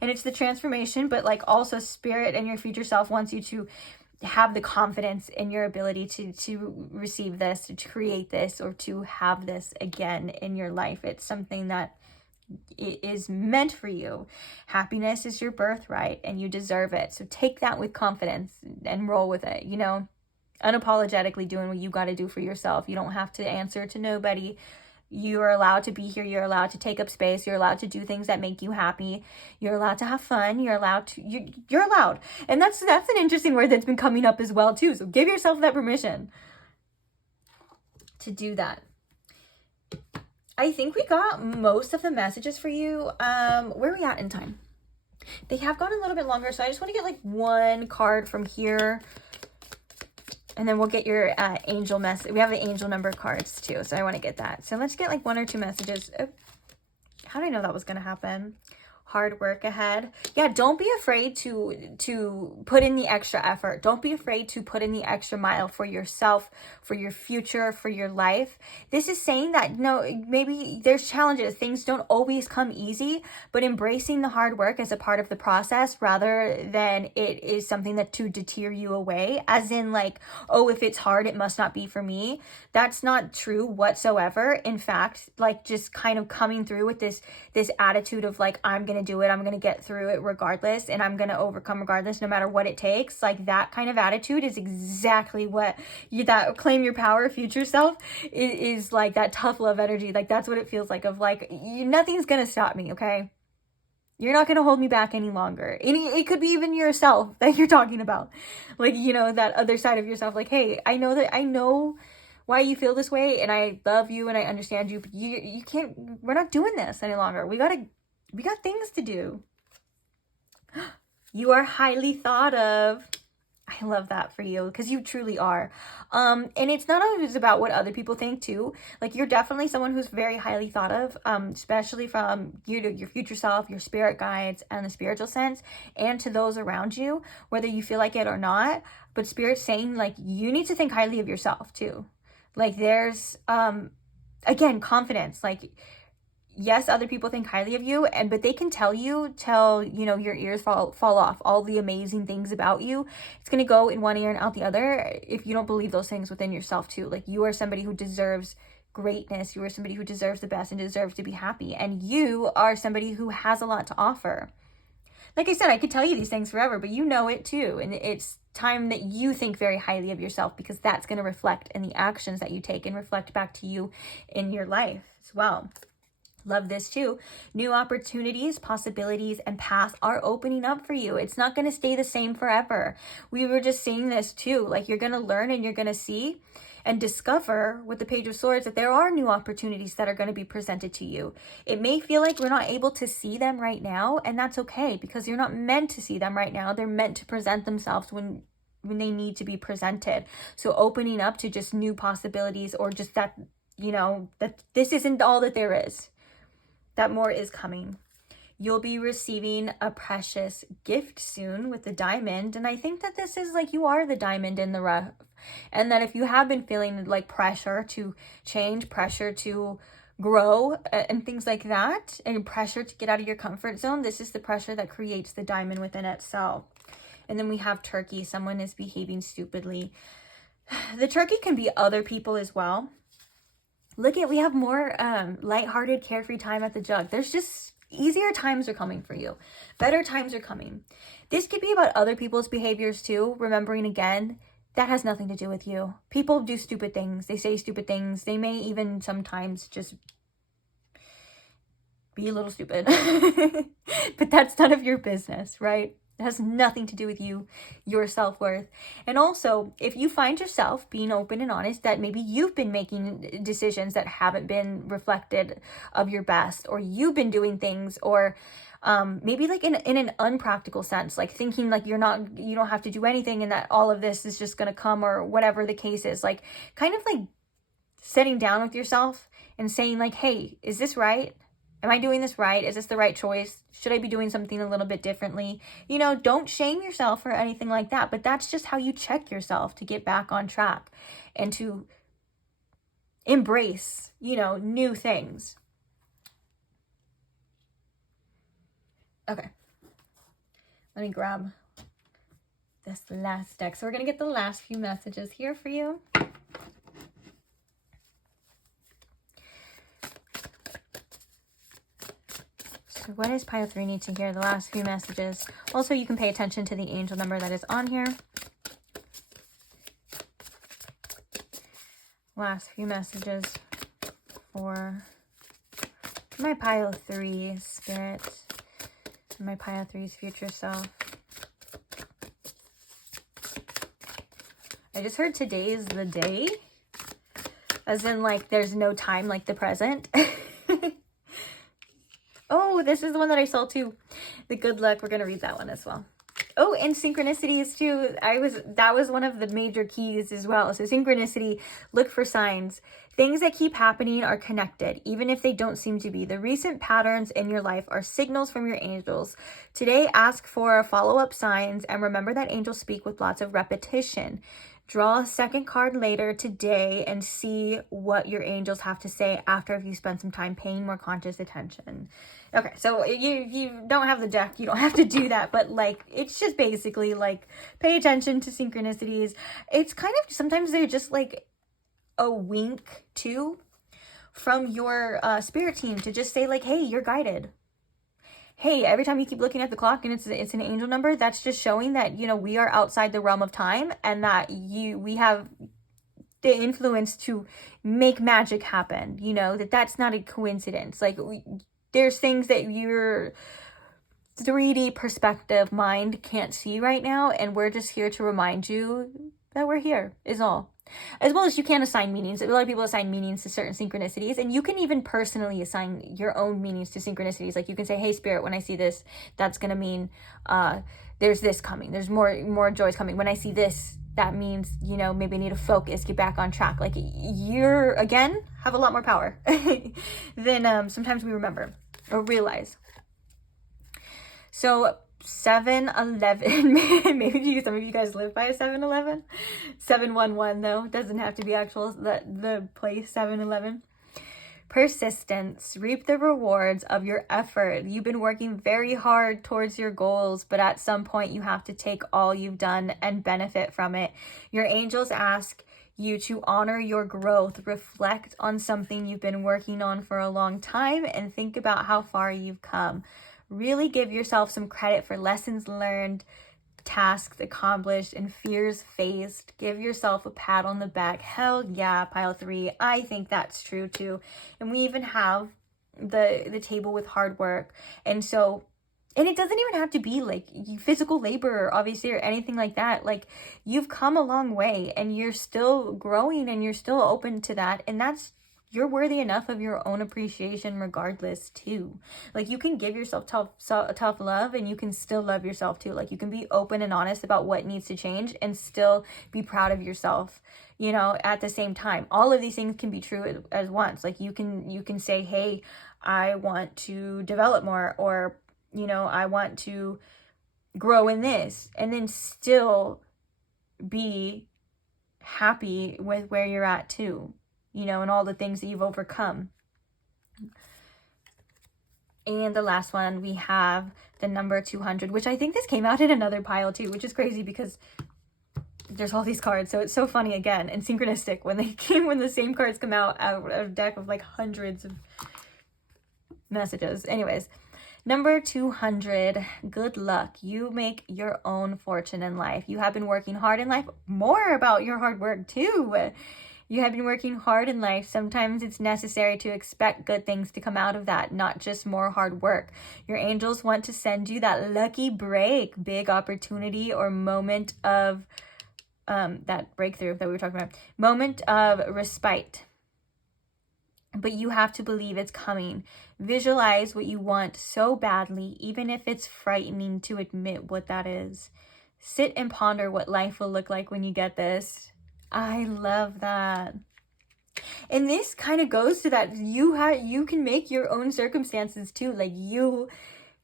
And it's the transformation, but like also spirit and your future self wants you to have the confidence in your ability to receive this, to create this, or to have this again in your life. It's something that is meant for you. Happiness is your birthright and you deserve it. So take that with confidence and roll with it, you know, unapologetically doing what you got to do for yourself. You don't have to answer to nobody. You are allowed to be here. You're allowed to take up space. You're allowed to do things that make you happy. You're allowed to have fun. You're allowed to, you're allowed. And that's an interesting word that's been coming up as well too. So give yourself that permission to do that. I think we got most of the messages for you. Where are we at in time? They have gone a little bit longer. So I just want to get like one card from here. And then we'll get your angel message. We have the angel number cards too, so I want to get that. So let's get like one or two messages. Oh, how did I know that was going to happen? Hard work ahead. Yeah, don't be afraid to put in the extra effort. Don't be afraid to put in the extra mile for yourself, for your future, for your life. This is saying that, no, maybe there's challenges. Things don't always come easy, but embracing the hard work as a part of the process rather than it is something that to deter you away, as in like, oh, if it's hard, it must not be for me. That's not true whatsoever. In fact, like just kind of coming through with this attitude of like, I'm going to do it, I'm going to get through it regardless, and I'm going to overcome regardless, no matter what it takes. Like that kind of attitude is exactly what that claim your power future self is like, that tough love energy. Like that's what it feels like, of like, nothing's going to stop me. Okay. You're not going to hold me back any longer. It could be even yourself that you're talking about. Like, you know, that other side of yourself. Like, hey, I know why you feel this way, and I love you and I understand you, but you can't, we're not doing this any longer. We got things to do. You are highly thought of. I love that for you, because you truly are. And it's not always about what other people think too. Like, you're definitely someone who's very highly thought of, especially from your future self, your spirit guides, and the spiritual sense, and to those around you, whether you feel like it or not. But Spirit's saying, like, you need to think highly of yourself too. Like, there's, again, confidence. Like, yes, other people think highly of you, but they can tell you till, you know, your ears fall off, all the amazing things about you. It's going to go in one ear and out the other if you don't believe those things within yourself too. Like, you are somebody who deserves greatness. You are somebody who deserves the best and deserves to be happy. And you are somebody who has a lot to offer. Like I said, I could tell you these things forever, but you know it too. And it's time that you think very highly of yourself, because that's going to reflect in the actions that you take and reflect back to you in your life as well. Love this too. New opportunities, possibilities, and paths are opening up for you. It's not going to stay the same forever. We were just seeing this too. Like, you're going to learn and you're going to see and discover with the Page of Swords that there are new opportunities that are going to be presented to you. It may feel like we're not able to see them right now, and that's okay, because you're not meant to see them right now. They're meant to present themselves when they need to be presented. So opening up to just new possibilities, or just that, you know, that this isn't all that there is. That more is coming. You'll be receiving a precious gift soon with the diamond. And I think that this is like, you are the diamond in the rough. And that if you have been feeling like pressure to change, pressure to grow and things like that, and pressure to get out of your comfort zone, this is the pressure that creates the diamond within itself. And then we have Turkey. Someone is behaving stupidly. The Turkey can be other people as well. Look at, we have more lighthearted, carefree time at the jug. There's just easier times are coming for you. Better times are coming. This could be about other people's behaviors too. Remembering again, that has nothing to do with you. People do stupid things. They say stupid things. They may even sometimes just be a little stupid. But that's none of your business, right? It has nothing to do with you, your self-worth. And also, if you find yourself being open and honest that maybe you've been making decisions that haven't been reflected of your best, or you've been doing things, or maybe like in an unpractical sense, like thinking like you don't have to do anything and that all of this is just going to come, or whatever the case is, like kind of like sitting down with yourself and saying like, hey, is this right? Am I doing this right? Is this the right choice? Should I be doing something a little bit differently? You know, don't shame yourself or anything like that, but that's just how you check yourself to get back on track and to embrace, you know, new things. Okay. Let me grab this last deck. So we're going to get the last few messages here for you. So what does pile 3 need to hear? The last few messages. Also, you can pay attention to the angel number that is on here. Last few messages for my pile 3 spirit. My pile 3's future self. I just heard today is the day. As in, like, there's no time like the present. Oh, this is the one that I saw too. The good luck. We're going to read that one as well. Oh, and synchronicities too. That was one of the major keys as well. So synchronicity, look for signs. Things that keep happening are connected, even if they don't seem to be. The recent patterns in your life are signals from your angels. Today, ask for follow-up signs and remember that angels speak with lots of repetition. Draw a second card later today and see what your angels have to say after you spend some time paying more conscious attention. Okay, so you don't have the deck, you don't have to do that, but like, it's just basically like, pay attention to synchronicities. It's kind of, sometimes they're just like a wink too from your spirit team to just say like, hey, you're guided. Hey, every time you keep looking at the clock and it's an angel number, that's just showing that, you know, we are outside the realm of time and that we have the influence to make magic happen, you know, that's not a coincidence. Like, there's things that your 3D perspective mind can't see right now, and we're just here to remind you that we're here, is all. As well as you can assign meanings. A lot of people assign meanings to certain synchronicities, and you can even personally assign your own meanings to synchronicities. Like, you can say, hey, spirit, when I see this, that's going to mean there's this coming. There's more joys coming. When I see this, that means, you know, maybe I need to focus, get back on track. Like, you're, again, have a lot more power than sometimes we remember or realize. So 7-Eleven, maybe some of you guys live by a 7-Eleven. 711 though, doesn't have to be actual, the place 7-Eleven. Persistence, reap the rewards of your effort. You've been working very hard towards your goals, but at some point you have to take all you've done and benefit from it. Your angels ask you to honor your growth, reflect on something you've been working on for a long time, and think about how far you've come. Really give yourself some credit for lessons learned, tasks accomplished, and fears faced. Give yourself a pat on the back. Hell yeah, pile 3. I think that's true too. And we even have the table with hard work. And so, and it doesn't even have to be like physical labor, obviously, or anything like that. Like, you've come a long way and you're still growing and you're still open to that. And you're worthy enough of your own appreciation regardless too. Like, you can give yourself tough love and you can still love yourself too. Like, you can be open and honest about what needs to change and still be proud of yourself, you know, at the same time. All of these things can be true as once. Like, you can say, hey, I want to develop more, or, you know, I want to grow in this, and then still be happy with where you're at too. You know, and all the things that you've overcome. And the last one, we have the number 200, which I think this came out in another pile too, which is crazy because there's all these cards. So it's so funny again and synchronistic when the same cards come out of a deck of like hundreds of messages. Anyways, number 200, good luck. You make your own fortune in life. You have been working hard in life. More about your hard work too. You have been working hard in life. Sometimes it's necessary to expect good things to come out of that, not just more hard work. Your angels want to send you that lucky break, big opportunity or moment of that breakthrough that we were talking about, moment of respite. But you have to believe it's coming. Visualize what you want so badly, even if it's frightening to admit what that is. Sit and ponder what life will look like when you get this. I love that. And this kind of goes to that you can make your own circumstances too. Like, you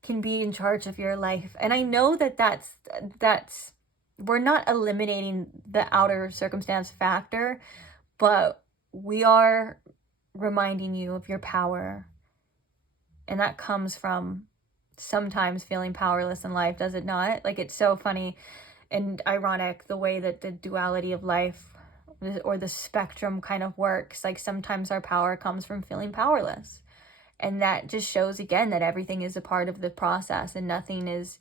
can be in charge of your life. And I know that's we're not eliminating the outer circumstance factor, but we are reminding you of your power. And that comes from sometimes feeling powerless in life, does it not? Like, it's so funny and ironic the way that the duality of life or the spectrum kind of works. Like, sometimes our power comes from feeling powerless. And that just shows again that everything is a part of the process and nothing is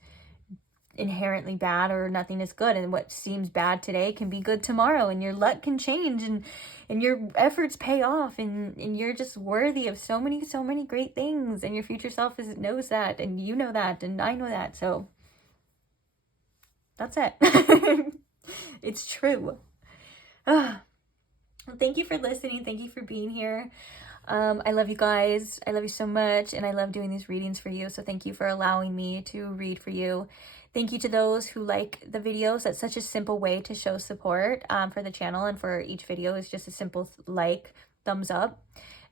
inherently bad or nothing is good, and what seems bad today can be good tomorrow, and your luck can change, and your efforts pay off, and you're just worthy of so many great things, and your future self knows that, and you know that, and I know that. So that's it. It's true. Thank you for listening. Thank you for being here. I love you guys. I love you so much, and I love doing these readings for you. So thank you for allowing me to read for you. Thank you to those who like the videos. That's such a simple way to show support for the channel, and for each video is just a simple like, thumbs up.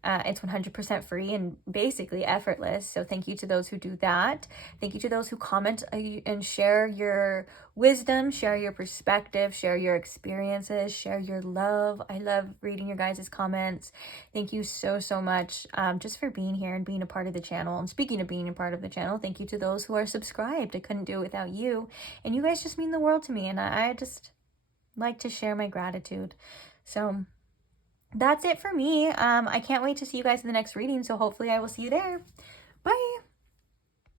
It's 100% free and basically effortless. So thank you to those who do that. Thank you to those who comment and share your wisdom, share your perspective, share your experiences, share your love. I love reading your guys' comments. Thank you so much just for being here and being a part of the channel. And speaking of being a part of the channel, thank you to those who are subscribed. I couldn't do it without you. And you guys just mean the world to me. And I just like to share my gratitude. So that's it for me. I can't wait to see you guys in the next reading, so hopefully I will see you there.